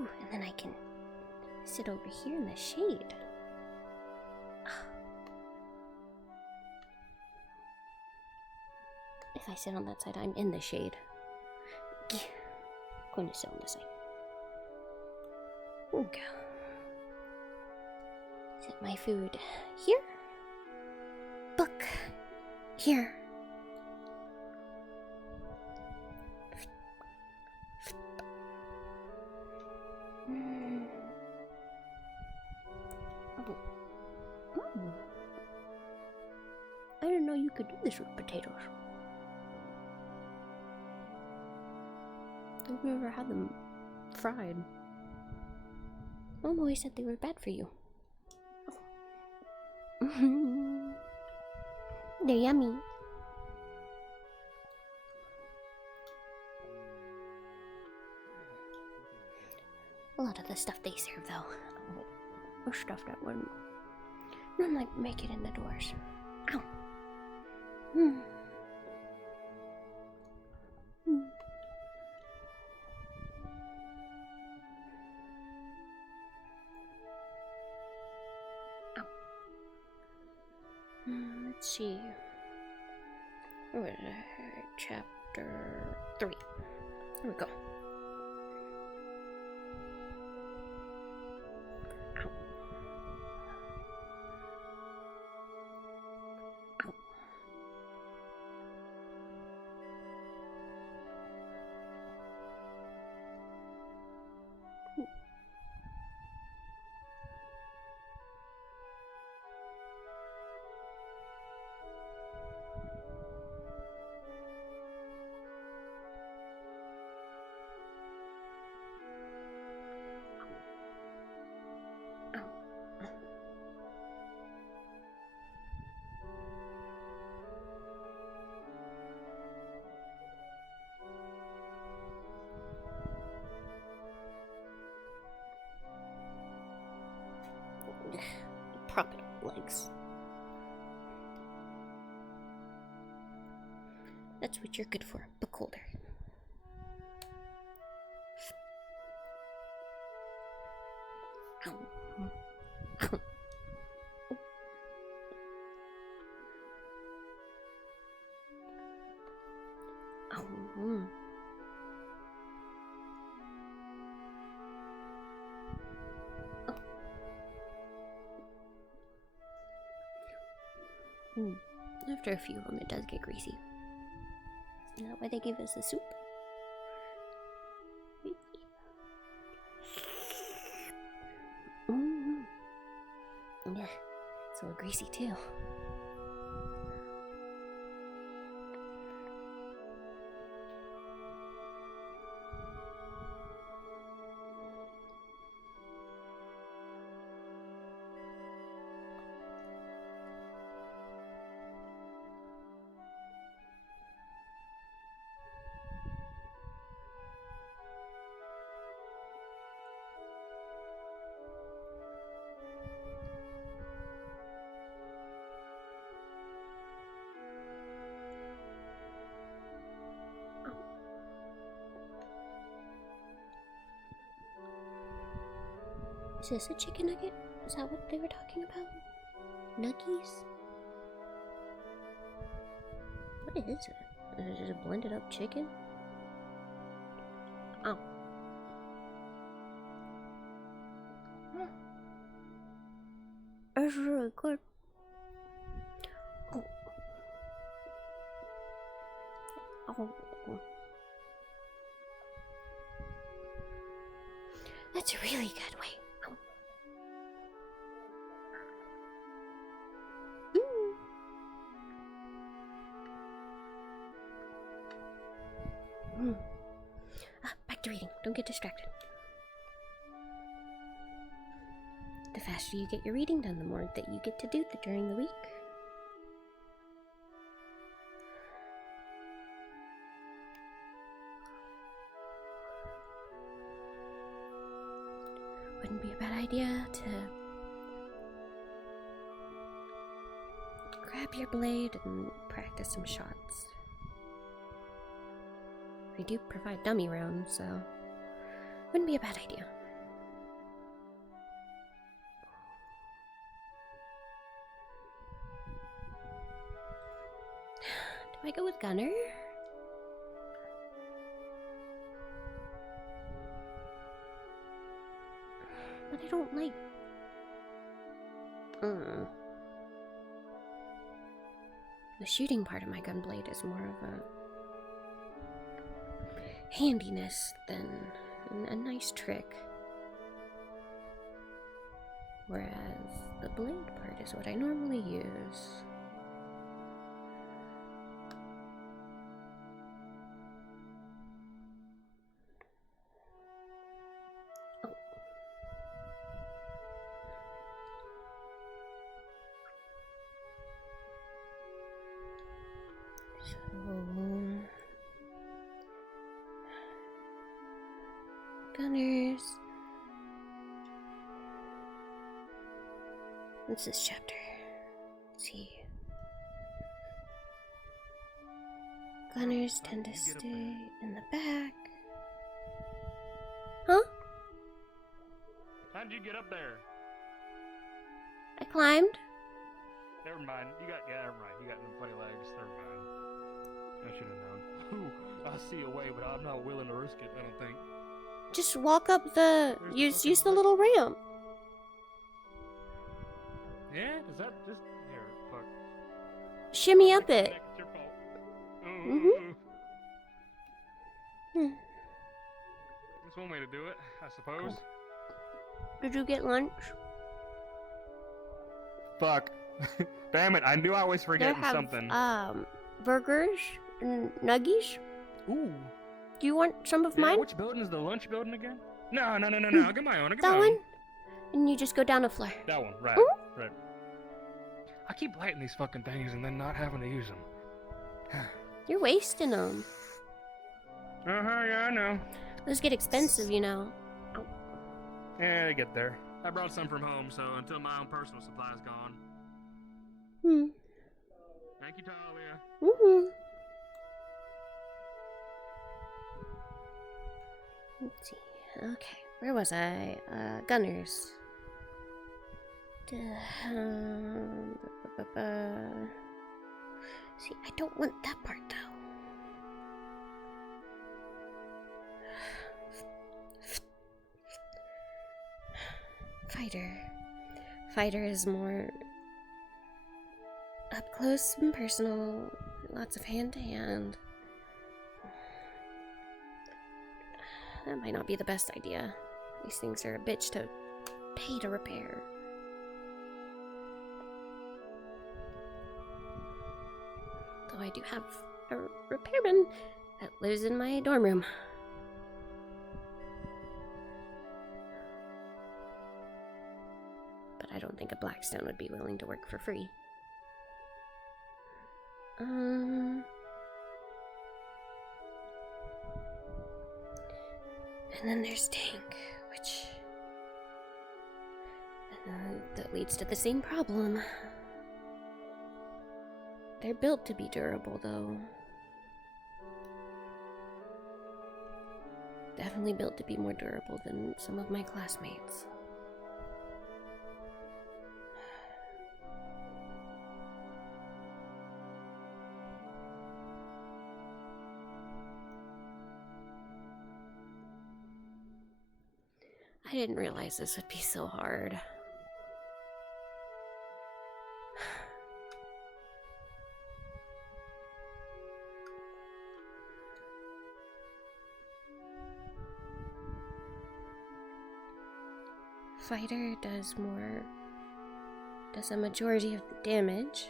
Ooh, and then I can sit over here in the shade. If I sit on that side, I'm in the shade. Going to sit on this side. Okay. Set my food here. Book here. Oh. I didn't know you could do this with potatoes. I've never had them fried. Mom always said they were bad for you. They're yummy. A lot of the stuff they serve, though, or stuff that wouldn't normally make it in the doors. Ow. Let's see. Where is it? Chapter 3. There we go. Ow. Ow. Ooh. crab legs. That's what you're good for, but colder. Ow. Oh. After a few of them, it does get greasy. Isn't that why they give us the soup? Yeah, it's a little greasy too. Is this a chicken nugget? Is that what they were talking about? Nuggies? What is it? Is it just a blended up chicken? Oh. That's really good. Oh. Oh. That's really good. Wait. Back to reading. Don't get distracted. The faster you get your reading done, the more that you get to do during the week. Wouldn't be a bad idea to grab your blade and practice some shots. We do provide dummy rounds, so wouldn't be a bad idea. Do I go with Gunner? But I don't like... The shooting part of my gunblade is more of a handiness than a nice trick. Whereas the blade part is what I normally use. Gunners. What's this chapter? Let's see. Gunners tend to stay in the back. Huh? How'd you get up there? I climbed. Never mind. Never mind. You got them funny legs. Never mind. I should have known. Ooh, I see a way, but I'm not willing to risk it, I don't think. Just walk up the... Use the little ramp. Yeah? Does that just... Here, fuck. Shimmy up it. It's your fault. That's one way to do it, I suppose. Did you get lunch? Fuck. Damn it, I knew I was forgetting something. Burgers and nuggies. Ooh. Do you want some of mine? Which building is the lunch building again? No. I'll get my own. That one? And you just go down a floor. That one, right. Right. I keep lighting these fucking things and then not having to use them. You're wasting them. Yeah, I know. Those get expensive, you know. Yeah, they get there. I brought some from home, so until my own personal supply is gone, Hmm. Thank you, Talia. Woohoo. Let's see. Okay, where was I? Gunners. See, I don't want that part though. Fighter is more up close and personal, lots of hand to hand. That might not be the best idea. These things are a bitch to pay to repair. Though I do have a repairman that lives in my dorm room. But I don't think a Blackstone would be willing to work for free. And then there's Tank, which that leads to the same problem. They're built to be durable, though. Definitely built to be more durable than some of my classmates. I didn't realize this would be so hard. Fighter does a majority of the damage,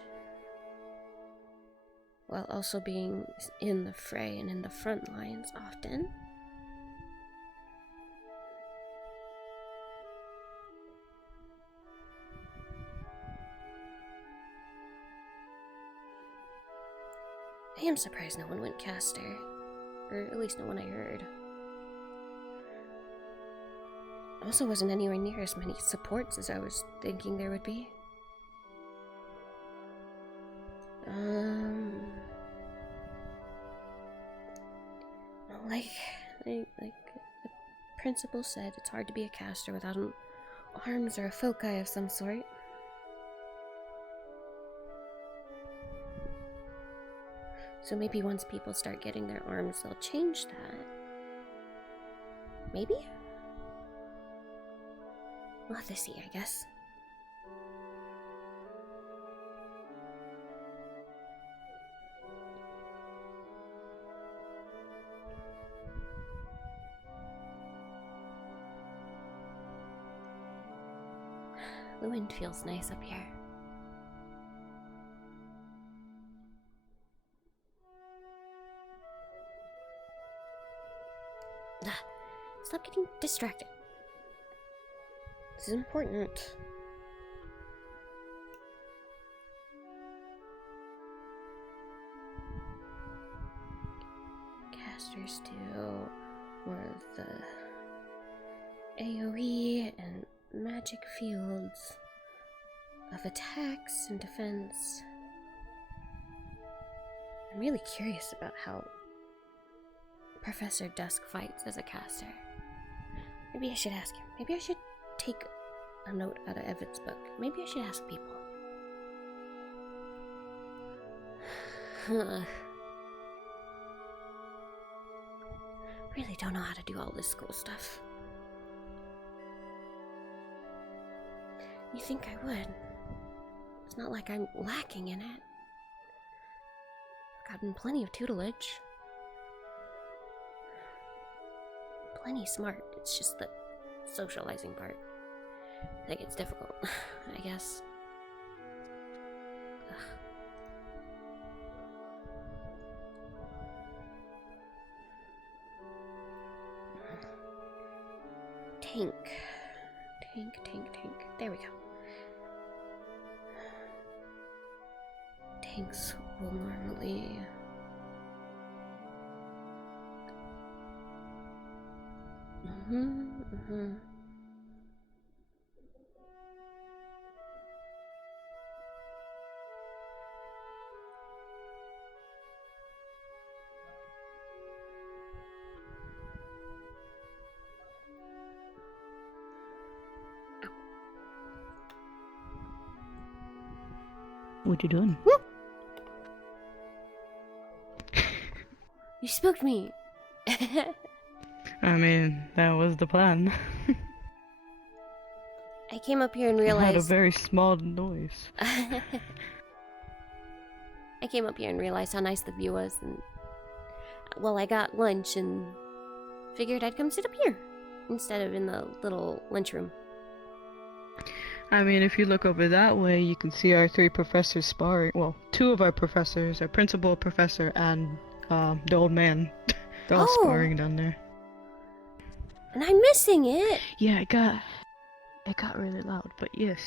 while also being in the fray and in the front lines often. I am surprised no one went caster, or at least no one I heard. Also wasn't anywhere near as many supports as I was thinking there would be. Like the principal said, it's hard to be a caster without an arms or a foci of some sort. So maybe once people start getting their arms, they'll change that. Maybe? We'll have to see, I guess. The wind feels nice up here. Stop getting distracted. This is important. Casters do more of the AoE and magic fields of attacks and defense. I'm really curious about how Professor Dusk fights as a caster. Maybe I should ask him. Maybe I should take a note out of Evan's book. Maybe I should ask people. Really don't know how to do all this school stuff. You think I would? It's not like I'm lacking in it. I've gotten plenty of tutelage. Plenty smart. It's just the socializing part that gets difficult, I guess. Ugh. Tank. There we go. Tanks will normally... what you doing? You spooked me. I mean, that was the plan. I came up here and I had a realized... very small noise. I came up here and realized how nice the view was, and... Well, I got lunch and figured I'd come sit up here instead of in the little lunchroom. I mean, if you look over that way, you can see our 3 professors sparring. Well, 2 of our professors, our principal professor and the old man. They're all sparring down there. And I'm missing it! Yeah, it got really loud, but yes.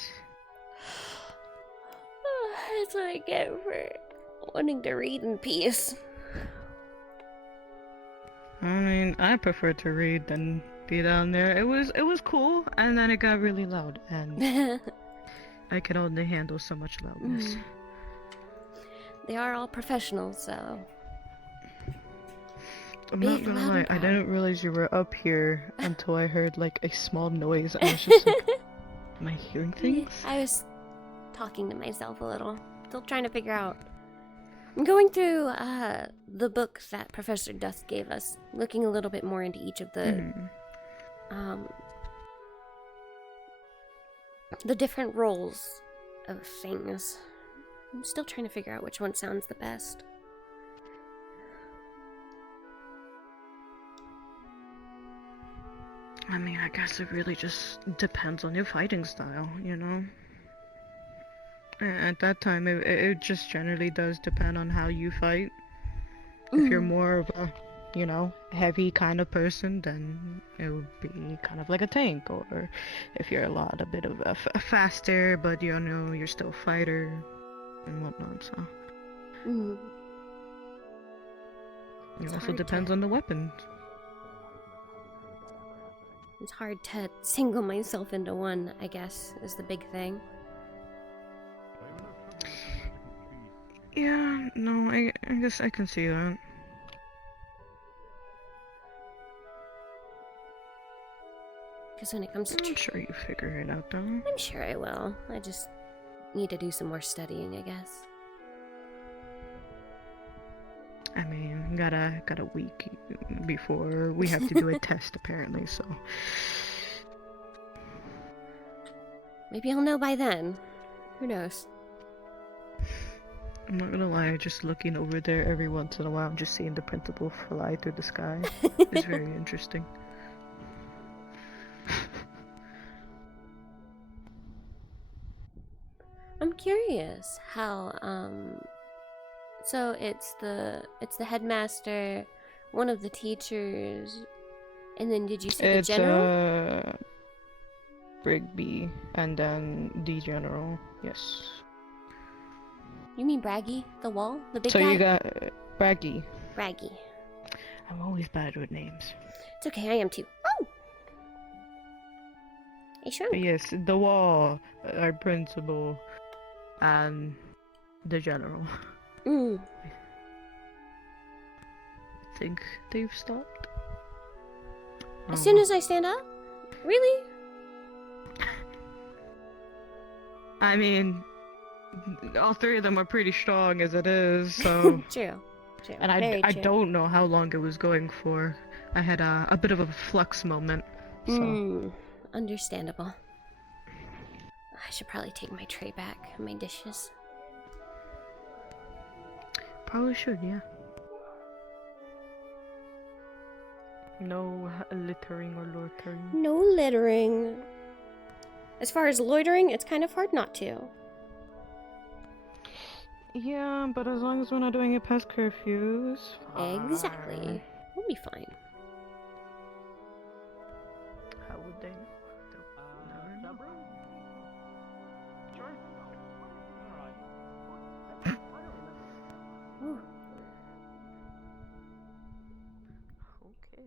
That's what I get for wanting to read in peace. I mean, I prefer to read than be down there. It was cool, and then it got really loud, and I can only handle so much loudness. They are all professionals, so... I'm Big, not gonna loud, lie, and I proud. didn't realize you were up here until I heard like a small noise. I was just like, am I hearing things? I was talking to myself a little, still trying to figure out. I'm going through the book that Professor Dusk gave us, looking a little bit more into each of the different roles of things. I'm still trying to figure out which one sounds the best. I mean, I guess it really just depends on your fighting style, you know? At that time, it just generally does depend on how you fight. If you're more of a, you know, heavy kind of person, then it would be kind of like a tank. Or if you're a bit of a faster, but you know, you're still a fighter and whatnot, so. It also depends on the weapon. It's hard to single myself into one, I guess, is the big thing. Yeah, no, I guess I can see that. Because when it comes to... I'm sure you figure it out, though. I'm sure I will. I just need to do some more studying, I guess. I mean, got a week before we have to do a test, apparently, so... Maybe I'll know by then. Who knows? I'm not gonna lie, just looking over there every once in a while, just seeing the principal fly through the sky is very interesting. I'm curious how, so it's the headmaster, one of the teachers, and then did you say the general? Brigby, and then the general, yes. You mean Braggy? The wall? The big guy? So you got Braggy. Braggy. I'm always bad with names. It's okay, I am too. Oh! I shrunk. But yes, the wall, our principal, and the general. I think they've stopped. As soon as I stand up? Really? I mean, all 3 of them are pretty strong as it is, so... True. And I don't know how long it was going for. I had a bit of a flux moment, so... Understandable. I should probably take my tray back, my dishes. Probably should, yeah. No littering or loitering. No littering. As far as loitering, it's kind of hard not to. Yeah, but as long as we're not doing it past curfews. Exactly. We'll be fine. How would they know? Ooh. Okay.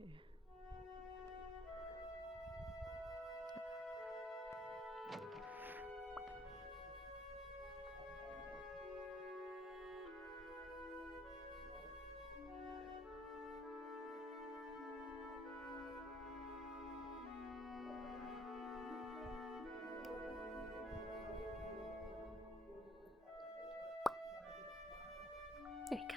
There you go.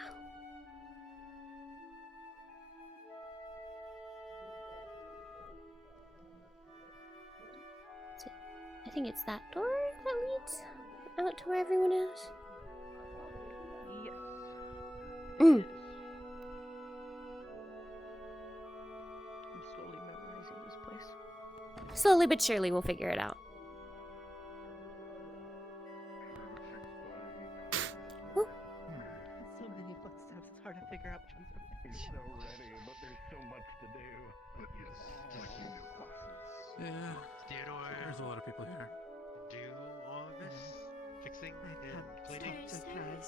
So, I think it's that door that leads out to where everyone is. Yes. Mm. I'm slowly memorizing this place. Slowly but surely, we'll figure it out. So many footsteps, it's hard to figure out which ones are which. He's so ready, but there's so much to do. Yeah. Theodore, There's a lot of people here. do all of this fixing and I've cleaning. talked to Taz.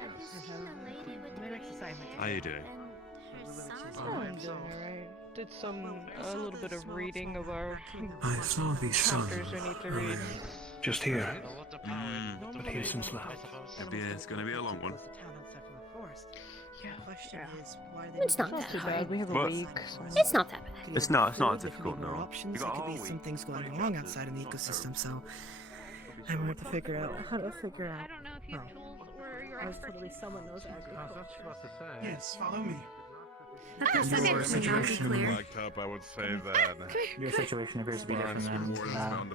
Have you seen a lady with My next green assignment. hair How you doing? and her son? Oh, I'm doing alright. Did a little bit of reading of our I saw these chapters I need to read. Just here. Mm. But here's some slack. It's gonna be a long one. Yeah, question is why they It's not Not that too hard. bad. We have a What? week. It's not that bad. It's not If difficult, you have more no. options, You there got a could be whole some week. things going wrong outside in the ecosystem, so I wanted to figure out how to figure out. I don't know if you have tools or your I was expertise. totally someone knows I was agriculture. just about to say. Yes, follow me. That does sound Your interesting, I'll be situation- clear. Like up, I would say that. Your situation appears to be different than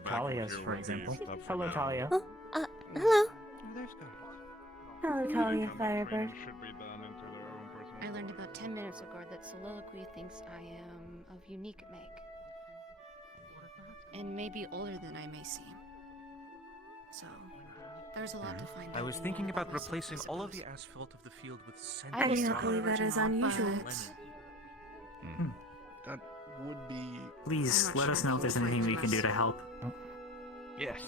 Talia's, for example. Hello, Talia. Oh, hello. Oh, there's Garnet. Hello, Talia Firebird. Should be done into their own personal. I learned about 10 minutes ago that Soliloquy thinks I am of unique make. And maybe older than I may seem. So, there's a lot to find out. I was in thinking all about of this, replacing I all of the suppose. asphalt of the field with I do sand. not believe that is unusual. That would be. Please let us know if there's anything we can do to help. Yes.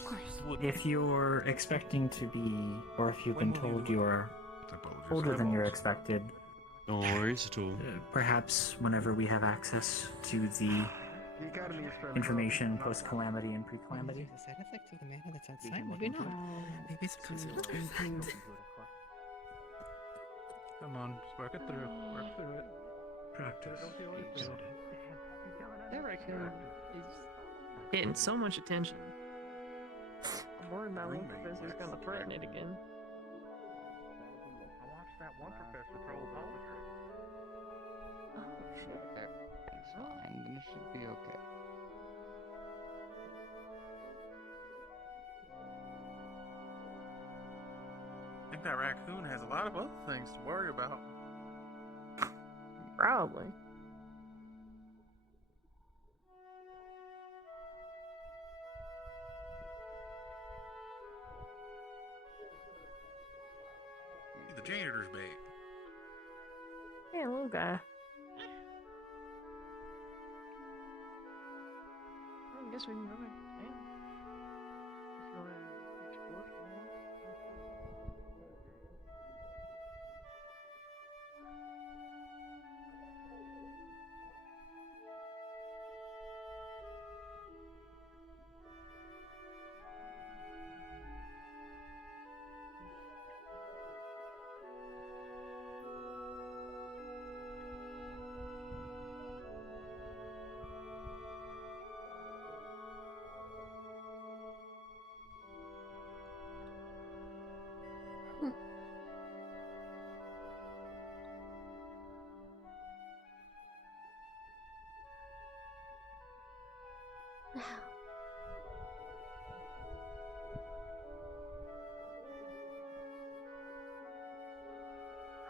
If you're expecting to be, or if you've been told you're older than you're expected, No worries at all. perhaps whenever we have access to the information post-calamity and pre-calamity. The side effect of the mana that's outside? Maybe not. Maybe it's because of the Come on, just work it through. Work through it. Practice. That raccoon is getting so much attention. I'm worried that one professor's gonna threaten it again. I watched that one professor troll poetry. Oh, shit. Everything's fine, then it should be okay. I think that raccoon has a lot of other things to worry about. Probably. The janitor's bait. Yeah, little guy. I guess we can go in. Yeah. If you wanna explore some more. Now.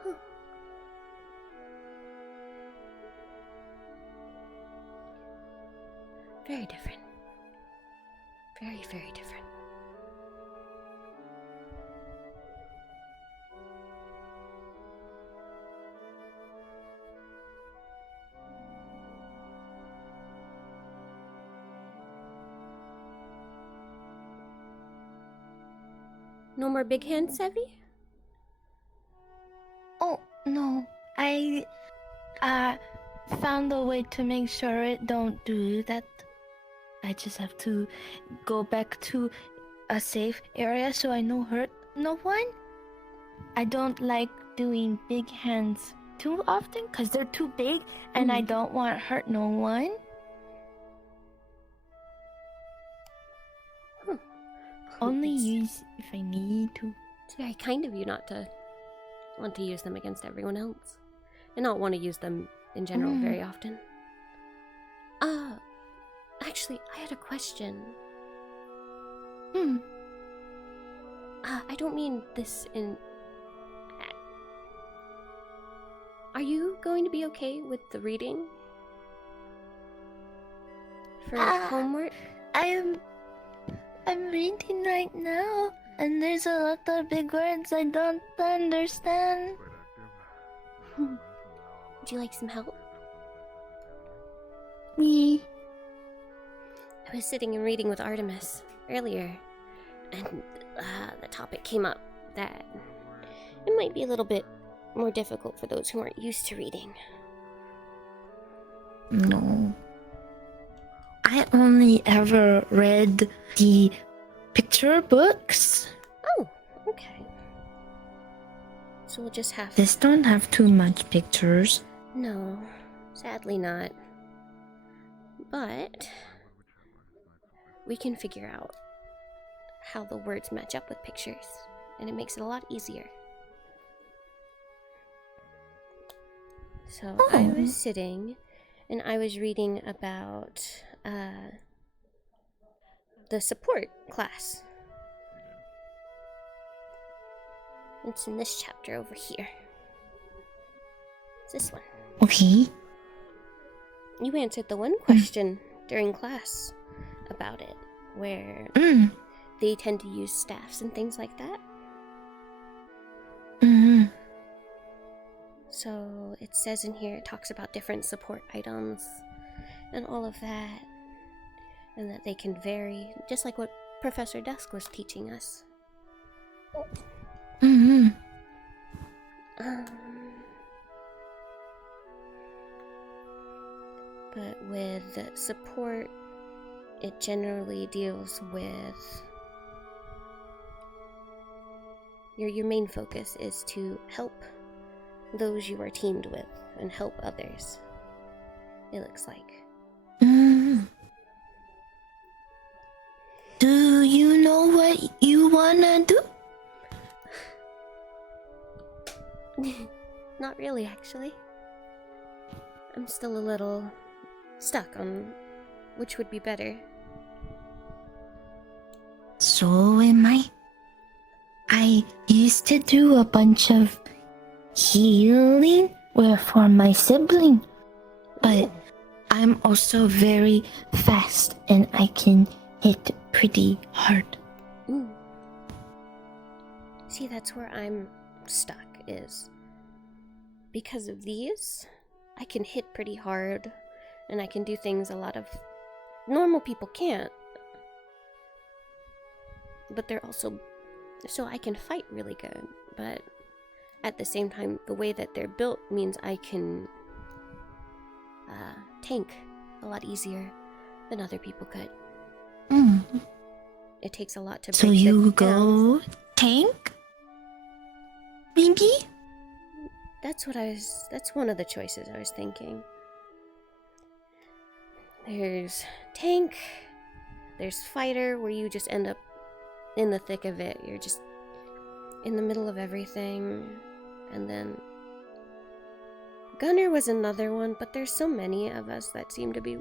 Huh. Very different. Very, very different. No more big hands, Sevi? Oh, no. I found a way to make sure it don't do that. I just have to go back to a safe area so I no hurt no one. I don't like doing big hands too often because they're too big and I don't want to hurt no one. Only use if I need to. It's very kind of you not to want to use them against everyone else, and not want to use them in general very often. Actually, I had a question. I don't mean this in... Are you going to be okay with the reading? For homework? I'm reading right now, and there's a lot of big words I don't understand. Would you like some help? Me. I was sitting and reading with Artemis earlier, and the topic came up that it might be a little bit more difficult for those who aren't used to reading. No. I only ever read the picture books. Oh, okay. So we'll just have... This don't have too much pictures. No, sadly not. But we can figure out how the words match up with pictures, and it makes it a lot easier. So I was sitting, and I was reading about the support class. It's in this chapter over here. It's this one. Okay. You answered the one question during class about it, where they tend to use staffs and things like that. So it says in here, it talks about different support items and all of that, and that they can vary, just like what Professor Dusk was teaching us. But with support, it generally deals with your main focus is to help those you are teamed with and help others, it looks like. Do you know what you wanna do? Not really, actually. I'm still a little stuck on which would be better. So am I. I used to do a bunch of healing for my sibling, but I'm also very fast and I can hit pretty hard. See, that's where I'm stuck, is because of these, I can hit pretty hard and I can do things a lot of normal people can't. But they're also, so I can fight really good, but at the same time, the way that they're built means I can tank a lot easier than other people could. It takes a lot to break So you them go down. tank? Maybe? That's one of the choices I was thinking. There's tank, there's fighter, where you just end up in the thick of it. You're just in the middle of everything. And then gunner was another one, but there's so many of us that seem to be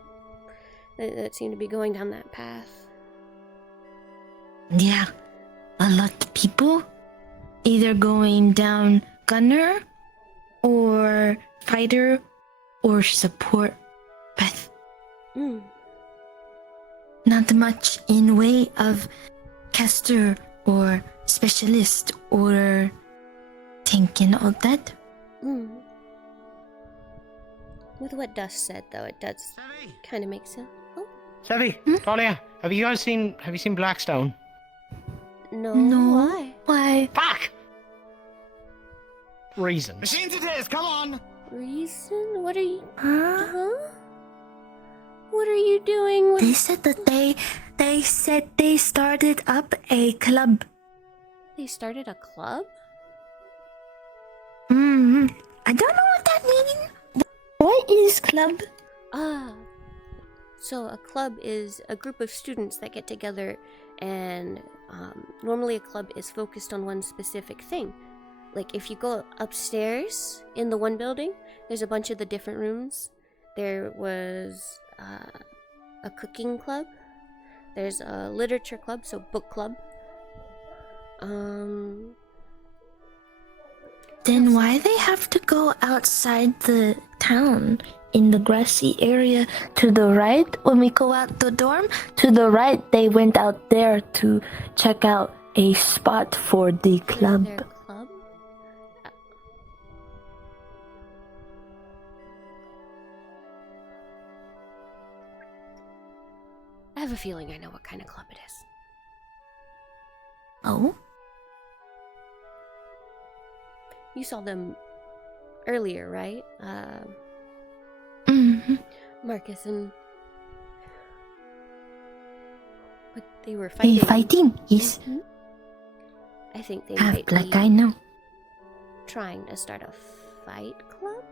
going down that path. Yeah, a lot of people either going down gunner or fighter or support path. Not much in way of caster or specialist or tank and all that. With what Dust said, though, it does kind of make sense. Oh, Sevi, Talia, have you seen Blackstone? no. No. Why? Fuck! Reasons. Machines it is, come on! Reason? What are you... Huh? What are you doing with... They said that they said they started up a club. They started a club? I don't know what that means. What is club? So a club is a group of students that get together, and normally a club is focused on one specific thing. like if you go upstairs in the one building, there's a bunch of the different rooms. There was a cooking club. There's a literature club, so book club. Then why they have to go outside the town in the grassy area to the right when we go out the dorm? To the right, they went out there to check out a spot for the club. Their club? I have a feeling I know what kind of club it is. Oh? You saw them earlier, right? Marcus and... But they were fighting. They fighting, yes. Mhm. I think they Half might like be I know. trying to start a fight club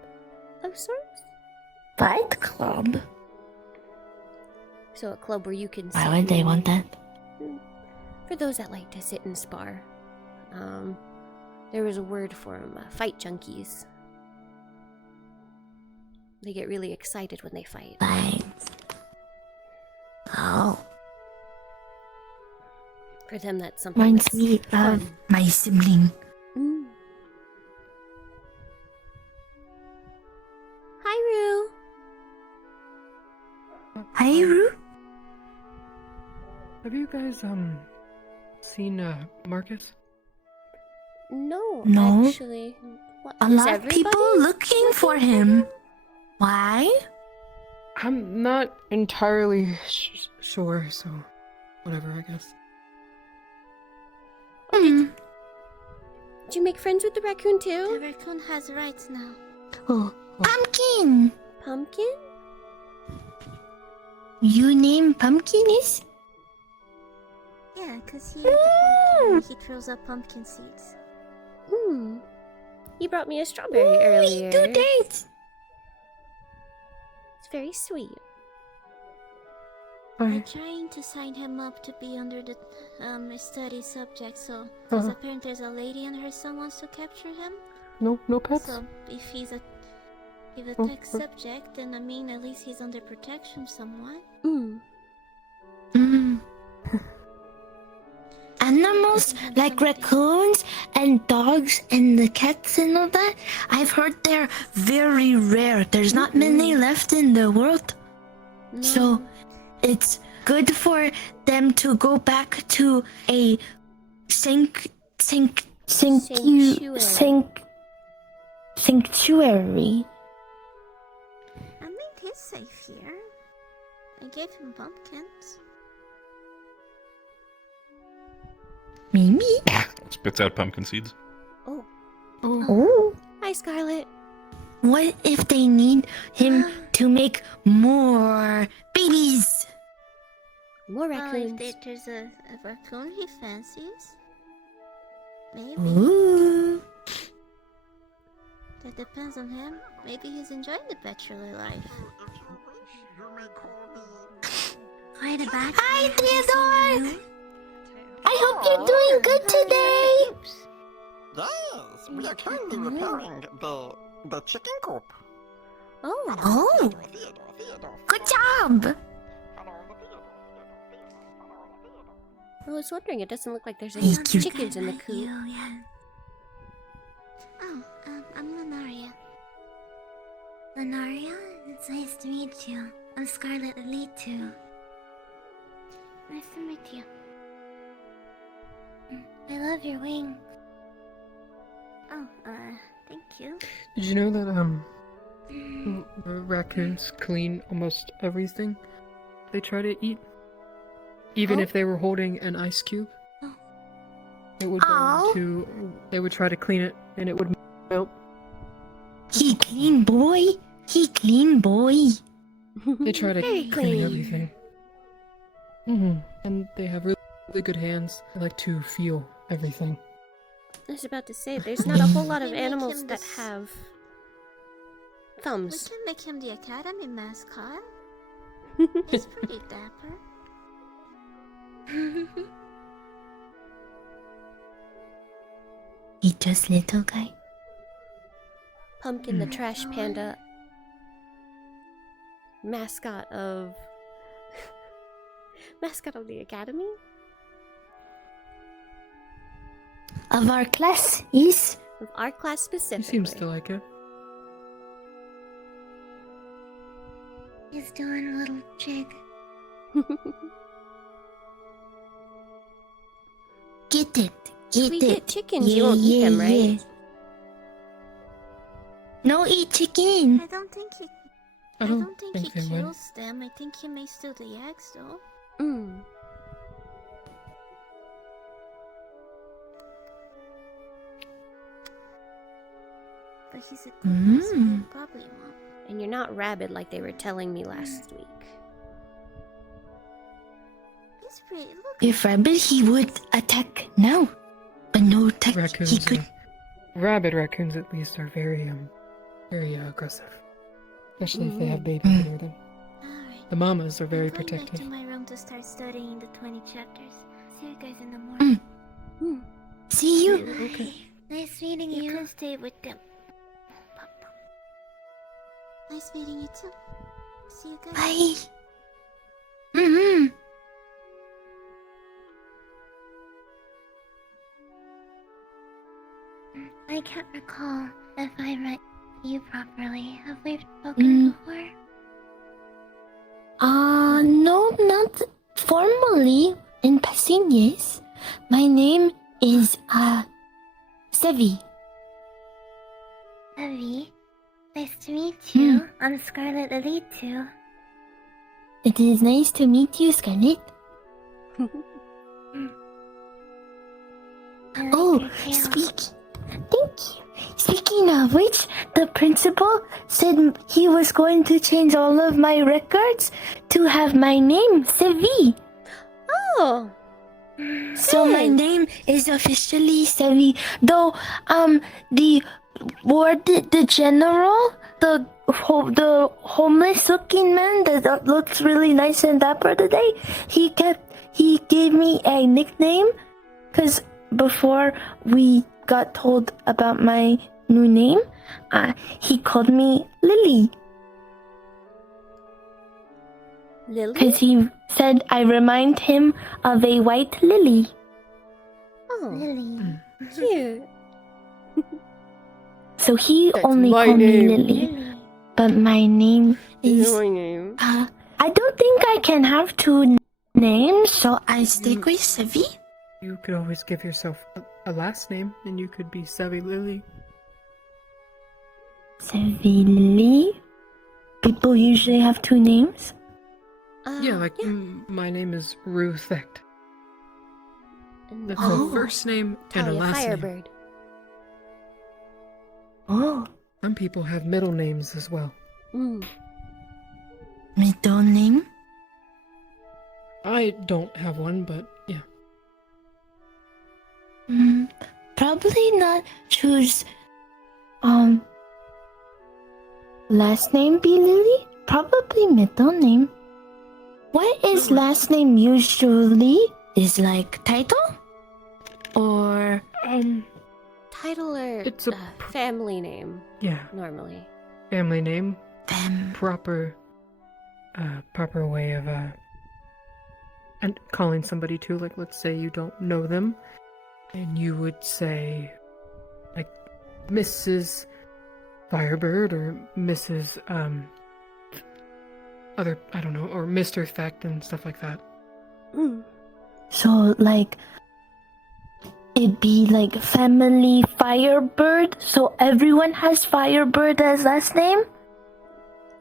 of sorts. Fight club? So a club where you can Why sit would they and- want that? For those that like to sit and spar. There was a word for them, fight junkies. They get really excited when they fight. Fight. Oh. For them, that's something Reminds that's me of fun. my sibling. Mm. Hi, Rue. Hi, Rue. Have you guys seen Marcus? No, No. actually. What, A is lot of everybody people looking for him. Why? I'm not entirely sure, so whatever, I guess. Did you make friends with the raccoon too? The raccoon has rights now. Oh, Pumpkin. Pumpkin? You name Pumpkin is? Yeah, because he ate the pumpkin. He throws up pumpkin seeds. He brought me a strawberry earlier. Do dates. It's very sweet. I'm trying to sign him up to be under the study subject, so because apparently there's a lady and her son wants to capture him. No pets? So if he's a tech subject, then I mean at least he's under protection somewhat. Animals like raccoons and dogs and the cats and all that, I've heard they're very rare. There's not many left in the world. So it's good for them to go back to a sanctuary. I mean, he's safe here. I gave him pumpkins. Maybe. Spits out pumpkin seeds. Oh. Hi, Scarlet. What if they need him to make more babies? More Well, raccoons. if there's a raccoon he fancies, maybe. Ooh. That depends on him. Maybe he's enjoying the bachelor life. Hi, the back. Hi, Theodore. I hope you're doing good today. Yes, we are currently repairing the chicken coop. Oh. Good job. I was wondering, it doesn't look like there's Hey, any cute. chickens in the coop. Oh, I'm Lunaria. Lenaria, it's nice to meet you. I'm Scarlet Elite too. Nice to meet you. I love your wing. Oh, thank you. Did you know that raccoons clean almost everything they try to eat? Even if they were holding an ice cube, it would go into. They would try to clean it, and it would melt. He clean boy. He clean boy. They try to Very clean clean. everything. And they have really good hands. They like to feel everything. I was about to say, there's not a whole lot of We make animals him that this- have We thumbs. can make him the academy mascot. He's pretty dapper. He just little guy. Pumpkin the trash panda. Mascot of the academy? Of our class, yes. Of our class He specifically. seems to like it. He's doing a little jig. Get it. Get we it. get chickens, you won't eat them, right? No eat chicken. I don't think he. I don't think think he they would. kills them. I think he may steal the eggs, though. Mm. But he's a good person. Probably won't. And you're not rabid like they were telling me last week. He's pretty. Look. If rabbit, he would attack now. But no attack. Raccoons. He could. Rabid raccoons, at least, are very aggressive. Especially if they have babies near them. Alright. The mamas are very I'm going back protective. to my room to start studying the 20 chapters. See you guys in the morning. See you. Okay. Nice meeting you. You can stay with them. Nice meeting you too. See you guys. Bye. Mm-hmm. I can't recall if I met you properly. Have we spoken before? No, not formally. In passing, yes. My name is, Sevi. Evie. Nice to meet you. I'm Scarlet Lily too. It is nice to meet you, Scarlet. Thank you. Speaking of which, the principal said he was going to change all of my records to have my name, Sevi. Oh. So my name is officially Sevi. Though, the general, the homeless looking man that looks really nice and dapper today, he gave me a nickname, cause before we got told about my new name, he called me Lily. Lily? Cause he said I remind him of a white lily. Oh. Lily. Cute. So he That's only my called name. me Lily. But my name is... My name. I don't think I can have two names, so I stick with Sevi. You could always give yourself a last name, and you could be Sevi Lily. Sevi Lily? People usually have two names? Yeah, like my name is Ruthect. That's Oh. a first name and a Talia last name. Firebird. Oh. Some people have middle names as well. Middle name? I don't have one, but yeah. Probably not choose, last name be Lily? Probably middle name. What is last name usually? Is like title? Or, Title or It's a family name, Yeah. normally. Family name. Proper way of, and calling somebody to, like, let's say you don't know them, and you would say, like, Mrs. Firebird or Mrs. I don't know, or Mr. Fact and stuff like that. so like, it'd be like family Firebird, so everyone has Firebird as last name?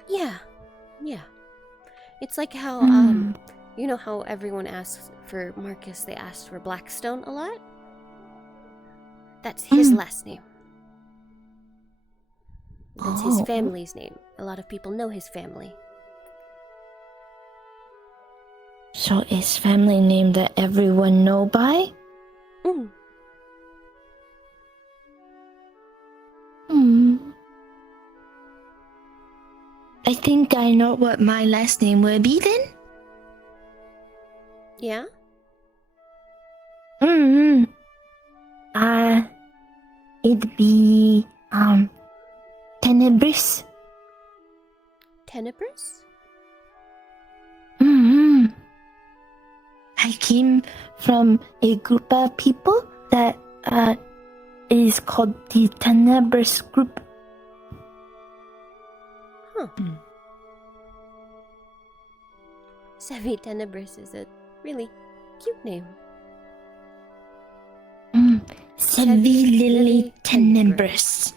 Yeah. It's like how, you know how everyone asks for Marcus, they asked for Blackstone a lot? That's his last name. That's his family's name. A lot of people know his family. So is family name that everyone know by? I think I know what my last name will be then. Yeah? it'd be Tenebris. Tenebris? I came from a group of people that is called the Tenebris Group. Huh. Sevi Tenebris is a really cute name. Sevi Lily Tenebris.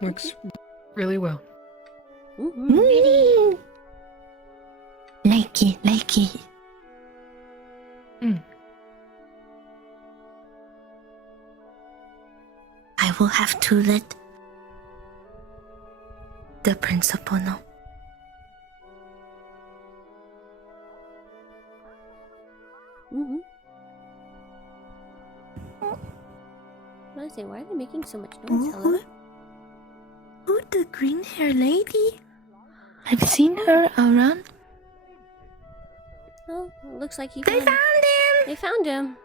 Works really well. Like it. I will have to let the principal know. I was say, why are they making so much noise? Hello? Who the green hair lady? I've seen her around. Oh, it looks like They found him! They found him.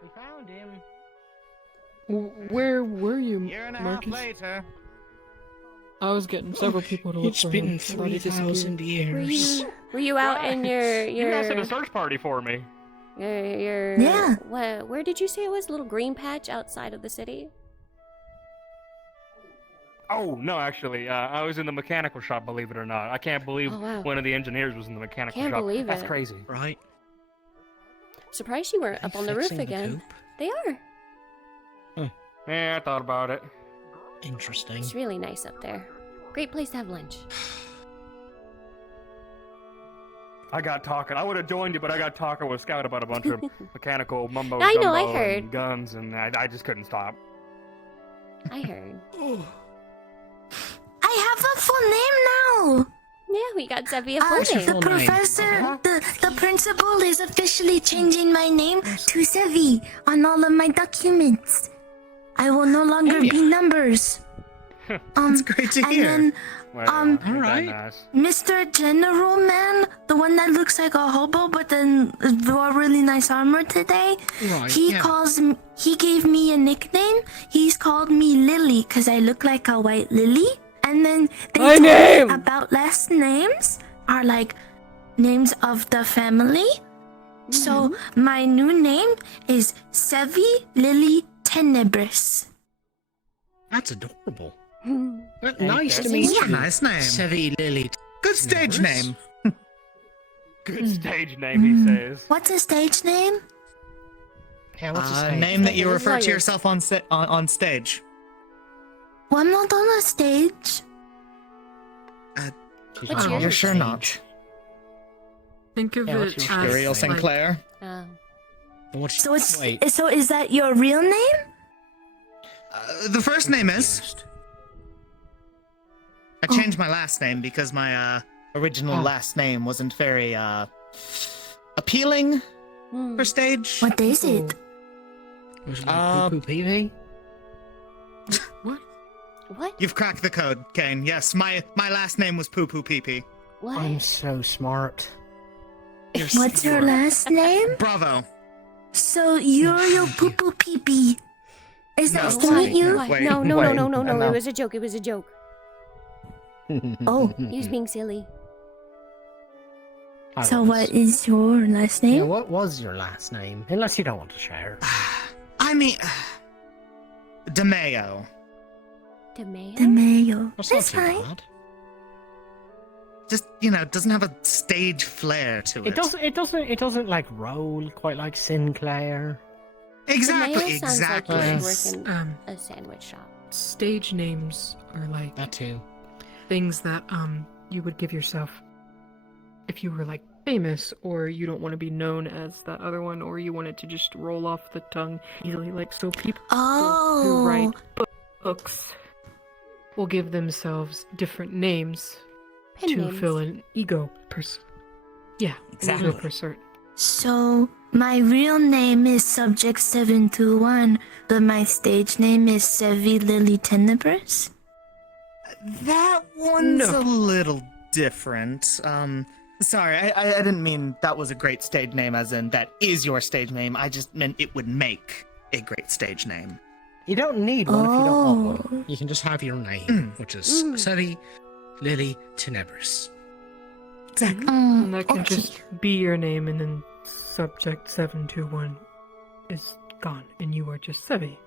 Where were you, Year and a half Marcus? later. I was getting several people to look It's for been him. Thought he 3,000 disappeared. years. Were you out in your You guys had a search party for me. your Yeah. Where did you say it was? A little green patch outside of the city? Oh, no, actually, I was in the mechanical shop, believe it or not. I can't believe Oh, wow. one of the engineers was in the mechanical Can't shop. believe That's it. crazy. Right. Surprised you weren't up on the roof fixing the again. coop? They are. Yeah, I thought about it. Interesting. It's really nice up there. Great place to have lunch. I got talking. I would have joined you, but I got talking with Scout about a bunch of mechanical mumbo I know, I jumbo heard. and guns, and I just couldn't stop. I heard. I have a full name now! Yeah, we got Sevi a full The name. professor, the principal is officially changing my name to Sevi on all of my documents. I will no longer be numbers. That's great to hear. And Well, then, ain't that right. nice? Mr. General Man, the one that looks like a hobo but then wore really nice armor today, Right, he gave me a nickname. He's called me Lily because I look like a white lily. And then they My told me name! about last names are like names of the family. So my new name is Sevi Lily Tenebris. That's adorable. Nice to to meet meet you. you. Nice name. Sevi Lily. Good stage name. Good stage name, he says. What's a stage name? Yeah, what's his Name that you His refer to lawyer. yourself on stage. Well, I'm not on a stage. What's yours? You're sure not. Think of Yeah, what's it your as Ariel like, Sinclair. Oh. What's, So it's wait. so is that your real name? The first name is. I changed my last name because my original last name wasn't very appealing for stage. What is it? Was it like Poo Poo Pee What? You've cracked the code, Kane. Yes, my last name was Poo Poo Pee Pee. What? I'm so smart. What's your last name? Bravo. So you're your poo poo pee pee. Is No, that to meet you? What? Wait, No. wait, It no. was a joke. It was a joke. Oh, He was being silly. so what is your last Yeah, name? what was your last name? Unless you don't want to share. I mean, DeMayo. DeMayo? DeMayo. That's not That's too fine. bad. Just doesn't have a stage flair to it. It doesn't like roll quite like Sinclair. Exactly. DeMayo sounds like Exactly. you should work in Um, a sandwich shop. stage names are like That too. things that you would give yourself if you were like famous, or you don't want to be known as that other one, or you want it to just roll off the tongue easily. Like, so people who write books will give themselves different names Pen to names. fill an ego person. Yeah, Exactly. ego person. So my real name is Subject 721, but my stage name is Sevi Lily Tenebris. That one's No. a little different. Sorry, I didn't mean that was a great stage name, as in that is your stage name. I just meant it would make a great stage name. You don't need one if you don't want one. You can just have your name, which is Sevi Lily Tenebris. Exactly. And that can just be your name, and then subject 721 is gone, and you are just Sevi.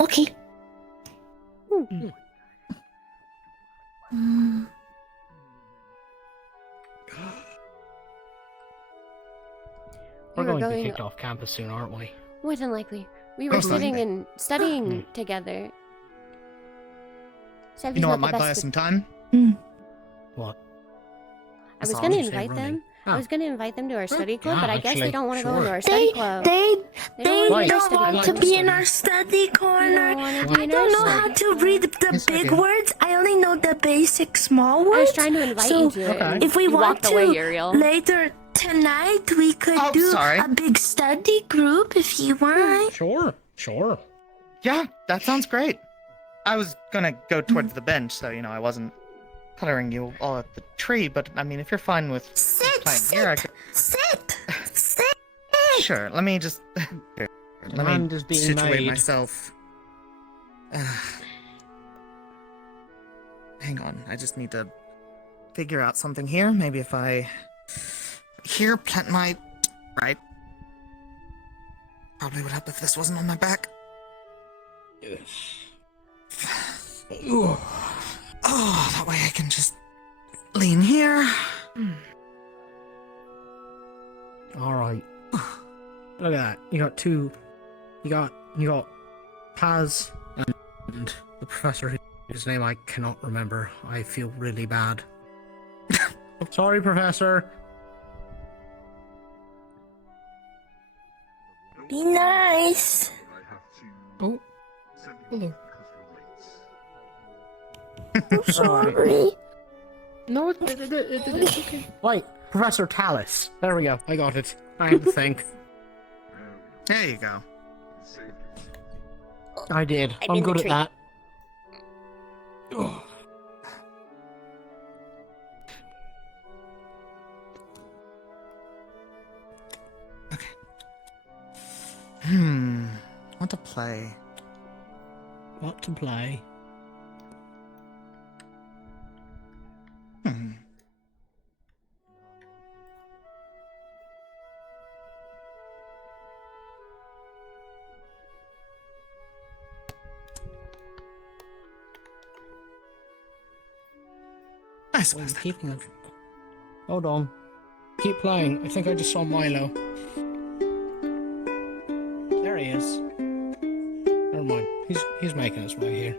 Okay. We're We were going to be going- kicked off campus soon, aren't we? More than likely. We were Most sitting likely. and studying together. Sevi's You know not what the might buy best us some with- time? What? I was That's going to all you say, invite running. them. I was going to invite them to our study club, Yeah, but I guess they actually, don't want to go sure. into our study club. They They don't wanna be in our don't study want club. to be in our study corner. wanna be I in don't our know study how to read the Yes, I big do. words. I only know the basic small words. I was trying to invite so you to it. and if we you want walked away, to Uriel. later tonight, we could Oh, do sorry. a big study group if you want. Sure. Yeah, that sounds great. I was gonna go towards the bench, so I wasn't coloring you all at the tree. But I mean, if you're fine with playing here, I could. Sit. Sure. Let me just. Here, let Demand me is being situate made. myself. Hang on. I just need to figure out something here. Maybe if I here plant my right. Probably would help if this wasn't on my back. Oh, that way I can just lean here. All right. Look at that. You got two. You got Paz and the professor whose name I cannot remember. I feel really bad. Sorry, Professor. Be nice. Oh, hello. I'm sorry. No, it's okay. Wait, Professor Tallis. There we go. I got it. I had to think. There you go. I did. I I'm did good the at treat. that. Ugh. What to play? What to play? I suppose keeping it. Hold on. Keep playing. I think I just saw Milo. There he is. Never mind. He's making his way here.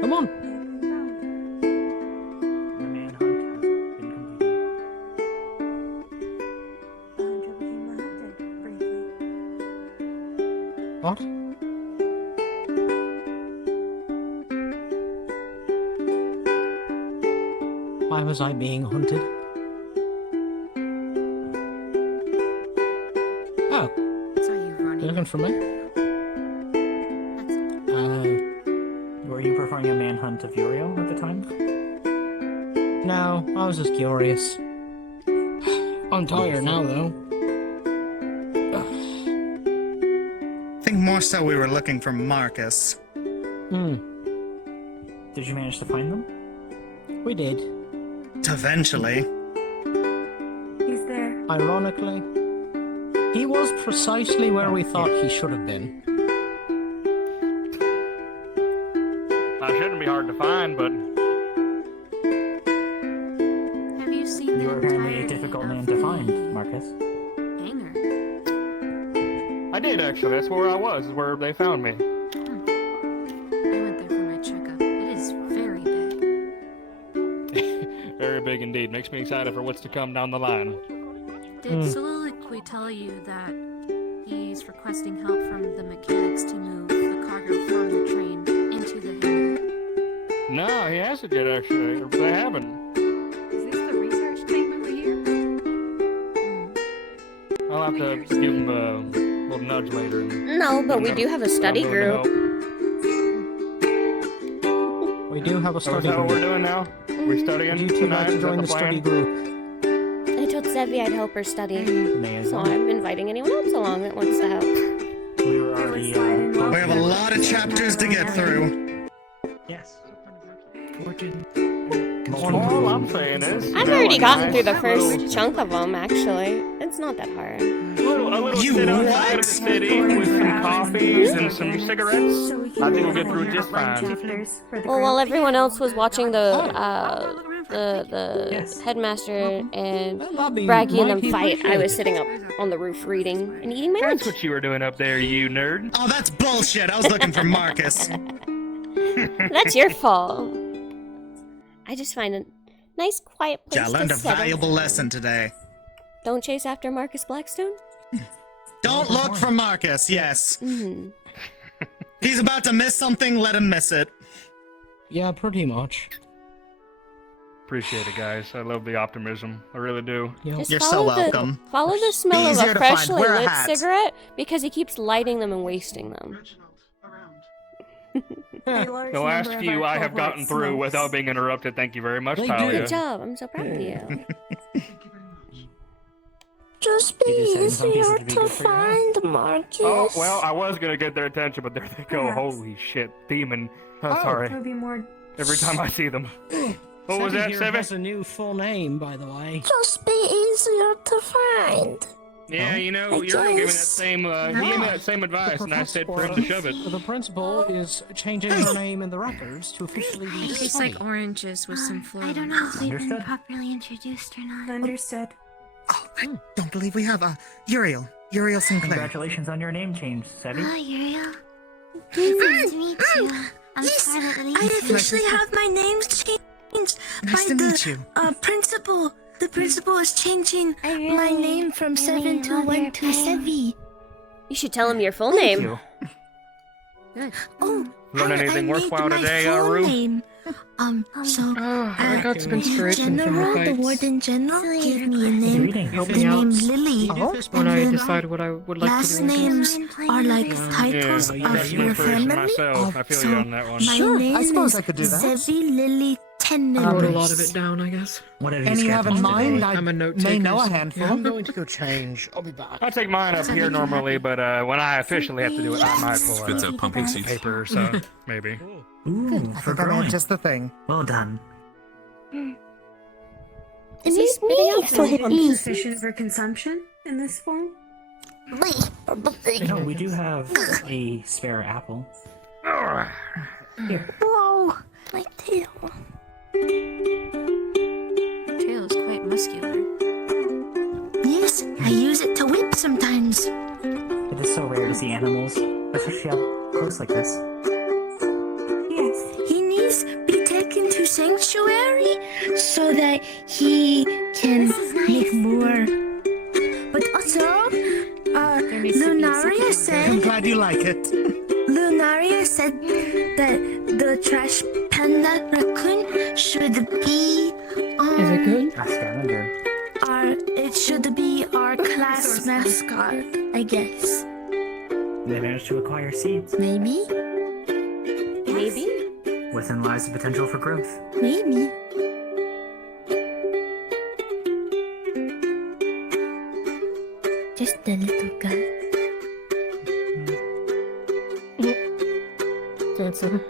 Come on. The manhunt has been completed. What? Why was I being hunted? Oh, Saw you you running. looking for me? Were you performing a manhunt of Uriel at the time? No, I was just curious. I'm tired now, though. I think more so we were looking for Marcus. Did you manage to find them? We did. Eventually. He's there. Ironically, he was precisely where we thought he should have been. I shouldn't be hard to find, but Have you seen You the were apparently a entirety difficult of man to the find, Marcus. hangar? I did actually. That's where I was, is where they found me. I went there for my checkup. It is very big. Very big indeed. Makes me excited for what's to come down the line. Did Soliloquy tell you that he's requesting help from the mechanics to move the cargo from the train to the head. No, he hasn't yet, actually. Or they haven't. Is this the research team over here? I'll have to give him a little nudge later. No, but we do have a study group. We do have a So is study that what group. we're doing now? We're studying Would you two like tonight? to Is that join the the study plan? group? I told Sevi I'd help her study. May as So well. I'm inviting anyone else along that wants to help. We were already. We have a lot of chapters to get through. Yes. All I'm saying is... I've already gotten through the first chunk of them, actually. It's not that hard. A little sit outside of the city with some coffees and some cigarettes. I think we'll get through just fine. Well, while everyone else was watching the headmaster and Braggy and them fight, I was sitting up on the roof reading and eating my lunch. That's what you were doing up there, you nerd. Oh, that's bullshit. I was looking for Marcus. That's your fault. I just find a nice, quiet place Yeah, I learned to a settle. valuable lesson today. Don't chase after Marcus Blackstone. Don't look for Marcus, yes. Mm-hmm. He's about to miss something, let him miss it. Yeah, pretty much. Appreciate it, guys. I love the optimism. I really do. Just You're so follow welcome. Follow the smell of Easier a to find. freshly Wear a lit hat. cigarette because he keeps lighting them and wasting them. The last few I have gotten through without being interrupted. Thank you very much, Talia. Good job. I'm so proud of you. Just be easier to find, Marcus. Oh, well, I was going to get their attention, but there they go. Holy shit. Demon. Oh, sorry. Be more. Every time I see them. What was Sevi that, here Seven? has a new full name, by the way. Just be easier to find. Yeah, you know, I you're giving that guess. same, he gave me that same advice, and I said for him to shove it. The principal is changing her name in the records to officially be Tastes Sunny. like oranges with some flavor. I don't know if we've been Understood. properly introduced or not. Understood. Oh, I don't believe we have Uriel. Uriel Sinclair. Congratulations on your name change, Sevi. Hi, Uriel. Nice to meet you. I'm Scarlet Lily. I officially have my name changed Nice by to the meet you. Principal. The principal is changing my name from Seven to love One your to pen. Sevi. You should tell him your full name. Oh, Learn anything I worthwhile made my today, full Rue? name. So I got some inspiration from the General, the fights. Warden General, gave me a You're name. reading. The Help me name out. Lily. When I And then decide what I would like to last do. with this. names are like titles Yeah, you of got some your inspiration family. myself. I feel you on that one. My Sure, name I suppose is I could do that. Sevi Lily I wrote a lot Tenders. of it down, I guess. What did Any you have in mind? I I'm a note may taker, know a so- handful. I'm going to go change. I'll be back. I take mine up here normally, but when I officially have to do it, I might pull Spits out pumpkin seeds. paper, so maybe. Ooh, I for think I growing. meant just the thing. Well done. Is he spitting out so food? Sufficient for consumption in this form? You know, we do have a spare apple. Here. Whoa, my tail. Your tail is quite muscular. Yes, I use it to whip sometimes. It is so rare to see animals, especially up close like this. Yes, he needs be taken to sanctuary so that he can make more. But also, Lunaria I'm said glad you like it. Lunaria said that the trash panda raccoon should be Is it good? A scavenger. it should be our class mascot, I guess. They managed to acquire seeds. Maybe? Maybe. Within lies the potential for growth. Maybe. Just a little guy. Dancing.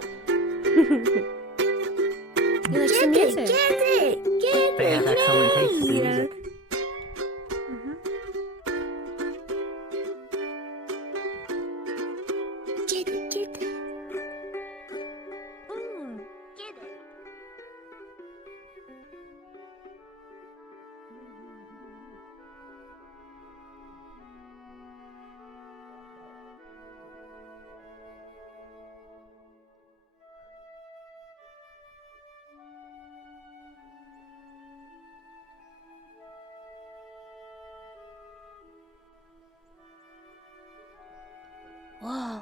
You like some Get music? it! They have excellent taste in Yeah. music. Get it, get it. Get it. Whoa.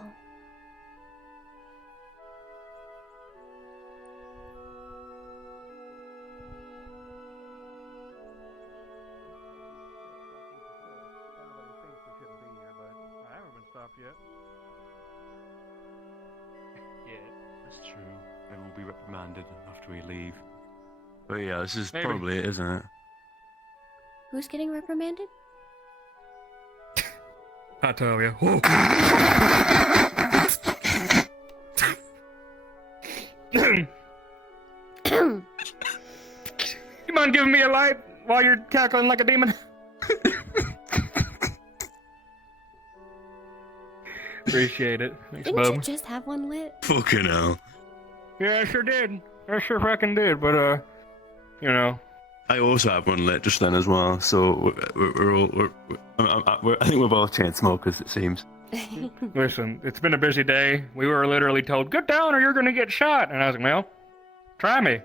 up yet. Yeah, that's true. Maybe we'll be reprimanded after we leave. But yeah, this is Maybe. probably it, isn't it? Who's getting reprimanded? I tell you. You mind giving me a light while you're cackling like a demon? Appreciate it. Thanks, Didn't you bub. just have one lit? Fucking hell. Yeah, I sure did. I sure fucking did, but, you know. I also have one lit just then as well, so we're all... I think we're both chain smokers, it seems. Listen, it's been a busy day. We were literally told, get down or you're gonna get shot. And I was like, well, try me.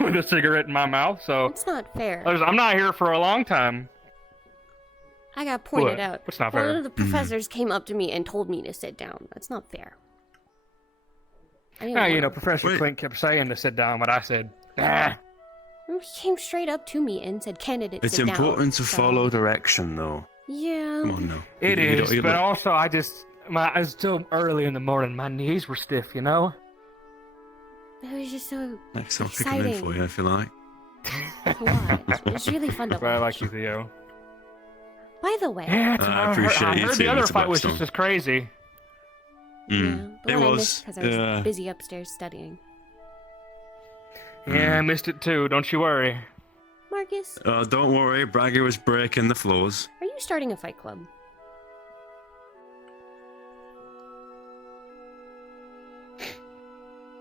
With a cigarette in my mouth, so... It's not fair. I'm not here for a long time. I got pointed What? out. What's not One fair? of the professors came up to me and told me to sit down. That's not fair. I didn't Yeah, you wanna- know, Professor Clint kept saying to sit down, but I said, nah. He came straight up to me and said, candidate, It's sit down. important to So- follow direction, though. Yeah. Come on now. It You is, don't- you but look- also it's still early in the morning. My knees were stiff, you know? It was just so Next, I'll pick them in exciting. for you if you like. What? It was really fun to But I watch. like you, Theo. By the way, Yeah, I appreciate I you heard too, the other Mr. fight was Blackstone. just as crazy. Mm. the It one I was. missed because I was busy upstairs studying. Yeah, I missed it too. Don't you worry. Marcus, Don't worry, Braggy was breaking the floors. are you starting a fight club?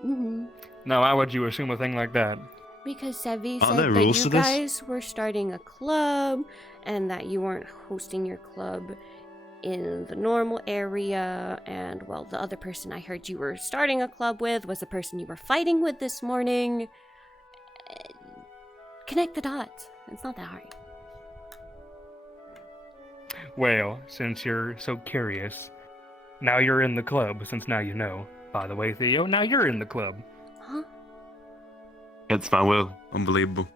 Mm-hmm. No, why would you assume a thing like that? Because Sevi Are said there that rules you to this? guys were starting a club and that you weren't hosting your club in the normal area. And, well, the other person I heard you were starting a club with was the person you were fighting with this morning. Connect the dots. It's not that hard. Well, since you're so curious, now you're in the club, since now you know. By the way, Theo, now you're in the club. Huh? It's my will. Unbelievable.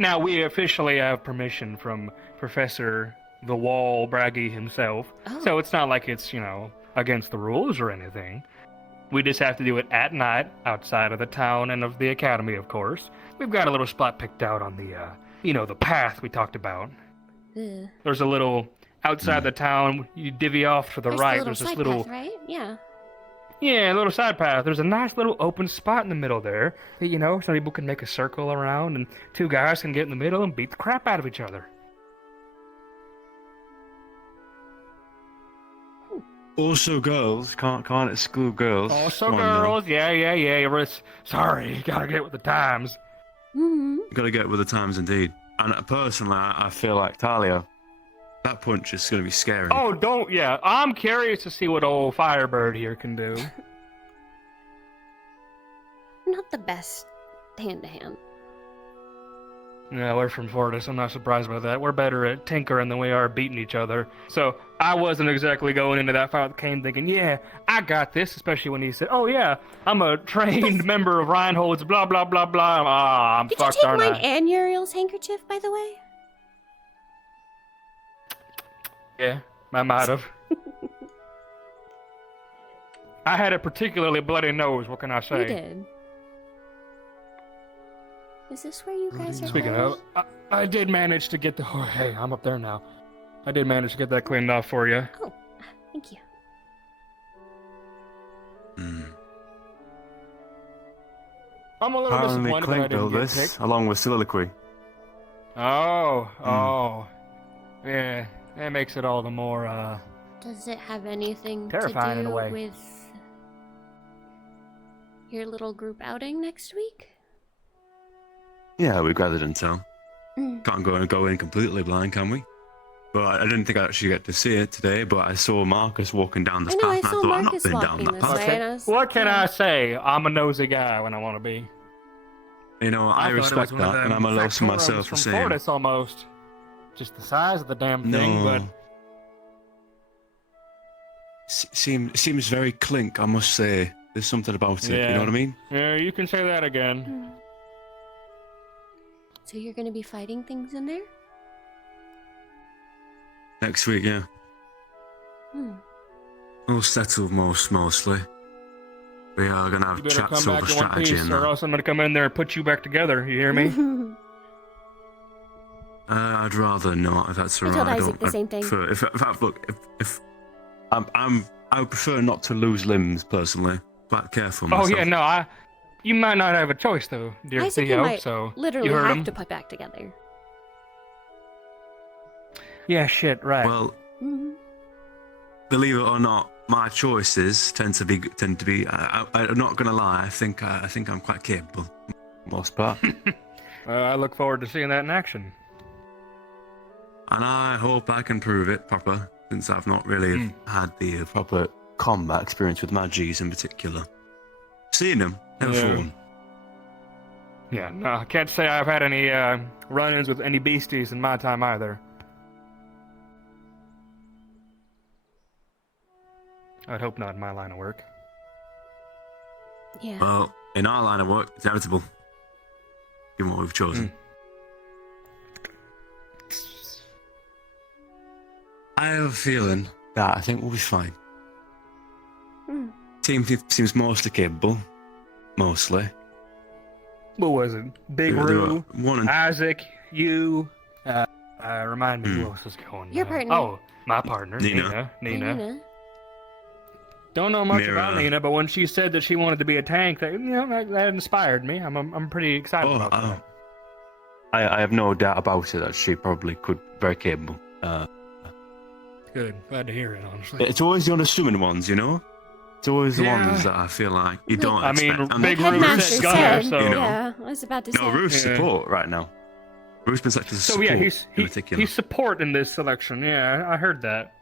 Now we officially have permission from Professor The Wall Braggy himself. Oh. So it's not like it's, you know, against the rules or anything. We just have to do it at night, outside of the town and of the academy, of course. We've got a little spot picked out on the, the path we talked about. Ugh. There's a little, outside the town, you divvy off to the There's right. the There's this side little... path, right? Yeah. Yeah, a little side path. There's a nice little open spot in the middle there that, you know, some people can make a circle around and two guys can get in the middle and beat the crap out of each other. Also, girls can't exclude girls. Also Come on now. girls, yeah. Sorry, gotta get with the times. Mm-hmm. Gotta get with the times indeed. And personally, I feel like Talia, that punch is gonna be scary. Oh, I'm curious to see what old Firebird here can do. Not the best hand-to-hand. Yeah, we're from Fortis, I'm not surprised by that. We're better at tinkering than we are beating each other. So, I wasn't exactly going into that fight with Kane thinking, yeah, I got this, especially when he said, oh yeah, I'm a trained member of Reinhold's blah blah blah blah. Ah, I'm Did you fucked, take aren't mine I? and Uriel's handkerchief, by the way? Yeah, I might have. I had a particularly bloody nose, what can I say? You did. Is this where you guys are Speaking going? of, I did manage to get the... Oh, hey, I'm up there now. I did manage to get that cleaned off for you. Oh, thank you. I'm a little Apparently, disappointed that I Clint didn't built get this picked. along with soliloquy. Oh. Yeah, that makes it all the more, Does it have anything Terrifying to in do a way. with your little group outing next week? Yeah, we've gathered intel. Mm. Can't go in completely blind, can we? But I didn't think I'd actually get to see it today, but I saw Marcus walking down this I know, path, I and I saw thought, I've not Marcus been down walking that this path. way, and I was What can yeah. I say? I'm a nosy guy when I want to be. You know, I thought it was respect one of that, and them I'm allowed to factorums myself the from same. Fortis almost. Just the size of the damn thing, No. but... Seems very Clink, I must say. There's something about it, you know what I mean? Yeah, you can say that again. So you're gonna be fighting things in there? Next week, yeah. all settled mostly. We are gonna You have better chats come over back in one strategy piece, and or that. else I'm gonna come in there and put you back together. You hear me? I'd rather not, if that's I alright. told Isaac the same thing. I would prefer not to lose limbs personally. Quite careful Oh myself. yeah, no, you might not have a choice though, dear Isaac, you Theo. might So literally you heard have him. to put back together. Yeah, shit, right. Well, Mhm. believe it or not, my choices tend to be. I'm not gonna lie. I think I'm quite capable, for the most part. I look forward to seeing that in action. And I hope I can prove it proper, since I've not really had the proper combat experience with my G's in particular. Seeing them, never Yeah. fought 'em. Yeah, no, I can't say I've had any run-ins with any beasties in my time either. I'd hope not in my line of work. Yeah. Well, in our line of work, it's inevitable, given what we've chosen. I have a feeling that I think we'll be fine. Hmm. Team seems mostly capable, mostly. What was it? Big They were Roo, one and- Isaac, you. Remind me who else is going. Your partner. Oh, my partner, Nina. Nina. Don't know much about Mira. Nina, but when she said that she wanted to be a tank, that inspired me. I'm pretty excited about that. I have no doubt about it that she probably could be very capable. Good, glad to hear it. Honestly, It's always the unassuming ones, you know? It's always the Yeah. ones that I feel like you don't I mean, expect. And Big Ruth's Headmaster gunner, said, you know? Yeah, I was about to say. No, Ruth's Yeah. support right now. Ruth's been selected as So support yeah, in particular. he's support in this selection. Yeah, I heard that.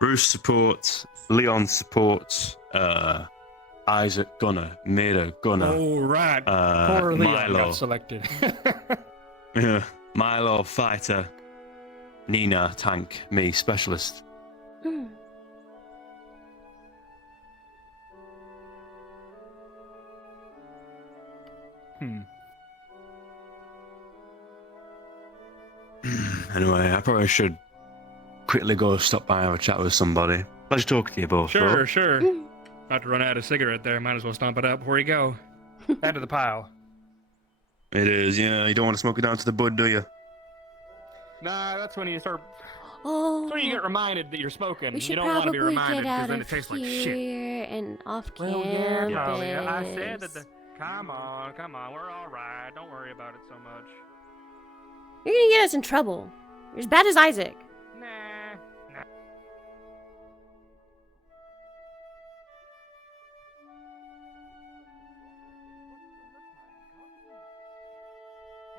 Ruth supports, Leon supports, Isaac Gunner, Mira Gunner. Oh right, poor Leon Milo. got selected. Yeah, Milo fighter, Nina tank, me specialist. Hmm. Anyway, I probably should quickly go stop by and have a chat with somebody. Pleasure talking to you both. Sure, though. sure. About to run out of cigarette there. Might as well stomp it out before you go. Add to the pile. It is, yeah. You don't want to smoke it down to the bud, do you? Nah, that's when you start. Oh. That's when you get reminded that you're smoking. We You should don't want to be probably reminded get because out then of it tastes like shit. here and off Well, campus. yeah, Talia, I said that the. Come on, we're all right. Don't worry about it so much. You're gonna get us in trouble. You're as bad as Isaac. Nah.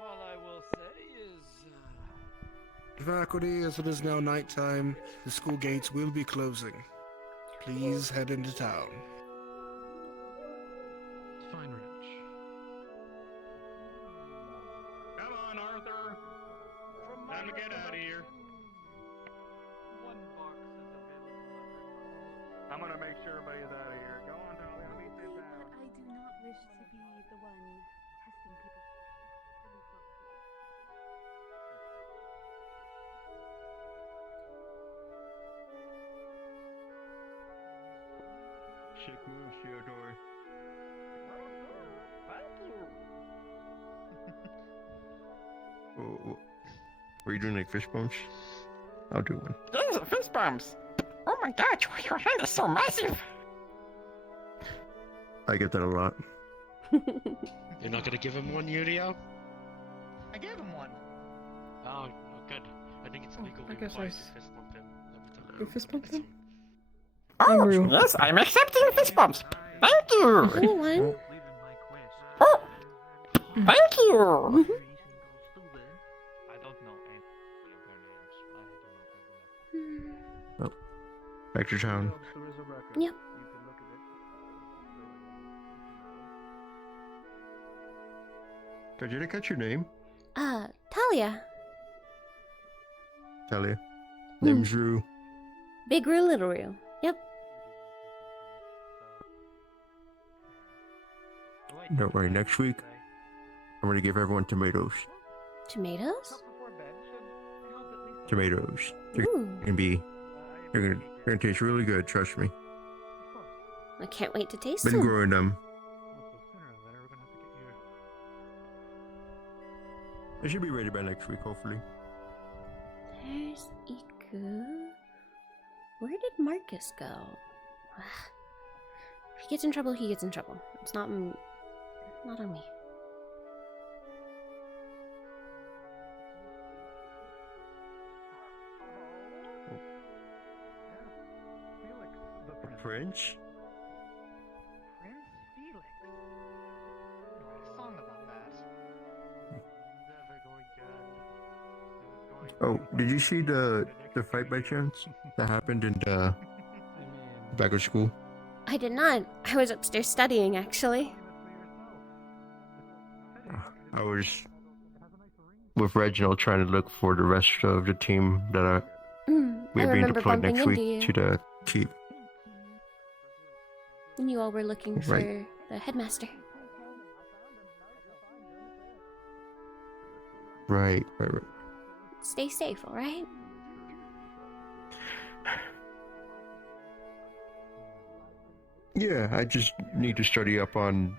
All I will say is, faculty, as it is now nighttime, the school gates will be closing. Please head into town. Fine, Rich. Come on, Arthur. Time to get out of here. I'm gonna make sure everybody's out of here. Go on, Talia. Let me sit down. I do not wish to be the one testing people's Sick move, Theodore. Were you doing like fish bumps? I'll do one. These are fist bumps. Oh my god, your head is so massive. I get that a lot. You're not gonna give him one, Yurio? I gave him one. Oh, good. I think it's legal. I guess I fist bump him every time. You fist bump them? Oh, Unreal. yes, I'm accepting fist bumps. Thank you. Anyone? Oh, thank you. Oh, back to town. Yep. Did I catch your name? Talia. Talia. Name's Rue. Big Roo, Little Roo. Yep. Don't worry, next week I'm gonna give everyone tomatoes. Tomatoes? Tomatoes. They're Ooh. gonna be. They're gonna. Gonna taste really good, trust me. I can't wait to taste Been them. growing them. They should be ready by next week, hopefully. There's Iku. Where did Marcus go? If he gets in trouble, he gets in trouble. It's not on me. French? Prince Felix. A song about that. Oh, did you see the fight by chance that happened in the back of school? I did not. I was upstairs studying, actually. I was with Reginald trying to look for the rest of the team that are I being remember deployed bumping next into week you. to the keep. And you all were looking for Right. the headmaster. Right. Stay safe, alright? Yeah, I just need to study up on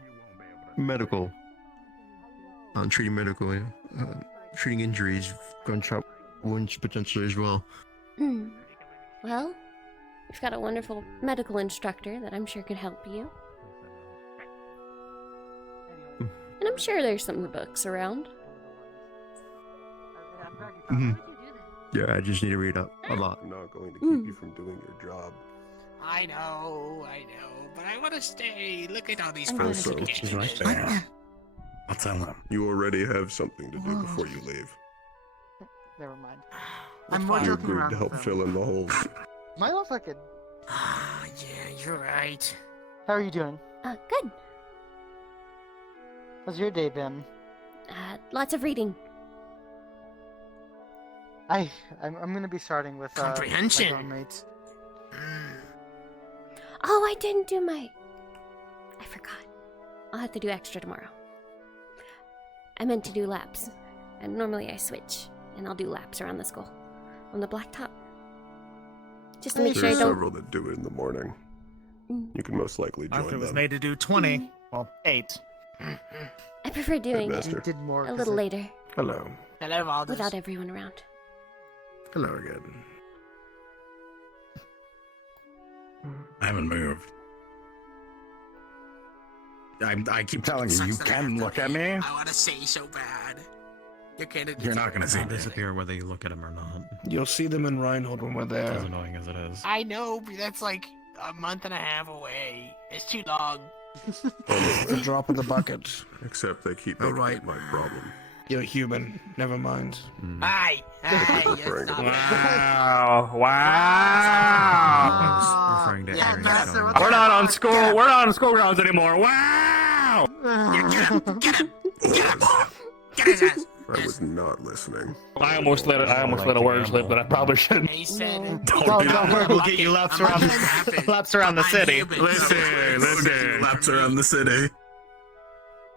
medical. On treating medical, treating injuries, gunshot wounds potentially as well. Well, we've got a wonderful medical instructor that I'm sure could help you. And I'm sure there's some books around. Yeah, I just need to read up a lot. I'm not going to keep you from doing your job. I know, but I want to stay. Look at all these I'm photos. gonna She's take right there. I'll tell him. You already have something to do before you leave. Never mind. I'm You more joking agreed around to help with fill in the holes. My looks like it. Yeah, you're right. How are you doing? Good. How's your day been? Lots of reading. I'm gonna be starting with Comprehension. my roommates. Oh, I didn't do my... I forgot. I'll have to do extra tomorrow. I meant to do laps. And normally I switch. And I'll do laps around the school. On the blacktop. Just to make sure I There's don't... several that do it in the morning. You can most likely join Arthur was them. made to do 20. Well, 8. I prefer doing it Headmaster. a little later. Hello. Hello, Valdez. Without everyone around. Hello again. I haven't moved. I keep telling you, you can look at me. I want to say so bad. You're not going to see me disappear whether you look at him or not. You'll see them in Reinhold when we're there. As annoying as it is. I know, but that's like a month and a half away. It's too long. It's a drop in the bucket. Except they keep Oh, making right. it my problem. You're human. Never mind. Aye. Wow. Wow. Referring to Yeah, Aaron that's showing what- We're not on school. We're not on school grounds anymore. Wow. I was not listening. I almost let a word slip that I probably shouldn't. He said, Don't do that. We'll get you laps around, laps around the city. Listen. Laps around the city.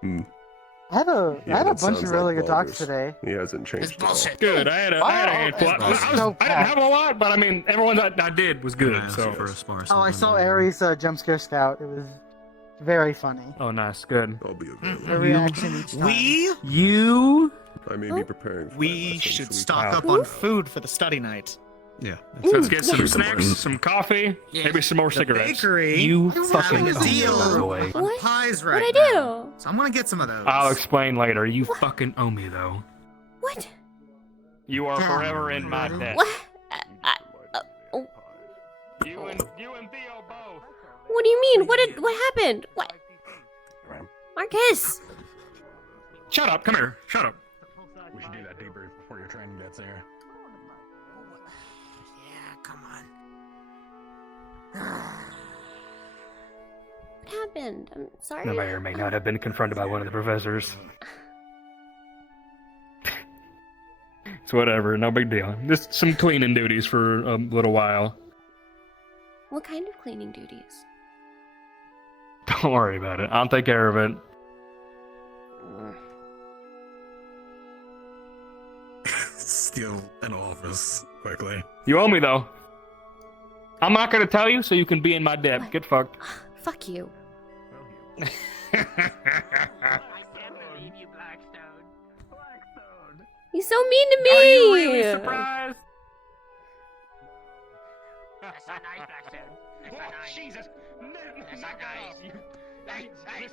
I had a Yeah, that bunch of sounds really like good talks Baldur's. today. He hasn't changed at all. Good. I had a handful. I didn't have a lot, but I mean, everyone that I did was good. So. Oh, I saw Aries' jump scare scout. It was very funny. Oh, nice. Good. I'll be available. Her reaction each time. You. I may be preparing for my We lessons, should so we stock can- up on food for the study night. Yeah. Let's get some snacks, some coffee, maybe some more The cigarettes. bakery You is fucking having a deal away. on pies right What'd I now. do? So I'm gonna get some of those. I'll explain later. You fucking owe me though. What? You are forever in my debt. What? You and Theo both. What do you mean? What happened? What? Marcus! Shut up. Come here. Shut up. We should do that debrief before your training gets here. yeah, come on. What happened? I'm sorry. I may or may not have been confronted by one of the professors. It's whatever. No big deal. Just some cleaning duties for a little while. What kind of cleaning duties? Don't worry about it. I'll take care of it. Steal an office quickly. You owe me though. I'm not gonna tell you so you can be in my debt. Get fucked. Fuck you. He's so mean to me. Are you really surprised? That's not nice, Blackstone. That's not nice. Jesus. That's not nice.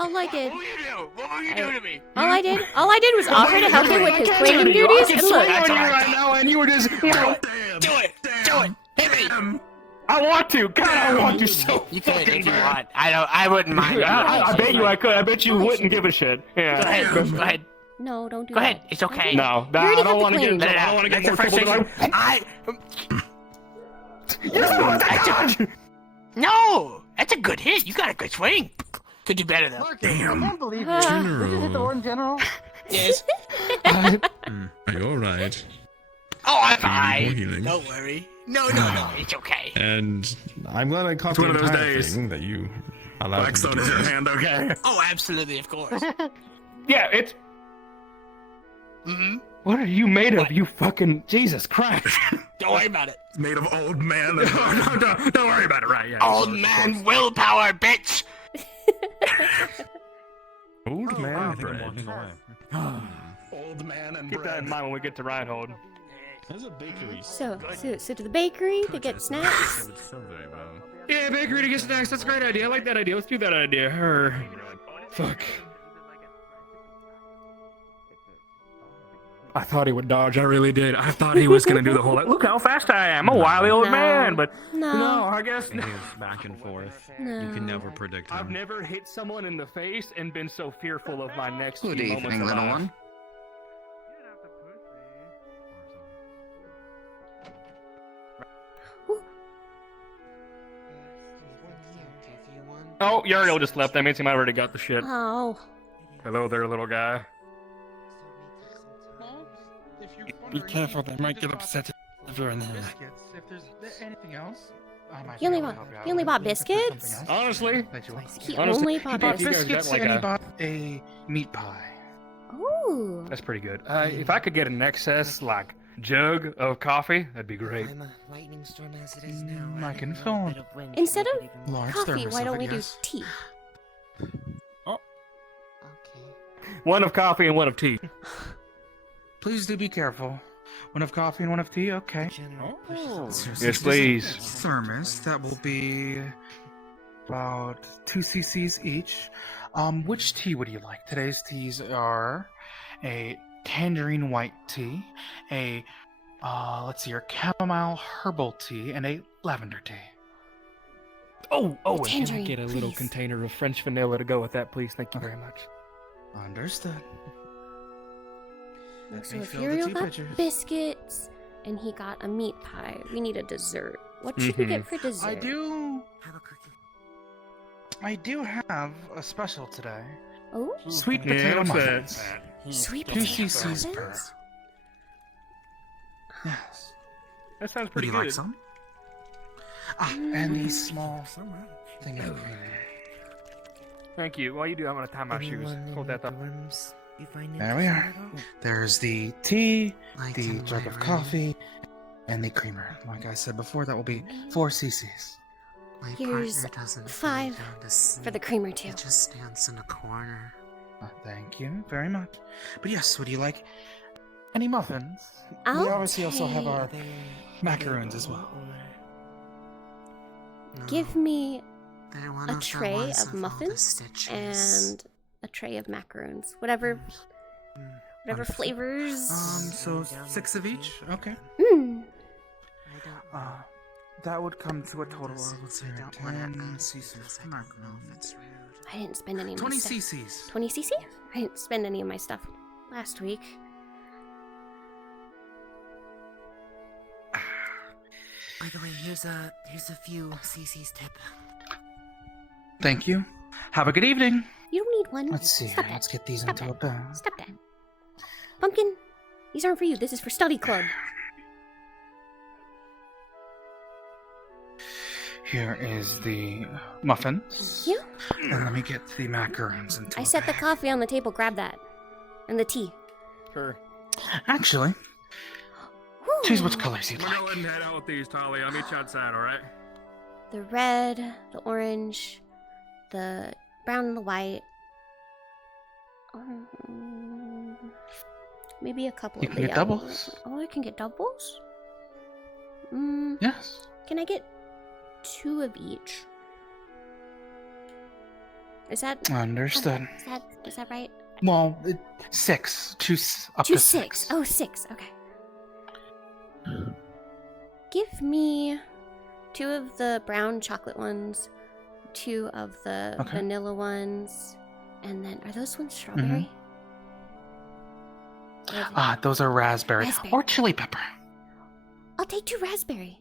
All I did. What will you do? What will you do to me? All I did was offer to help him with his cleaning duties, and look. That's right now, and you were just. Do it. Hit me. I want to. God, I want to so You could fucking if you bad. want. I wouldn't mind. I bet you I could. I bet you wouldn't give a shit. Yeah. Go ahead. No, don't do Go that. ahead. It's okay. No, You already I don't got want the to get. cleaning. I don't want to get more That's the trouble. frustration. No, that's a good hit. You got a good swing. Could do better though. I can't believe you. Did you hit the one general? Yes. Are you alright? Oh, I'm Do you need more fine. healing? Don't worry. No, it's okay. And I'm glad I caught It's the one of those entire days. thing that you allowed me to Blackstone do is in this. hand, okay? Oh, absolutely, of course. Yeah, it's. Mm-hmm. What are you made of? You fucking Jesus Christ! Don't worry about it. It's made of old man. Don't worry about it, right? Yeah. Old man willpower, bitch. Old man I think I'm bread. walking away. Old man and Keep that in mind when we get to Reinhold. There's a bakery. So to the bakery to get snacks. Yeah, bakery to get snacks. That's a great idea. I like that idea. Let's do that idea. Fuck. I thought he would dodge. I really did. I thought he was gonna do the whole like, look how fast I am. I'm a wily old man. But no, I guess He no. moves back and forth. No. You can never predict I've him. never hit someone in the face and been so fearful of my next Good few evening, moments little alive. one. Oh, Uriel just left. That means he might have already got the shit. Oh. Hello there, little guy. Be careful, they might get upset if you're in here. If there's anything else, I might He only bought biscuits. Honestly, He honestly, only he bought bought biscuits. biscuits like and he a- bought a meat pie. Ooh. That's pretty good. If I could get an excess like jug of coffee, that'd be great. I'm a lightning storm as it is now. I can fill him. Instead of Large coffee, thermos why of don't it, we do yes. tea? One of coffee and one of tea. Please do be careful. One of coffee and one of tea, okay. Yes, please. Thermos, that will be about 2 cc's each. Which tea would you like? Today's teas are a tangerine white tea, a let's see, your chamomile herbal tea, and a lavender tea. Oh, and can I tangerine, get a little please. container of French vanilla to go with that, please? Thank you very much. Understood. So me if fill the Uriel tea got pitchers. biscuits and he got a meat pie, we need a dessert. What should we get for dessert? I do have a special today. Oh, Sweet Yeah, potato what's that? muffins. sweet 2 potato cc's per. muffins? Yes. That sounds Would pretty you good. like some? And these small thing of cream. Thank you. While you do, I'm gonna tie my shoes. Hold that up. There we are. There's the tea, the jug of coffee, and the creamer. Like I said before, that will be 4 cc's. My Here's partner doesn't 5 fall down to for sleep. the creamer too. He just stands in a corner. Thank you very much. But yes, would you like any muffins? We I'll obviously also have our macaroons as well. Give me They're one a of the tray ones of with all the muffins stitches. and a tray of macaroons. Whatever flavors. So 6 of each? Okay. Mm. That would come to a total of Since I don't want to 10 ask cc's because I per don't know macaroon. if it's rude. I didn't spend any of my 20 stuff. cc's. 20 cc? I didn't spend any of my stuff last week. By the way, here's a few CC's tip. Thank you. Have a good evening. You don't need one. Let's see. Stop that. Let's get these Stop into a that. bag. Stop that. Pumpkin, these aren't for you. This is for study club. Here is the muffin. Thank you. And let me get the macaroons into I a set the bag. coffee on the table. Grab that. And the tea. Sure. Actually, Whew. choose which colors you'd I'm like. gonna go ahead and head out with these, Tali. I'll meet you outside, alright? The red, the orange, the brown, and the white. Maybe a couple You of can the get yellow. doubles. Oh, I can get doubles? Yes. Can I get 2 of each? Is that Understood. Is that right? Well, 6. Choose up to 6. Oh, 6. Okay. Give me 2 of the brown chocolate ones, 2 of the vanilla ones, and then are those ones strawberry? Those are raspberry. Raspberry. Or chili pepper. I'll take 2 raspberry.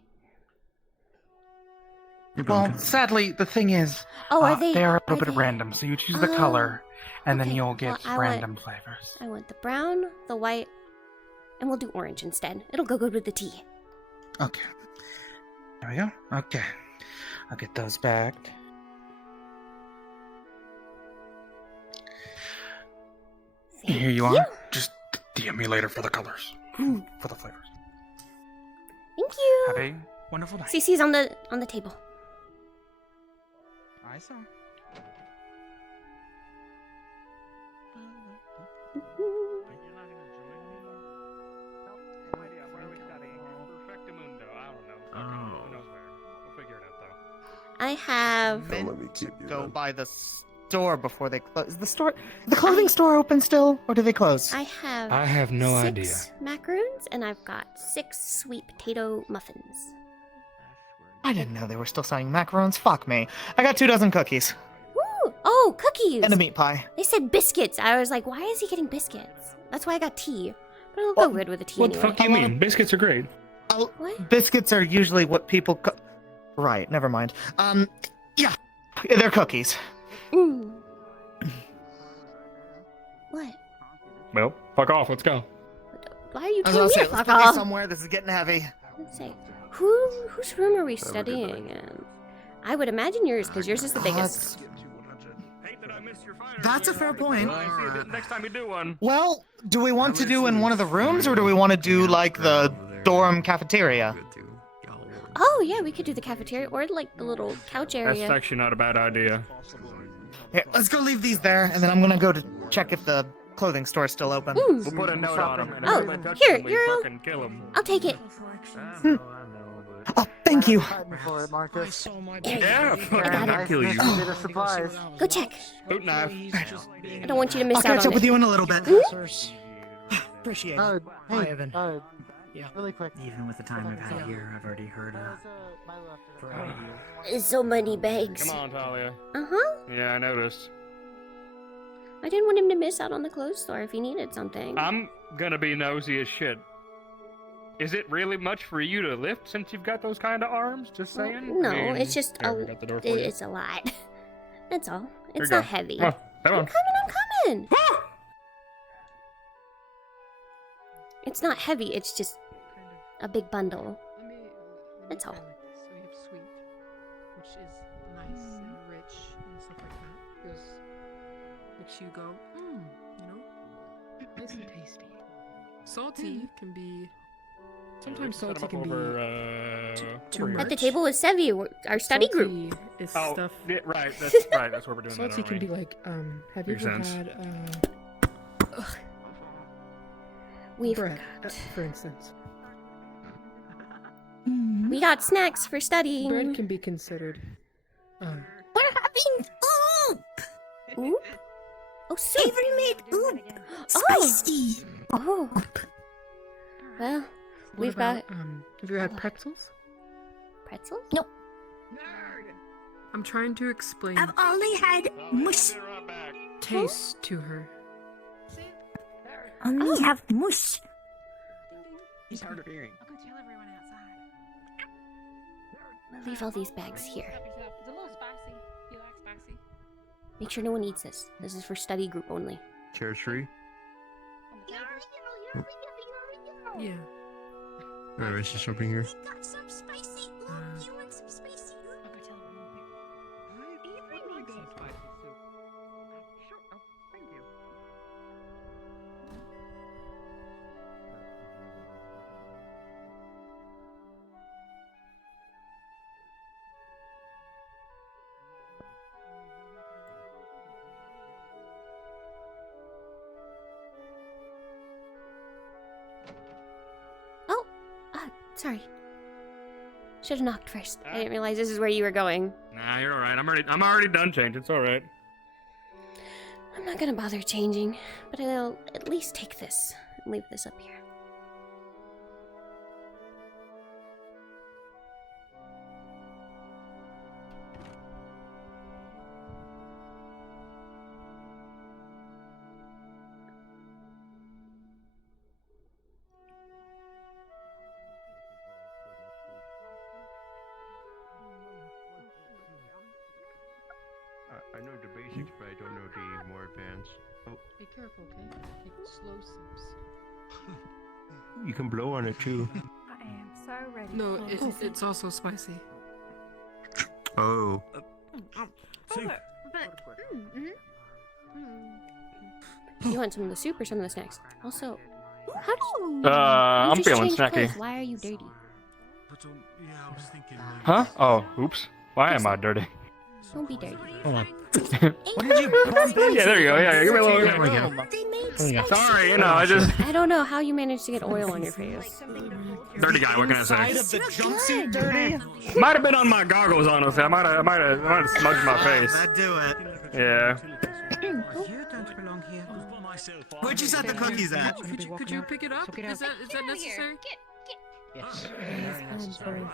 Well, sadly, the thing is, Oh, are they? they're a are little bit they- random. So you choose the color, and then you'll get Well, random flavors. I want the brown, the white, and we'll do orange instead. It'll go good with the tea. Okay. There we go. Okay. I'll get those bagged. Here you are. Just DM me later for the colors. For the flavors. Thank you. Have a wonderful night. CC's on the table. I saw. I have. Go by the store before they close. Is the clothing store open still, or do they close? I have. I have no 6 idea. macaroons, and I've got 6 sweet potato muffins. I didn't know they were still selling macarons. Fuck me. I got 2 dozen cookies. Woo! Oh, cookies! And a meat pie. They said biscuits. I was like, why is he getting biscuits? That's why I got tea. But it'll go good with the tea What the anyway. fuck do you mean? Biscuits are great. Biscuits are usually what people. Right. Never mind. Yeah, they're cookies. What? Well, fuck off. Let's go. Why are you I was telling gonna me say, to let's fuck put these off? somewhere. This is getting heavy. Let's say, whose room are we studying in? I would imagine yours, because yours is the biggest. That's a fair point. Next time you do one. Well, do we want to do in one of the rooms, or do we want to do like the dorm cafeteria? Oh yeah, we could do the cafeteria or like the little couch area. That's actually not a bad idea. Here, let's go leave these there, and then I'm gonna go to check if the clothing store is still open. Mm. We'll put a note on him. And Oh, if anybody touches here, him, we you're all- fucking kill him. I'll take it. Oh, thank you. For it, Marcus. Yeah, fucking I'll kill you. Bit of surprise. Go check. Boot knife. I don't want you to miss I'll out catch on up with it. you in a little bit. Appreciate it. Hey, Hi, Evan. yeah. Really quick. Even with the time I've had here, I've already heard So many bags. Come on, Talia. Uh-huh. Yeah, I noticed. I didn't want him to miss out on the clothes store if he needed something. I'm gonna be nosy as shit. Is it really much for you to lift since you've got those kind of arms? Just saying. No, I mean, it's just here, we got the door for you. it's a lot. That's all. Here It's you not go. heavy. Come on, come on. I'm coming. It's not heavy. It's just a big bundle. That's all. So you have sweet, which is nice and rich and stuff like that. Because makes you go, you know, nice and tasty. Salty can be. Sometimes Set 'em salty up can over, be too over here. At the table with Sevi, our study group. Salty is Oh, stuff. yeah, right. That's right. That's where we're doing that. Salty aren't can we? be like, have you Makes ever sense. had We bread, forgot. for instance? We got snacks for studying. Bread can be considered. We're having oop! Oop? Oh, soup. Avery made oop! Spicy! Oh. Well, What we've about, got have you had pretzels? pretzels? No. I'm trying to explain I've only had mush. taste to her. Only have mush. He's hard of hearing. We'll leave all these bags here. It's a little spicy. You like spicy? Make sure no one eats this. This is for study group only. Chair tree. Yeah. Alright, let's just jump in here. Got some spicy oop. You want some spicy oop? Sorry. Should have knocked first. I didn't realize this is where you were going. Nah, you're alright. I'm already done changing. It's alright. I'm not gonna bother changing, but I'll at least take this and leave this up here. I know the basics, but I don't know the more advanced. Oh, Be careful, okay? Take slow sips. you can blow on it too. I am so ready. No, it's also spicy. Oh. You want some of the soup or some of the snacks? Also, how did you I'm just feeling changed snacky. clothes. Why are you dirty? Huh? Oh, oops. Why am I dirty? Don't be dirty. Hold on. What did you bump into? Yeah, there you go. Yeah, give me a little. There we go. Sorry, you know, I just. I don't know how you managed to get oil on your face. Dirty guy, what can I say? Inside of the jumpsuit dirty? Might have been on my goggles, honestly. I might have smudged my face. That'd do it. Yeah. You don't belong here. Where'd you set the cookies at? Could you pick it up? Is that necessary? Yes.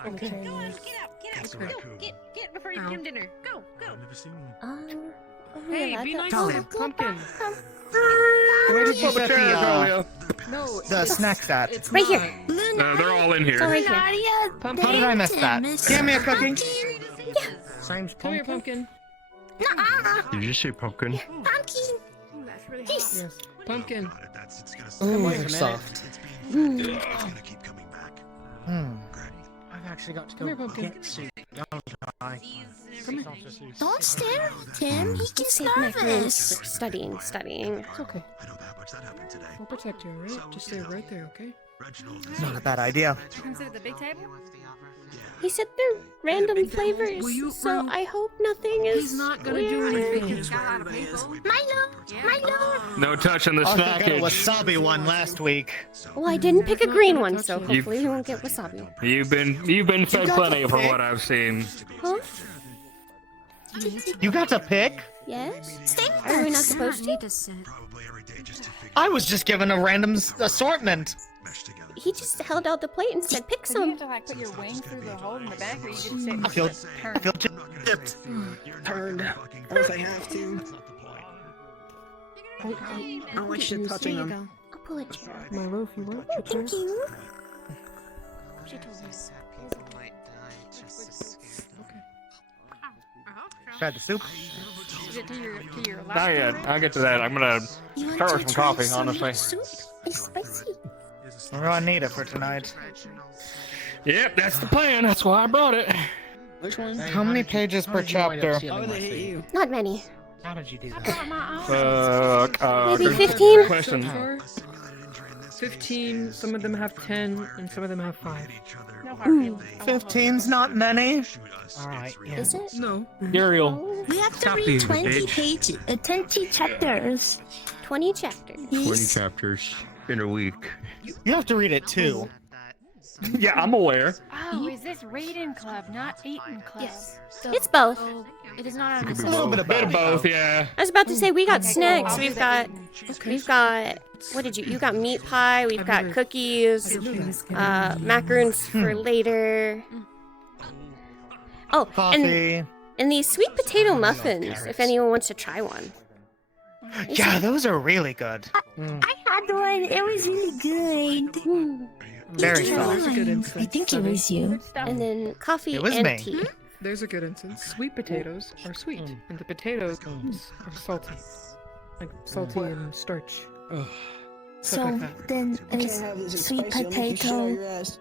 Okay. Get before you become dinner. Go. Hey, be nice Tell to him. Pumpkin. Where did you set No, the snacks at? It's Right not. here. They're all in here. It's all right here. Pumpkin. How did I miss that? Give me a cookie. Come here, Pumpkin. Did you just say pumpkin? Yes. Pumpkin. Ooh, they're soft. I've actually got to Come go here, Pumpkin. get soup, don't I? Come here. Don't stare at him. He gets Save macaroons nervous. for studying. It's okay. I'll protect you, alright? Just stay right there, okay? Not a bad idea. Come sit at the big table. He said they're random flavors, so I hope nothing is. He's not gonna do weird. anything. Milo. No touching the I got a snackage. wasabi one last week. Well, I didn't pick a green one, so You- hopefully we won't get wasabi. You've been fed got plenty the from pick? what I've seen. Huh? You got to pick? Yes? Stay with Are we not us. supposed to? I was just given a random assortment. He just held out the plate and said, pick Do you some. have to like put your wing through the hole in the back, or you just sit I feel turn? chipped. Turned. Unless I have to. I don't like shit touching them. I'll pull a chair. Milo, if you want. Thank you. She told us. Tried the soup. Is it to your left? Not yet. I'll get to that. I'm gonna You want start to with some try coffee, some honestly. soup? It's spicy. We're gonna need it for tonight. Yep, that's the plan. That's why I brought it. Which one? How many pages per chapter? How would they hit you? Not many. How did you do that? Fuck. Maybe good 15? Question. So far, 15, some of them have 10, and some of them have 5. No hard feelings. 15's not many. Alright, yeah. Is it? No. Uriel. We have to Stop read being a 20 bitch. pages, 20 chapters. 20 chapters. 20 chapters in a week. You have to read it too. Yeah, I'm aware. Oh, is this reading club, not eating club? Yes. It's both. It is not on It could be A little bit Bit of of both. both, yeah. I was about to say we got Okay, snacks. cool. We've got what did you got meat pie, we've got cookies, macaroons for later. Oh, Coffee. and these sweet potato muffins, if anyone wants to try one. Yeah, those are really good. I had one. It was really good. Very Each soft. one. I think it was you. And then coffee It was and me. tea. There's a good instance. Sweet potatoes are sweet, and the potatoes are salty. Like salty and starch. Stuff So like that. then Can't have a this in sweet spicy, I'll make you show your potato. ass.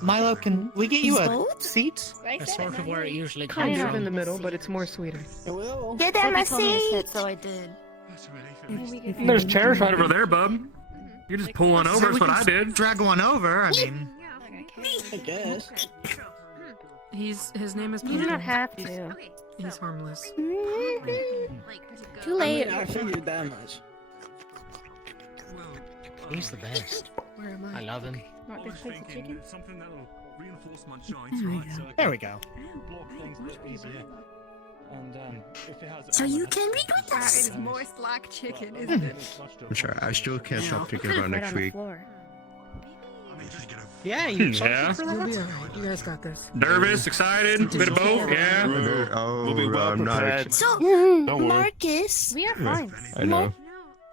Milo, can we get you Is a both? seat? That's sort of where it usually comes Kind of from. in the middle, but it's more sweeter. It will. Get them a seat. So I did. There's chairs right over there, bub. You just pull one over. That's what I did. Drag one over. I mean, I guess. His name is. You do not have to. He's harmless. Too late. I figured that much. He's the best. Where am I love him. Not this place of chicken? Something that'll reinforce my There we go. Block things a bit easier. And if it has So you can read with us. It is moist like chicken, isn't it? I'm sorry, I still can't stop thinking about next week. Yeah, you Yeah. You'll be alright. You guys got this. Nervous, excited, bit of both. Yeah. Oh, We'll be well I'm not. prepared. So, Don't worry. Marcus. We are fine. I know.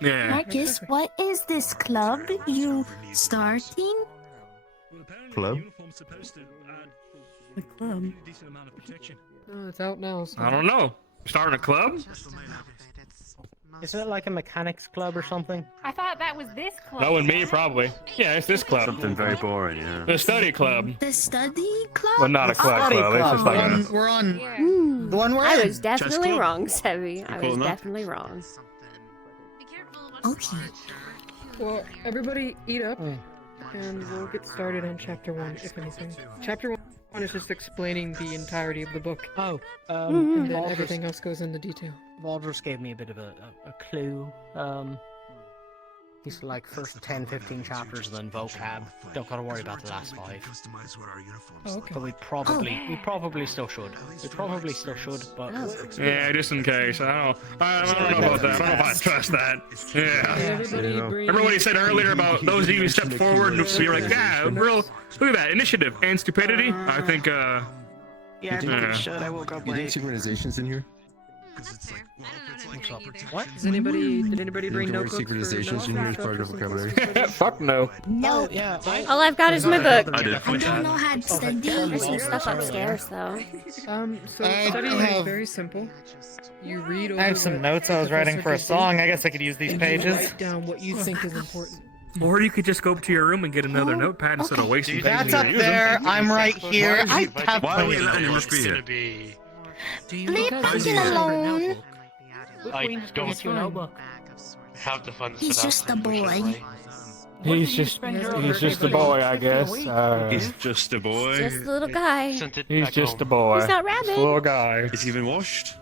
Yeah. Marcus, what is this club you starting? Club? The club. It's out now. So. I don't know. Starting a club? Isn't it like a mechanics club or something? I thought that was this club. That would me, probably. Yeah, it's this club. Something very boring, yeah. The study club. The study club? Well, not a club. It's just like a... We're on. The one we're I in. was definitely club. wrong, Sevi. I cool was enough? definitely wrong. Okay. Well, everybody eat up, and we'll get started on chapter 1, if anything. Chapter 1 is just explaining the entirety of the book. Oh, And then everything else goes into detail. Valdres gave me a bit of a clue. He's like first 10, 15 chapters and then vocab. Don't gotta worry about the last 5. Oh, okay. But we probably still should. We probably still should, but Yeah, just in case. I don't know about that. I don't know if I trust that. Yeah. Remember what he said earlier about those of you who stepped forward and we were like, yeah, real, look at that, initiative and stupidity? I think, Yeah, I woke up You think synchronization's in here? What? Did anybody bring The word notebooks? synchronization's in here as part of the vocabulary. Fuck no. No. Yeah, All I've got is my book. I did. I don't know how to study. There's some stuff upstairs, though. So I studying have- is very simple. You read over I have some what notes I was the writing for a professor gives song. you, I guess I could use these and you pages. write down what you think is important. Or you could just go up to your room and get another notepad instead of wasting pages. That's up there. I'm right here. I have Why are we letting him just be here? Leave Pumpkin alone. I don't have the funds. He's just a boy. He's just a boy, I guess. He's just a boy. Just a little guy. He's just a boy. He's not Just a rabid. little guy. Is he even washed?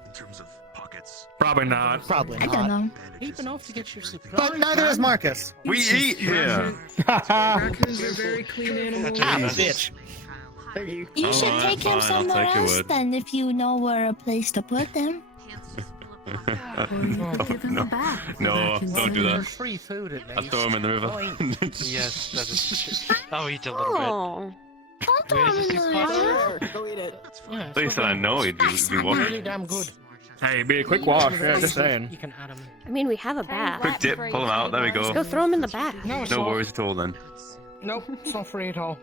Probably not. Probably I don't know. Deep enough to get your supply. But neither is Marcus. We eat here. Raccoons are very clean animals. Bitch. You should Alright, take him fine, I'll somewhere take your else word. then if you know where a place to put them. No, don't do that. Free food at I'll least. throw him in the river. Yes, that is true. I'll eat a little bit. Oh. Don't throw him in the river. Go eat it. Yeah, At least I know he'd be really washed. damn good. Hey, be a quick wash. Yeah, just saying. You can add them. I mean, we have a bath. Quick dip, pull him out. There we Just go go. throw him in the bath. No, it's No not. worries at all then. Nope, it's not free at all.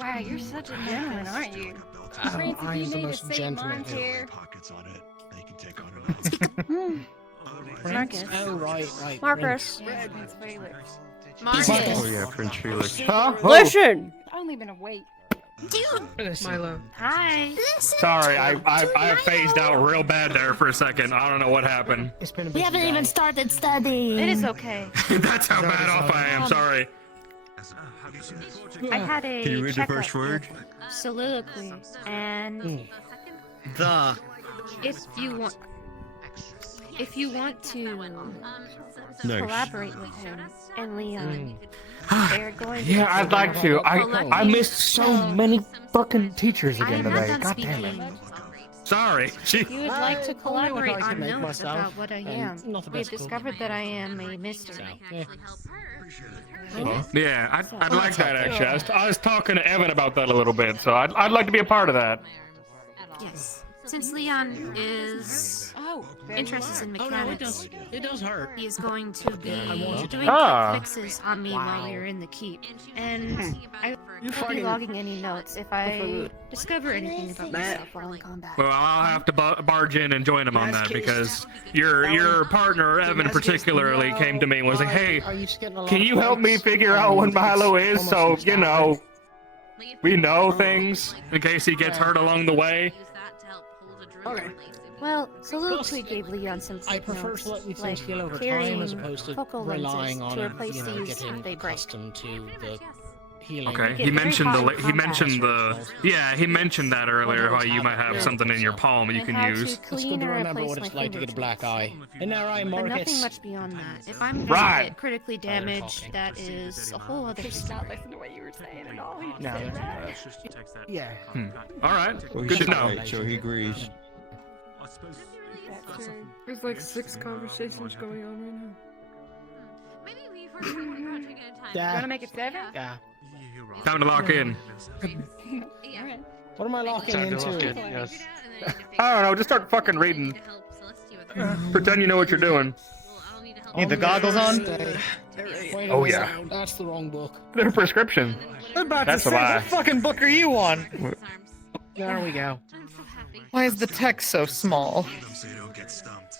Wow, you're such a gentleman, aren't you? Oh, Francis, I you am the need to most save gentleman Ron's ever. hair. Marcus. Oh, right. Marcus. Red's favorite. Oh yeah, Prince Felix. Huh? Listen. I've only been awake. Dude, Milo. Hi. listen. Sorry, I phased out real bad there for a second. I don't know what happened. It's been a We busy haven't day. even started studying. It is okay. That's how bad off I am. Sorry. I had a Can you read the checkup first word? soliloquy, and The. if you want to Nice. collaborate with him and Leon, they're going. Yeah, I'd like to. I Collecting- missed so many fucking teachers I again am not today. done God damn it. speaking. Sorry. If you would like to collaborate I can on make notes myself, about what I and am, not the we've best cook. discovered that I am a mystery. Yeah. Yeah, I'd like that actually. I was talking to Evan about that a little bit, so I'd like to be a part of that. Yes. Since Leon is interested in Oh no, it mechanics, does hurt. he is going to be doing Ah. quick fixes on me while we are in the keep. And I won't be logging any notes if I discover anything about myself while in combat. Well, I'll have to barge in and join him on that because your partner Evan particularly came to me and was like, "Hey, Are you just getting a lot can of you help me points? figure out what Milo is Almost so some you know stuff. we know things in case he gets hurt along the way?" Okay. Well, Soliloquy gave Leon some I prefer notes, to let these like things heal over carrying time as opposed to focal relying lenses on to it, replace you know, these getting if they break. accustomed to the healing. Okay, he mentioned he mentioned that earlier. How you might have something in your palm you can use. It's good to remember what it's like to get a black eye. Isn't that right, But Marcus? nothing much beyond that. If I'm Right. gonna get critically damaged, that is a whole other story. Listen to what you were saying at all. No, yeah. All right, Well, good to he's know. right, so he agrees. There's like 6 conversations going on right now. Yeah. You wanna make it 7? Yeah. Time to lock in. What am I locking into? I don't know. Just start fucking reading. Pretend you know what you're doing. Need the goggles on? Wait a Oh, minute, yeah. That's the wrong book. They're prescription. I'm about That's to a say, lie. what fucking book are you on? There we go. Why is the text so small?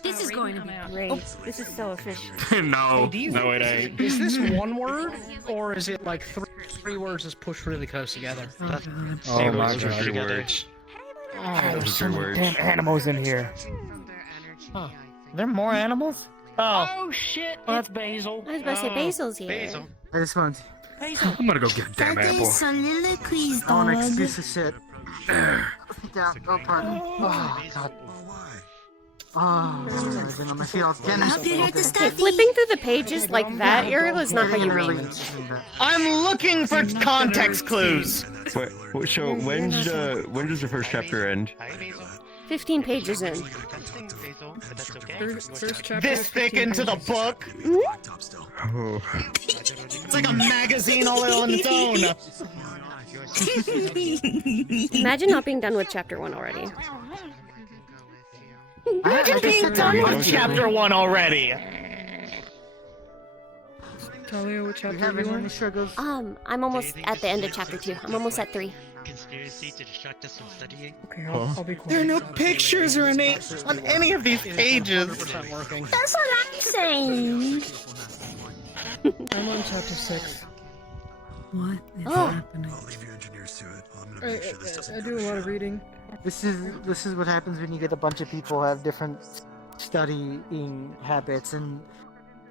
This is going to be great. This is so efficient. No, Hey, no, it ain't. Is this one word, or is it like three words that's pushed really close together? Oh my Those are god. three words. Oh, Those are three words. Damn animals in here. Huh. Are there more animals? Oh shit! That's Basil. I was about to say Basil's here. Basil. I just want. I'm gonna go get a damn apple. soliloquies, I want to dog. excuse the shit. Yeah. Oh, pardon. Oh God. Oh, rising on my feet. I'll get Okay, flipping through the pages like that, Ariel, is not how you read. I'm looking for context clues. Wait, so when does the first chapter end? 15 pages in. First chapter. This thick into the book. Oh. It's like a magazine all on its own. Imagine not being done with chapter 1 already. Imagine being done with chapter 1 already. Talia, what chapter have are you any on? struggles? I'm almost at the end of chapter 2. I'm almost at 3. Conspiracy to distract us from studying? Okay, I'll be quiet. There are no pictures or on any of these pages. That's what I'm saying. I'm on chapter 6. What is Oh. happening? I do a lot of reading. This is what happens when you get a bunch of people who have different studying habits and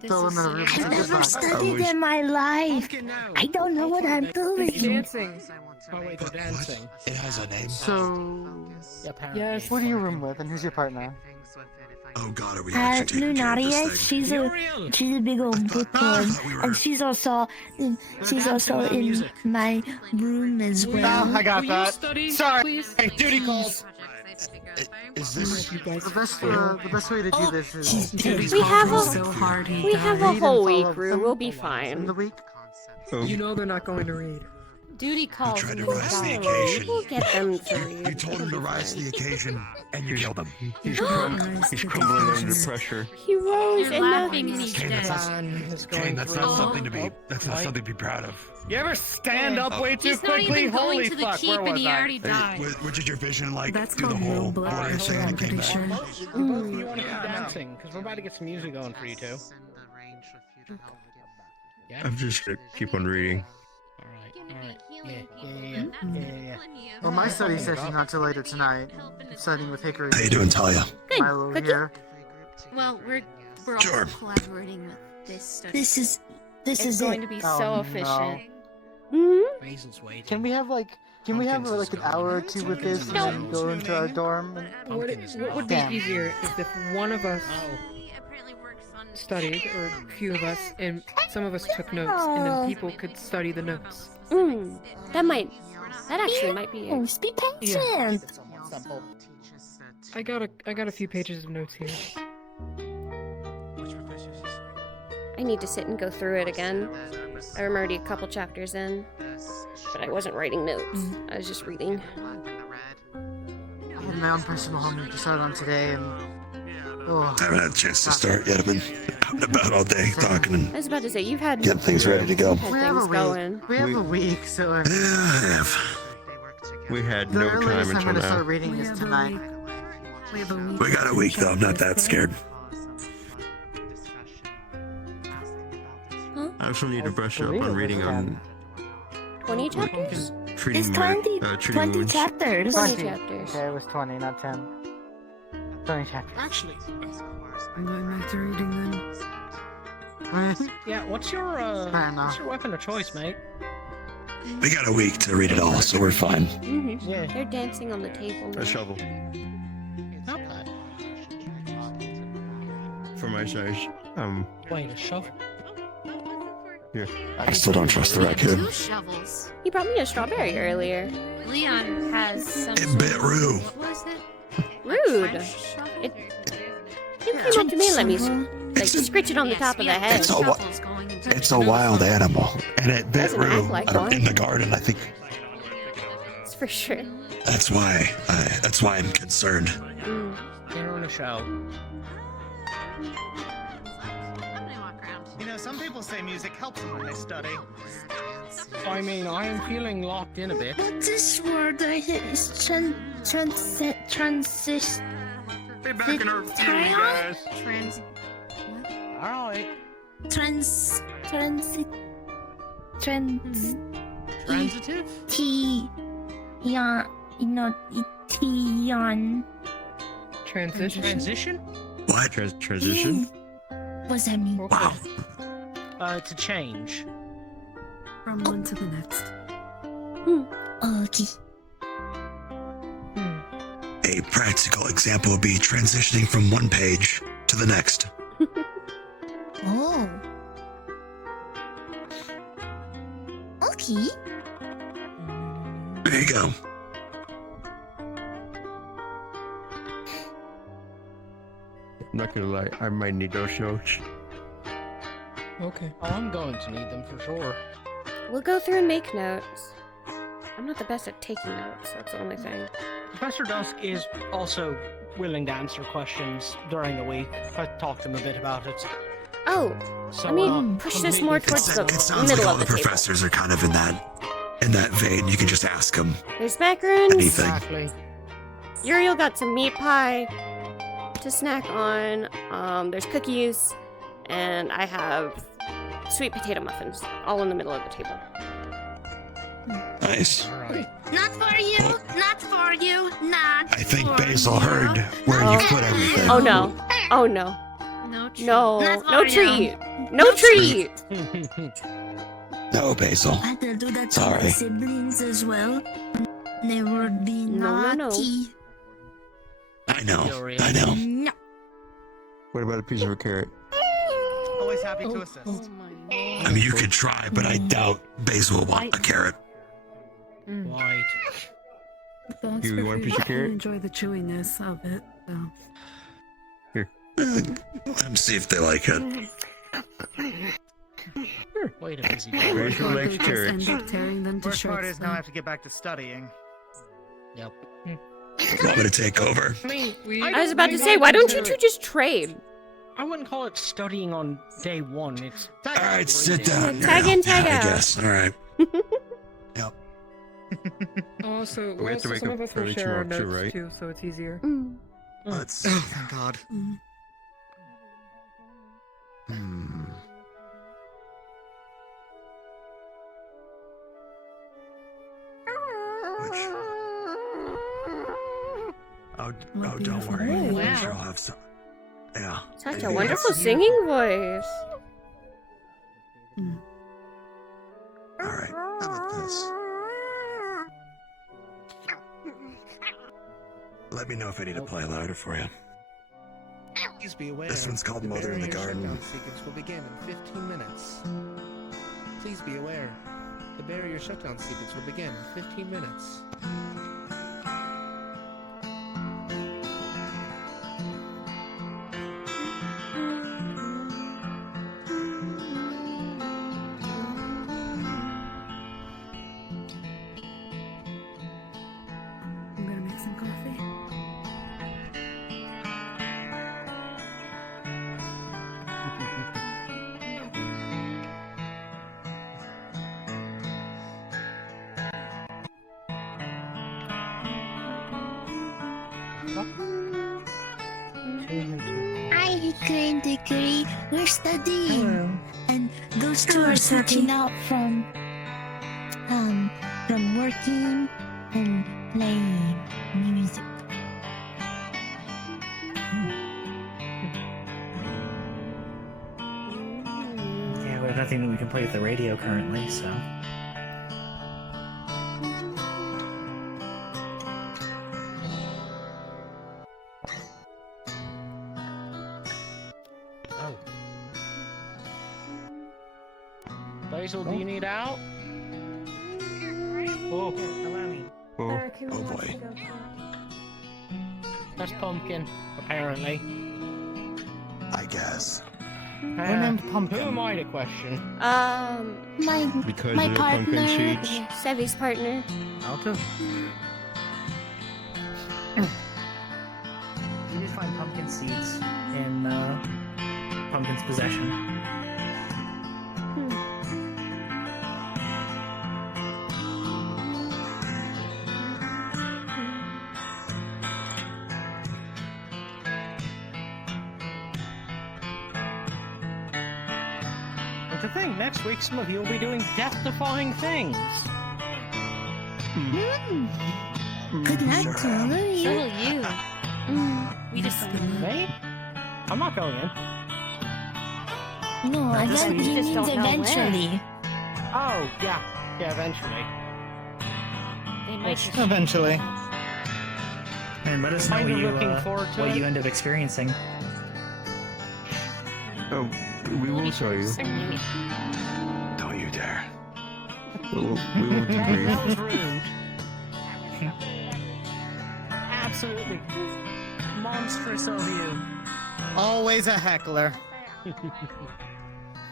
throw them in a room. I've never studied in my life. I don't know what I'm doing. Dancing. Oh wait, they're dancing. It has a name. So, Yes. what are you room with, and who's your partner? Oh god, are we actually taking care of this Lunaria, thing? she's a big old bookworm, and she's also in my room as well. Oh, I got that. Study, Sorry. please? Hey, duty calls. Is this... The best way to do this is We have So hard he we have a read and whole follow week, Rue. them We'll be in fine. the week. You know they're not going to read. Duty calls. tried to we'll rise to the go. occasion. We'll get them to read. You told him to rise to the occasion, and you killed him. He's crumbling under pressure. He rose You're and laughing nothing. and he's Kane, dead. Kane, that's not something to be. That's not something to be proud of. You ever stand up way too He's not quickly? even going Holy to the fuck, keep where and was he I? already died. What did your vision like? That's Do the called whole no blood. border thing I'm and came pretty back? sure. You want to keep dancing? Because we're about to get some music going for you two. Yeah. I'm just gonna keep on reading. Yeah. Well, my study session's not till later tonight. I'm studying with Hickory. How you doing, Talia? Milo here. Well, we're all Sure. collaborating with this study. This is It's going it. to be Oh, so no. efficient. Hmm? Basil's waiting. Can we have like an hour or two with this and then go into our dorm? And... What would be Damn. easier is if one of us studied, or a few of us, and some of us took notes, and then people could study the notes. That actually might be it. Be patient. I got a few pages of notes here. I need to sit and go through it again. I'm already a couple chapters in, but I wasn't writing notes. I was just reading. I had my own personal homework to start on today, and I haven't had a chance to start yet. I've been out and about all day talking and I was about to say, you've had getting things ready to go. you've had we have things a week. going. We have a week, so Yeah, I have. We had the no time earliest I'm until gonna start now. reading is tonight. We got a week though. I'm not that scared. I also need to brush up on reading on 20 chapters? treating It's 20 treating wounds. chapters. 20 chapters. Okay, it was 20, not 10. 20 chapters. Actually, I'm going back to reading then. yeah. What's your weapon of choice, mate? We got a week to read it all, so we're fine. Yeah. They're dancing on the table. A shovel. Not bad. For my size. Wait, a shovel? Here. I still don't trust the raccoon. 2 shovels. He brought me a strawberry earlier. Leon has some. It bit Rue. What was it? Rude. It, you came up to me and let me scritch it on the top of the head. It's a wild animal, and it bit Doesn't act Rue like in one. the garden. I think It's for sure. that's why I'm concerned. Get her on a show. You know, some people say music helps them when they study. I mean, I am feeling locked in a bit. But this word right here is transition. Be back in our few, guys. Alright. Transitive? Yeah, Transition? What? Transition? What's that mean? Wow. To change. From one to the next. Okay. A practical example would be transitioning from one page to the next. Oh. Okay. There you go. I'm not gonna lie, I might need those notes. Okay. Oh, I'm going to need them for sure. We'll go through and make notes. I'm not the best at taking notes, that's the only thing. Professor Dusk is also willing to answer questions during the week. I talked to him a bit about it. Oh, So, let me push this more towards the It sounds middle like all of the the table. professors are kind of in that vein. You can just ask them There's macaroons. anything. Exactly. Uriel got some meat pie to snack on. There's cookies, and I have sweet potato muffins, all in the middle of the table. Nice. Not for you. Not for you. Not. I think for Basil you. heard where you put everything. Oh no! Oh no! No treat. No! Not No for you. treat! No treat! No, Basil. I will do that to Sorry. my siblings as well. They would be No. naughty. I know. I know. No. What about a piece of a carrot? Always happy to assist. I mean, you could try, but I doubt Basil will want a carrot. White. You want a piece of I carrot? enjoy the chewiness of it. So. Here. Let them see if they like it. Wait a busy Rachel Or likes they just carrots. end up tearing them to Worst part shreds. is now I have to get back to studying. Yep. Want me to take over? I mean, I was about to say, why don't you two just trade? I wouldn't call it studying on day one. It's All right, sit down. Tag in, tag I out. guess. All right. Yep. Also, We have to some wake of up us will early share our tomorrow too, notes right? too, so it's easier. Let's. Oh, thank God. Oh, don't worry. Oh, I'm wow. sure I'll have some. Yeah. Such a wonderful singing voice. All right. How about this? Let me know if I need to play louder for you. Please be aware. This one's called Mother in the barrier Garden. shutdown sequence will begin in 15 minutes. Please be aware. The barrier shutdown sequence will begin in 15 minutes. I'm gonna make some coffee. Hi, Green Degree. We're studying. And those two are switching out from working and playing music. Yeah, we have nothing that we can play with the radio currently, so. Hazel, do you need out? Oh, allow me. Oh boy. That's Pumpkin, apparently. I guess. Who named Pumpkin? Who am I to question? Because my of the pumpkin partner. seeds. Sevi's partner. Alto. You did find pumpkin seeds in Pumpkin's possession. But the thing, next week some of you will be doing death-defying things. Good night, to all of you. So will you. We just Me? I'm not going in. No, I This meant week. he Just means don't know when. eventually. Oh, yeah. Yeah, eventually. They might just Eventually. And let us know Kinda looking forward to what it. you end up experiencing. Oh, we will show you. Don't you dare. We won't agree. That was rude. Absolutely monstrous of you. Always a heckler.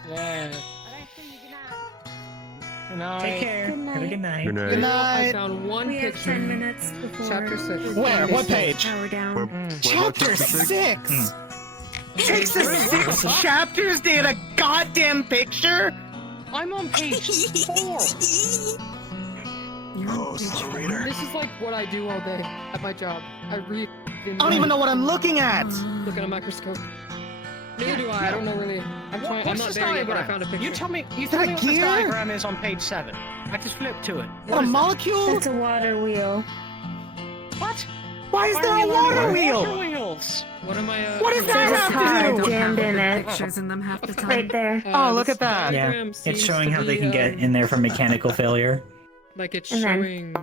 Yeah. Good night. Take care. Have a good night. Good night. Good I night. found one We have picture. 10 minutes before. Chapter 6. Where? What page? Power down. What about Chapter 6? Takes us What the 6 fuck? chapters to get a goddamn picture? I'm on page 4. Oh, slow reader. This is like what I do all day at my job. I read. I don't even know what I'm looking at. Look at a microscope. Neither do I. I don't know really. I'm trying. I'm What's not this there yet, but I diagram? found a picture. You tell me. You Is tell that me a what this gear? diagram is on page 7. I just flipped to it. What, a molecule? It's a water wheel. What? Why is there a water wheel? Water wheels. What am I? What does that have to do? Jammed in it. Pictures in them half the time. Right there. Oh, look at that. Yeah, diagram it's seems showing to how they be, can get in there from mechanical failure. Like it's And then- showing.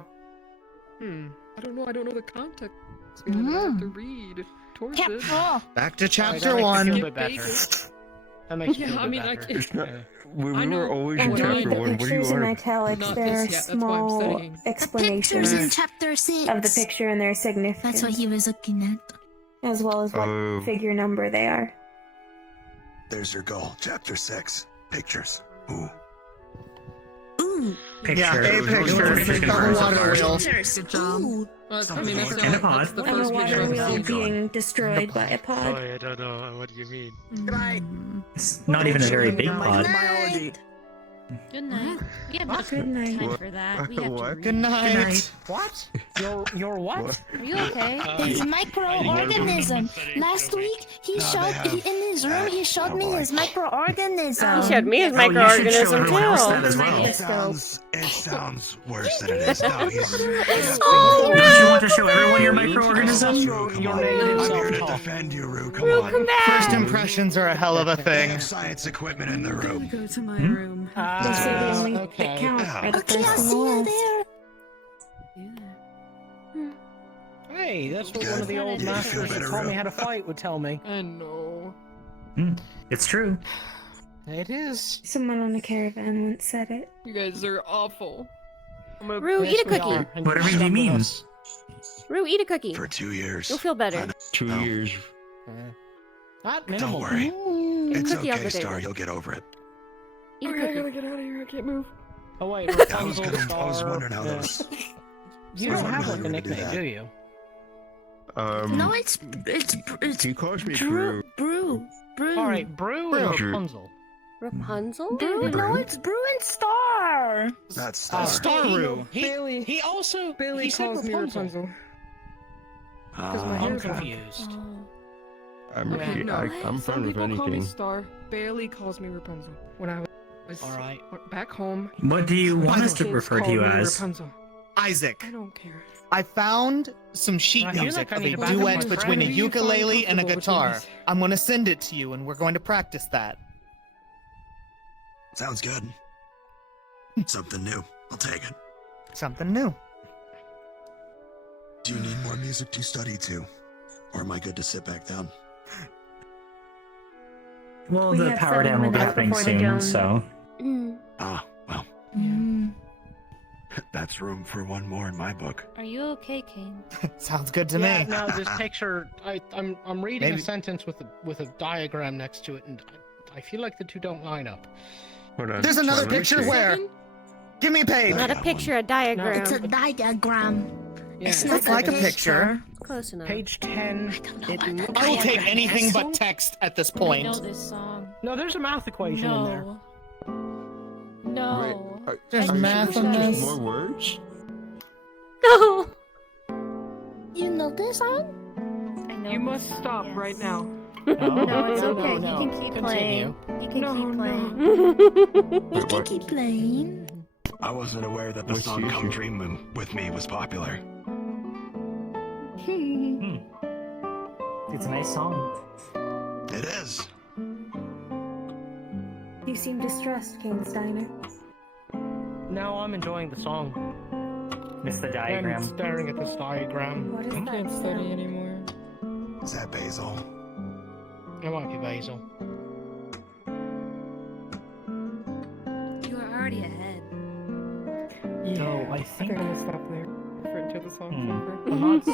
I don't know. I don't know the context. behind it. I have to read towards it. Back to That chapter makes me 1. feel a bit better. That makes me Yeah, feel a I bit mean, I better. It's not. We I know. were always Oh, in no, chapter the 1. What do you Pictures in want? italics, Not they're this yet, that's why I'm small studying. Pictures in explanations chapter 6. of the picture and their significance, That's what he was looking at. as well as what Oh. figure number they are. There's your goal. Chapter 6. Pictures. Ooh. Ooh. Picture. Yeah, a picture. The water wheel. Good job. I mean, that's, And a the, pod. that's the And a first picture water I've wheel seen. being destroyed by a pod. Boy, I don't know. What do you mean? It's not even a very big pod. Good night. We have not good night What? for that. We have to What? read. Good night. What? You're what? Are you okay? It's microorganism. Last week, he showed in his room. He showed me his microorganism. He showed me his Oh, you should show microorganism everyone else that too. as well. It sounds worse than it is. No, Oh, Don't you want to show everyone your microorganism? Your negative I'm here to self-talk. defend you, Rue. Come on. First impressions are a hell of a They thing. have science equipment in the room. Go to my room. Those are the only okay. that count. Are the Okay, I'll first see you ones. there. Hey, that's what Good. one of the old Yeah, you feel masters that better, taught me Ro? how to fight would tell me. I know. It's true. It is. Someone on a caravan once said it. You guys are awful. Rue, eat a cookie. Whatever he means. Rue, eat a cookie. For 2 years. You'll feel better. 2 years. Not Don't minimal. worry. Get a It's cookie off okay, the Star. table. You'll get over it. Okay, Eat a I cookie. gotta get out of here. I can't move. Oh wait, I was Rapunzel, I was Star, wondering how yeah. those. You I was don't have wondering like how a you were gonna do nickname, that. do you? No, it's He calls me Brew. Drew. Brew. All right, Brew or Drew. Rapunzel? Rapunzel? Brew. No, it's Brew and Star. That's Star. Staru. Bailey. He also Bailey he said calls me Rapunzel. Rapunzel. Because my I'm hair's long. confused. I'm Okay, no. I'm Some fine with people call me anything. Star. Bailey calls me Rapunzel. When I was All right. back home, What do you want us to kids refer to called you me as? Rapunzel. Isaac. I don't care. I found some sheet I feel music like I of need a to back up duet my between a friend. Whatever you find ukulele and a comfortable guitar. between us. I'm gonna send it to you, and we're going to practice that. Sounds good. Something new. I'll take it. Something new. Do you need more music to study to? Or am I good to sit back down? Well, We the have power 7 down will be minutes happening before the soon, dome. so Mm. Ah, That's room for one more in my book. Are you okay, Kane? Sounds good to Yeah, me. no, this picture. I'm reading Maybe- a sentence with a diagram next to it, and I feel like the two don't line up. Hold on. There's another Let me picture see. where? Give me a page. Not a picture, a diagram. It's a diagram. Yeah. It's It's not like a picture. Close enough. Page 10. I will take anything but text at this point. I know this song. No, there's a math equation in there. No. There's Are you math sure on there's this. more words? No. You know this song? I know. You must stop right now. No, it's okay. no. You can keep Continue. playing. You can keep playing. You can keep playing. I wasn't aware that the What's the song "Come issue? Dream with Me" was popular. It's a nice song. It is. You seem distressed, King Steiner. No, I'm enjoying the song. Miss the I'm diagram. staring at this diagram. What is I that can't study sound? anymore. Is that Basil? It might be Basil. You are already ahead. No, I They're think. gonna stop there for until the song's Hmm. over. I'm not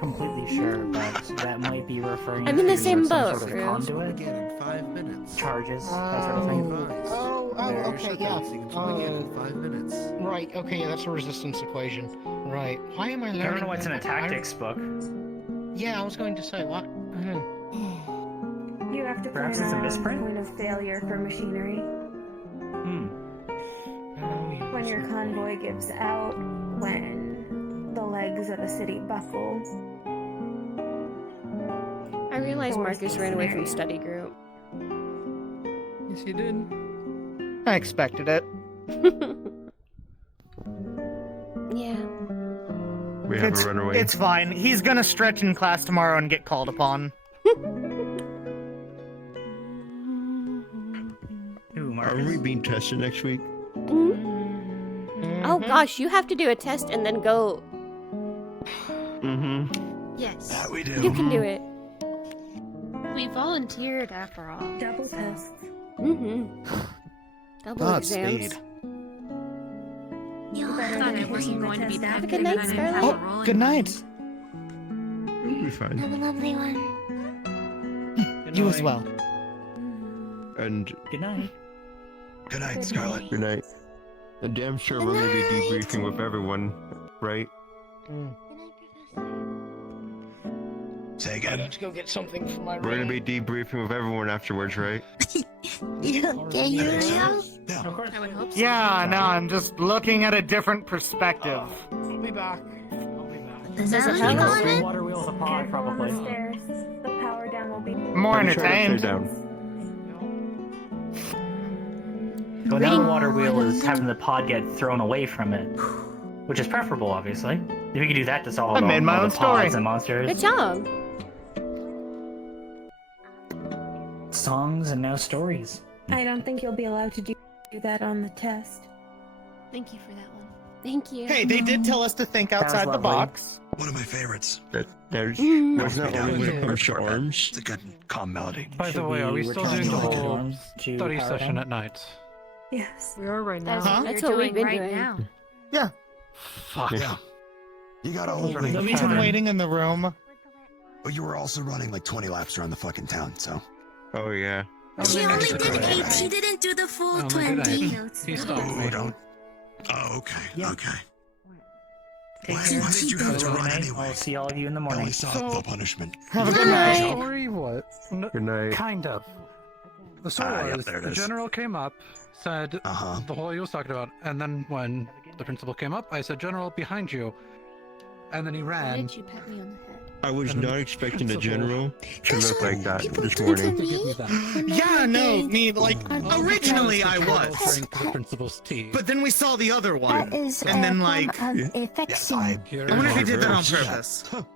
completely sure, but that might be referring I'm in the to same some boat, sort of Rue. conduit, Begin in 5 minutes. charges, that sort of thing. Okay, yeah. Begin in 5 minutes. Right, okay, yeah, that's a resistance equation. Right. Why am I learning? I don't know what's in a that? tactics book. Yeah, I was going to say, what? You have to Perhaps plan it's a a misprint? point of failure for machinery. Hmm. When your convoy gives out, when the legs of a city buckle. I realized Marcus ran away from study group. Yes, you did. I expected it. Yeah. We have a runaway. It's fine. He's gonna stretch in class tomorrow and get called upon. Ooh, Are Marcus. we being tested next week? Oh gosh, you have to do a test and then go. Mm-hmm. Yes. That we do. You can do it. We volunteered after all. Double tests. Mm-hmm. Double exams. Godspeed. Yo, I thought it wasn't going to be that Have a good good night, and I didn't have Scarlett. a roll in Good mine. night. We'll be fine. Have a lovely one. You as well. And Good night. Good night, Scarlet. good night. And damn sure we're gonna be debriefing with everyone, right? Say I again. need to go get something for my We're gonna room. be debriefing with everyone afterwards, right? You okay, Uriel? Yeah. Of course. I would hope so. Yeah, no, I'm just looking at a different perspective. I'll be back. I'll be back. Is that Does it what have you a calling Three it? water wheels apart, Careful on the probably. stairs. The power down will be. More I'm sure entertained. upside down. So another water wheel is having the pod get thrown away from it, which is preferable, obviously. If we could do that to solve I made my all own the pods story. and monsters. Good job. Songs and now stories. I don't think you'll be allowed to do that on the test. Thank you for that one. Thank you. Hey, they did tell us to think That was outside the lovely. box. One of my favorites. There's Mm. not only when it comes to arms. It's a good, calm melody. By the Should way, are we still return doing the to whole arms to study power session down? at night? Yes. We are right now. That's what That's you're what we've doing been right doing. now. Yeah. Fuck. Yeah. You got a whole Running week. We've been waiting in the room. But you were also running like 20 laps around the fucking town, so. Oh yeah. She only Extra did credit. 8. She didn't do the full Oh, my 20. goodness. He stopped Oh, me. don't. Oh, okay. Yeah. Okay. Take Why care. did you have to Good run night. anyway? I'll see all of you in the I morning. only saw the punishment. Have a good Good night. night. Story what? Good night. Kind of. The story Yep, was there it the is. general came up, said Uh-huh. the whole he was talking about, and then when the principal came up, I said, "General, behind you," and then he Why ran. did you pat me on the head? I was And not expecting the principal- general to look like that People this do morning. to To give me that. Yeah, no, me, like, originally I was. Drink the principal's tea. But then we saw the other one. That is And then, a like, form Yeah. of Yes, affection. I. Here I wonder if he is did that on reverse. purpose.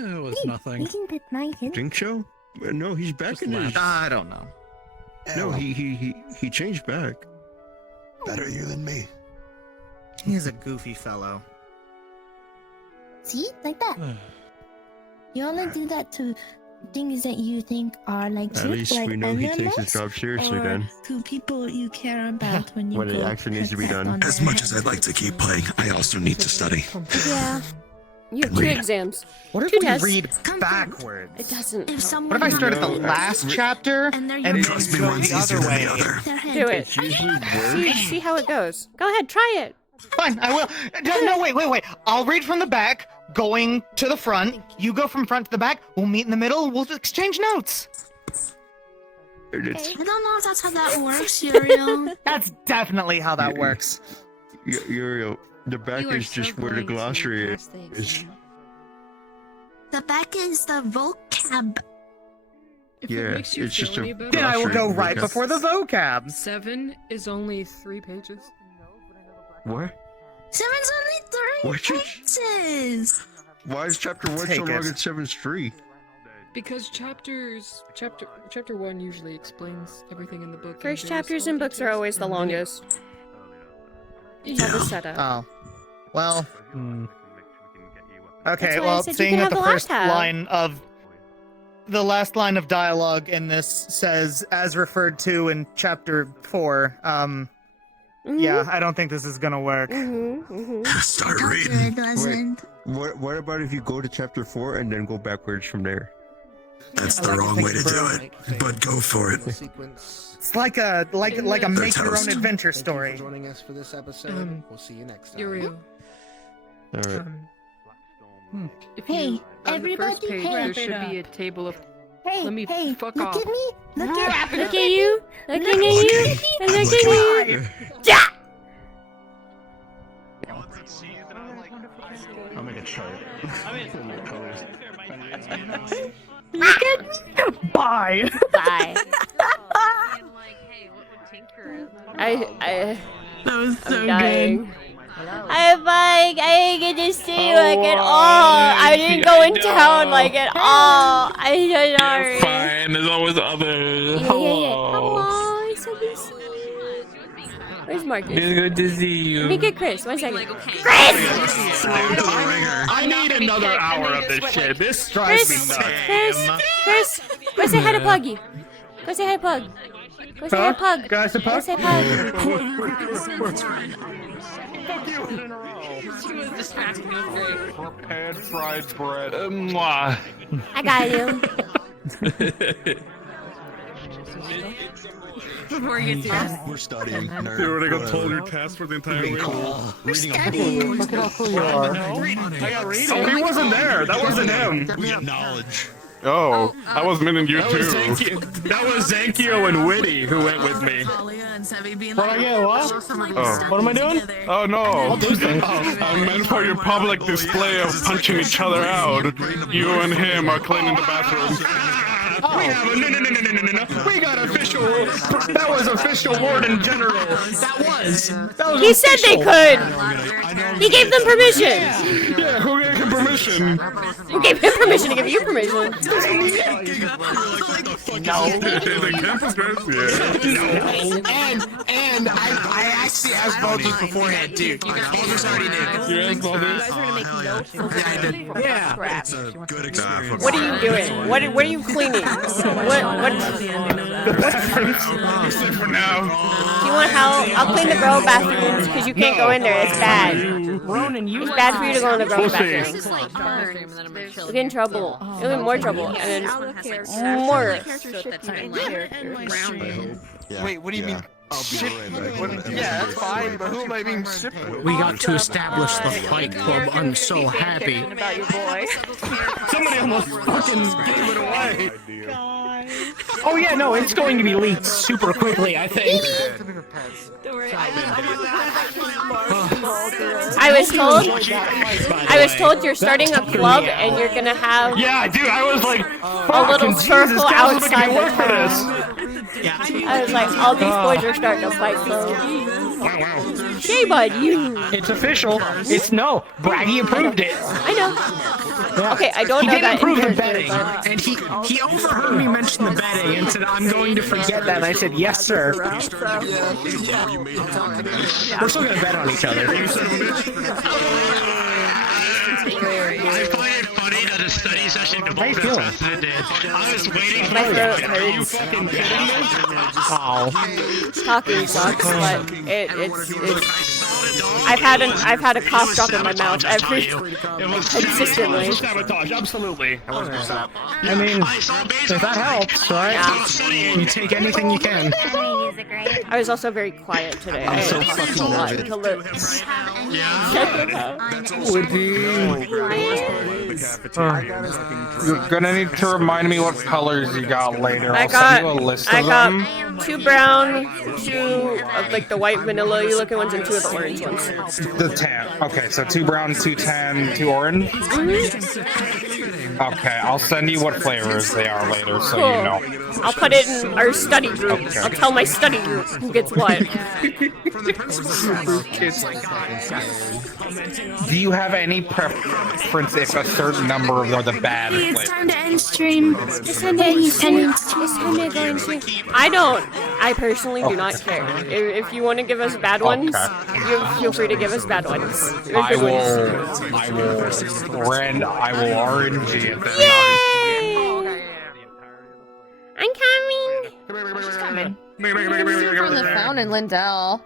It was You nothing. can pet my head. Think so? No, he's back Just in his. laugh. I don't know. No, Well, he changed back. better you than me. He's a goofy fellow. See? Like that. You only do that to things that you think are like At cute, least like we know he takes his animals, job seriously or then. to people you care about when you When it go actually needs to be put that done. on As their much head. as I'd like to keep playing, I also need to study. Yeah. You have And 2 read. exams. What if 2 we tests. read backwards? It doesn't. help. What if I start at the last chapter and then Trust me, go one's the other easier than way? the other. Do it. See how it goes. Go ahead, try it. Fine, I will. No, wait. I'll read from the back, going to the front. You go from front to the back. We'll meet in the middle. We'll exchange notes. I don't know if that's how that works, Uriel. That's definitely how that works. Uriel, the back You are is just so where the going to glossary pass the is. The back is the vocab. Yeah, it's just a Then I will go glossary. right before the vocab. 7 is only 3 pages. What? 7's only 3 What? pages. Why is chapter 1 Take so long it. and 7's 3? Because chapter 1 usually explains everything in the book. First chapters in books are always the longest. It's all the setup. Oh. Well. Okay, That's why I well, said you seeing can that have the the first laptop. the last line of dialogue in this says, as referred to in chapter 4, yeah, I don't think this is gonna work. Start It doesn't. What about if you go to chapter 4 and then go backwards from there? That's the wrong way to do it, but go for it. It's like a make your own adventure story. Joining us for this episode. We'll see you next time. Uriel. Alright. If Hey, you, on the first everybody, page, hey. there should be a table of. Hey, Let me hey, fuck look off. at me. Look at Look at you. Looking at you. I'm looking at you. Yeah. I'll make a chart. Look at me. Bye. Bye. That was so I'm dying. good. I'm like, I didn't get to see you like at all. I didn't go in town like at all. I'm so sorry. Fine, there's always others. Yeah. Hello, it's so good to see you. Where's Marcus? It's good to see you. Let me get Chris. 1 second. Chris! I need another hour of this shit. This drives me nuts. Chris! Go say hi to Puggy. Go say hi to Pug. Go say hi to Pug. Can I say Go Pug? say Pug. Fuck you. She was distracted. Prepared fried bread. Mwah. I got you. Before you get to that. We're studying. Nerd. You already got told your task for the entire week. Reading Look at how cool you are. Oh, he wasn't there. That wasn't him. We get knowledge. Oh, I was meaning you too. That was Zankyo and Witty who went with me. What I get? What? Oh. What am I doing? Oh no! I meant for your public display of punching each other out. You and him are cleaning the bathroom. We have a no. We got official. That was official warden general. That was He said they could. He gave them permission. Yeah, who gave him permission? Who gave him permission to give you permission? No. The campus nurse? Yeah. No. And I actually asked Baldur's beforehand too. Baldur's already knew. You asked Baldur's? Yeah. It's a good experience. What are you doing? What are you cleaning? What? Except for now. Do you want help? I'll clean the girl bathrooms because you can't go in there. It's bad. It's bad for you to go in the girl bathroom. You'll get in trouble. You'll get in more trouble. And then more. Wait, what do you mean? Yeah, that's fine, but who am I being shipped with? We got to establish the Fight Club. I'm so happy. Somebody almost fucking gave it away. Oh yeah, no, it's going to be leaked super quickly, I think. I was told you're starting a club and you're gonna have Yeah, dude, I was like, a little circle outside the work for town. this. I was like, all these boys are starting a fight club. Hey, bud, you. It's official. It's no. Braggy approved it. I know. Okay, I don't know He that. didn't approve the in betting, character, and he overheard me mention the betting and said, "I'm going to forget that." And I said, "Yes, sir." We're still gonna bet on each other. I find it funny funny at a study session to How you feeling? I did. I was waiting for My throat it. Are you hurts. fucking kidding me? Oh. Talking sucks, but it's I've had a cough drop in my mouth every consistently. Sabotage, absolutely. I mean, if that helps, right? Yeah. You take anything you can. I was also very quiet today. I so talked fucking a lot livid. to lips. You're gonna need to remind me what colors you got later. I'll send you a list of them. 2 brown, 2 of like the white vanilla looking ones, and 2 of the orange ones. The tan. Okay, so 2 brown, 2 tan, 2 orange. Okay, I'll send you what flavors they are later, so Cool. you know. I'll put it in our study group. Okay. I'll tell my study group who gets what. Do you have any preference if a certain number of them are the bad Hey, it's flavors? time to end stream. It's time to go and stream. I personally do not care. If you want to give us bad ones, you feel free to give us bad ones. Or good ones. I will RNG it. Yay! I'm coming. She's coming. From the fountain, Lindell.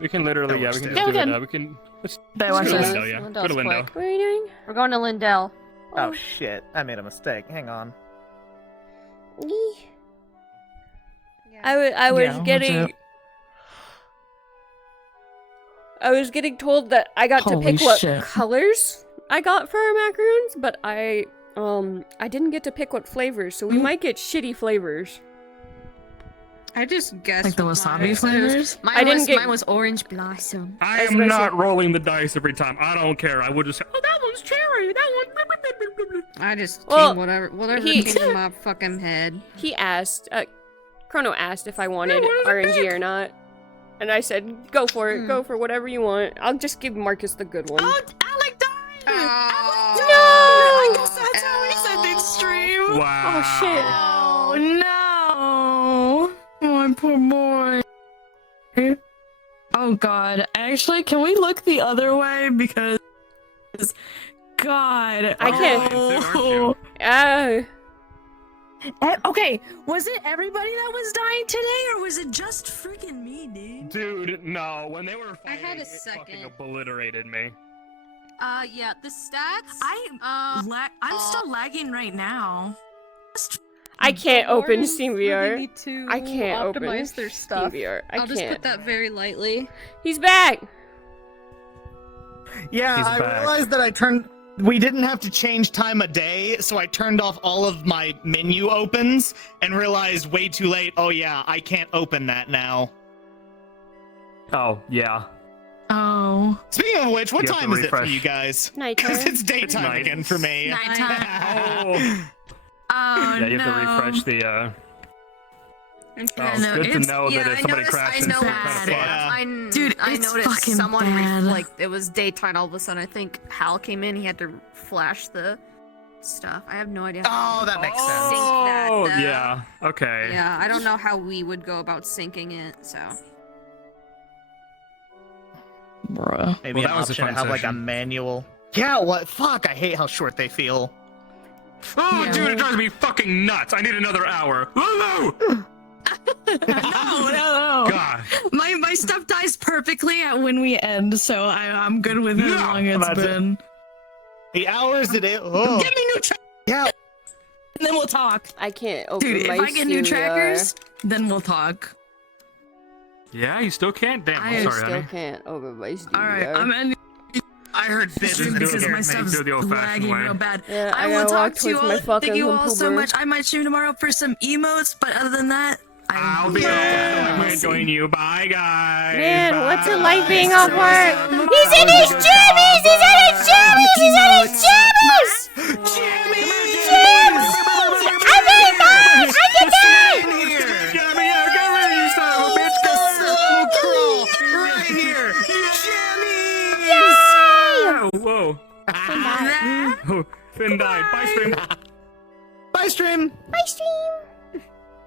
We can literally, yeah, we can Yeah, just we do it can. now. We can. Let's Watch go to this. Lindell, yeah. Go Lindell's to Lindell. quick. What are you doing? We're going to Lindell. Oh shit! I made a mistake. Hang on. I was Yeah, getting. I was getting told that I got to Holy pick what shit. colors I got for our macaroons, but I didn't get to pick what flavors, so we might get shitty flavors. I just guessed. Like the wasabi flavors? Mine was orange blossom. I am not rolling the dice every time. I don't care. I would just say, oh, that one's cherry. That one. I just Well, came whatever he- came to my fucking head. He asked, Chrono asked if I wanted RNG or not, and I said, go for it. Go for whatever you want. I'll just give Marcus the good one. Oh, Alec died! No! I guess that's how we said it stream. Wow. Oh shit! Oh no! My poor boy. Oh god. Actually, can we look the other way? Because God. I can't. Oh. Okay, was it everybody that was dying today, or was it just freaking me, dude? Dude, no. When they were I fighting, had a it fucking second. obliterated me. Yeah, the stats. I'm still lagging right now. I can't open Warriors SteamVR. really need to I can't open optimize their stuff. SteamVR. I I'll can't. just put that very lightly. He's back. Yeah, He's I back. realized that we didn't have to change time of day, so I turned off all of my menu opens and realized way too late, oh yeah, I can't open that now. Oh, yeah. Oh. Speaking of which, what You have to time is it for refresh. you guys? Nighttime. Because it's daytime Night. again for me. Oh. Oh Yeah, you have to no. refresh the, Oh, it's good to know that if somebody crashes, they're kind of fucked. Dude, I it's noticed fucking someone bad. like it was daytime all of a sudden. I think Hal came in. He had to flash the stuff. I have no idea. Oh, that makes sense. Sync that, Oh, though. yeah. Okay. Yeah, I don't know how we would go about syncing it. So Bruh. Maybe Well, an that was a option to fun have like a session. manual. Yeah, what? Fuck, I hate how short they feel. Oh, Yeah. dude, it drives me fucking nuts. I need another hour. Hello! No. God. My stuff dies perfectly at when we end, so I'm good with it as long as it's that's it. been. The hours it is. Oh. Get me new trackers, Yeah. and then we'll talk. I can't open Dude, if my I get new SteamVR. trackers, then we'll talk. Yeah, you still can't? Damn, I I'm I sorry, still honey. can't open my SteamVR. Alright, I'm ending I heard this stream do it because the- my stuff's do it the old-fashioned lagging way. real bad. Yeah, I I will gotta talk walk to you towards my all. fucking Thank you all so Humper. much. I might stream tomorrow for some emotes, but other than that, I'll be I'll there. Join you. Bye, guys. Man, what's it like Bye. being off work? He's in his jammies! He's in his jammies! He's in his jammies! Jammies! I'm very fast! I can die! Get me out. Come here, you son of a bitch. right here. Oh, whoa. Oh, Finn died. Bye, stream. Bye, stream. Bye, stream!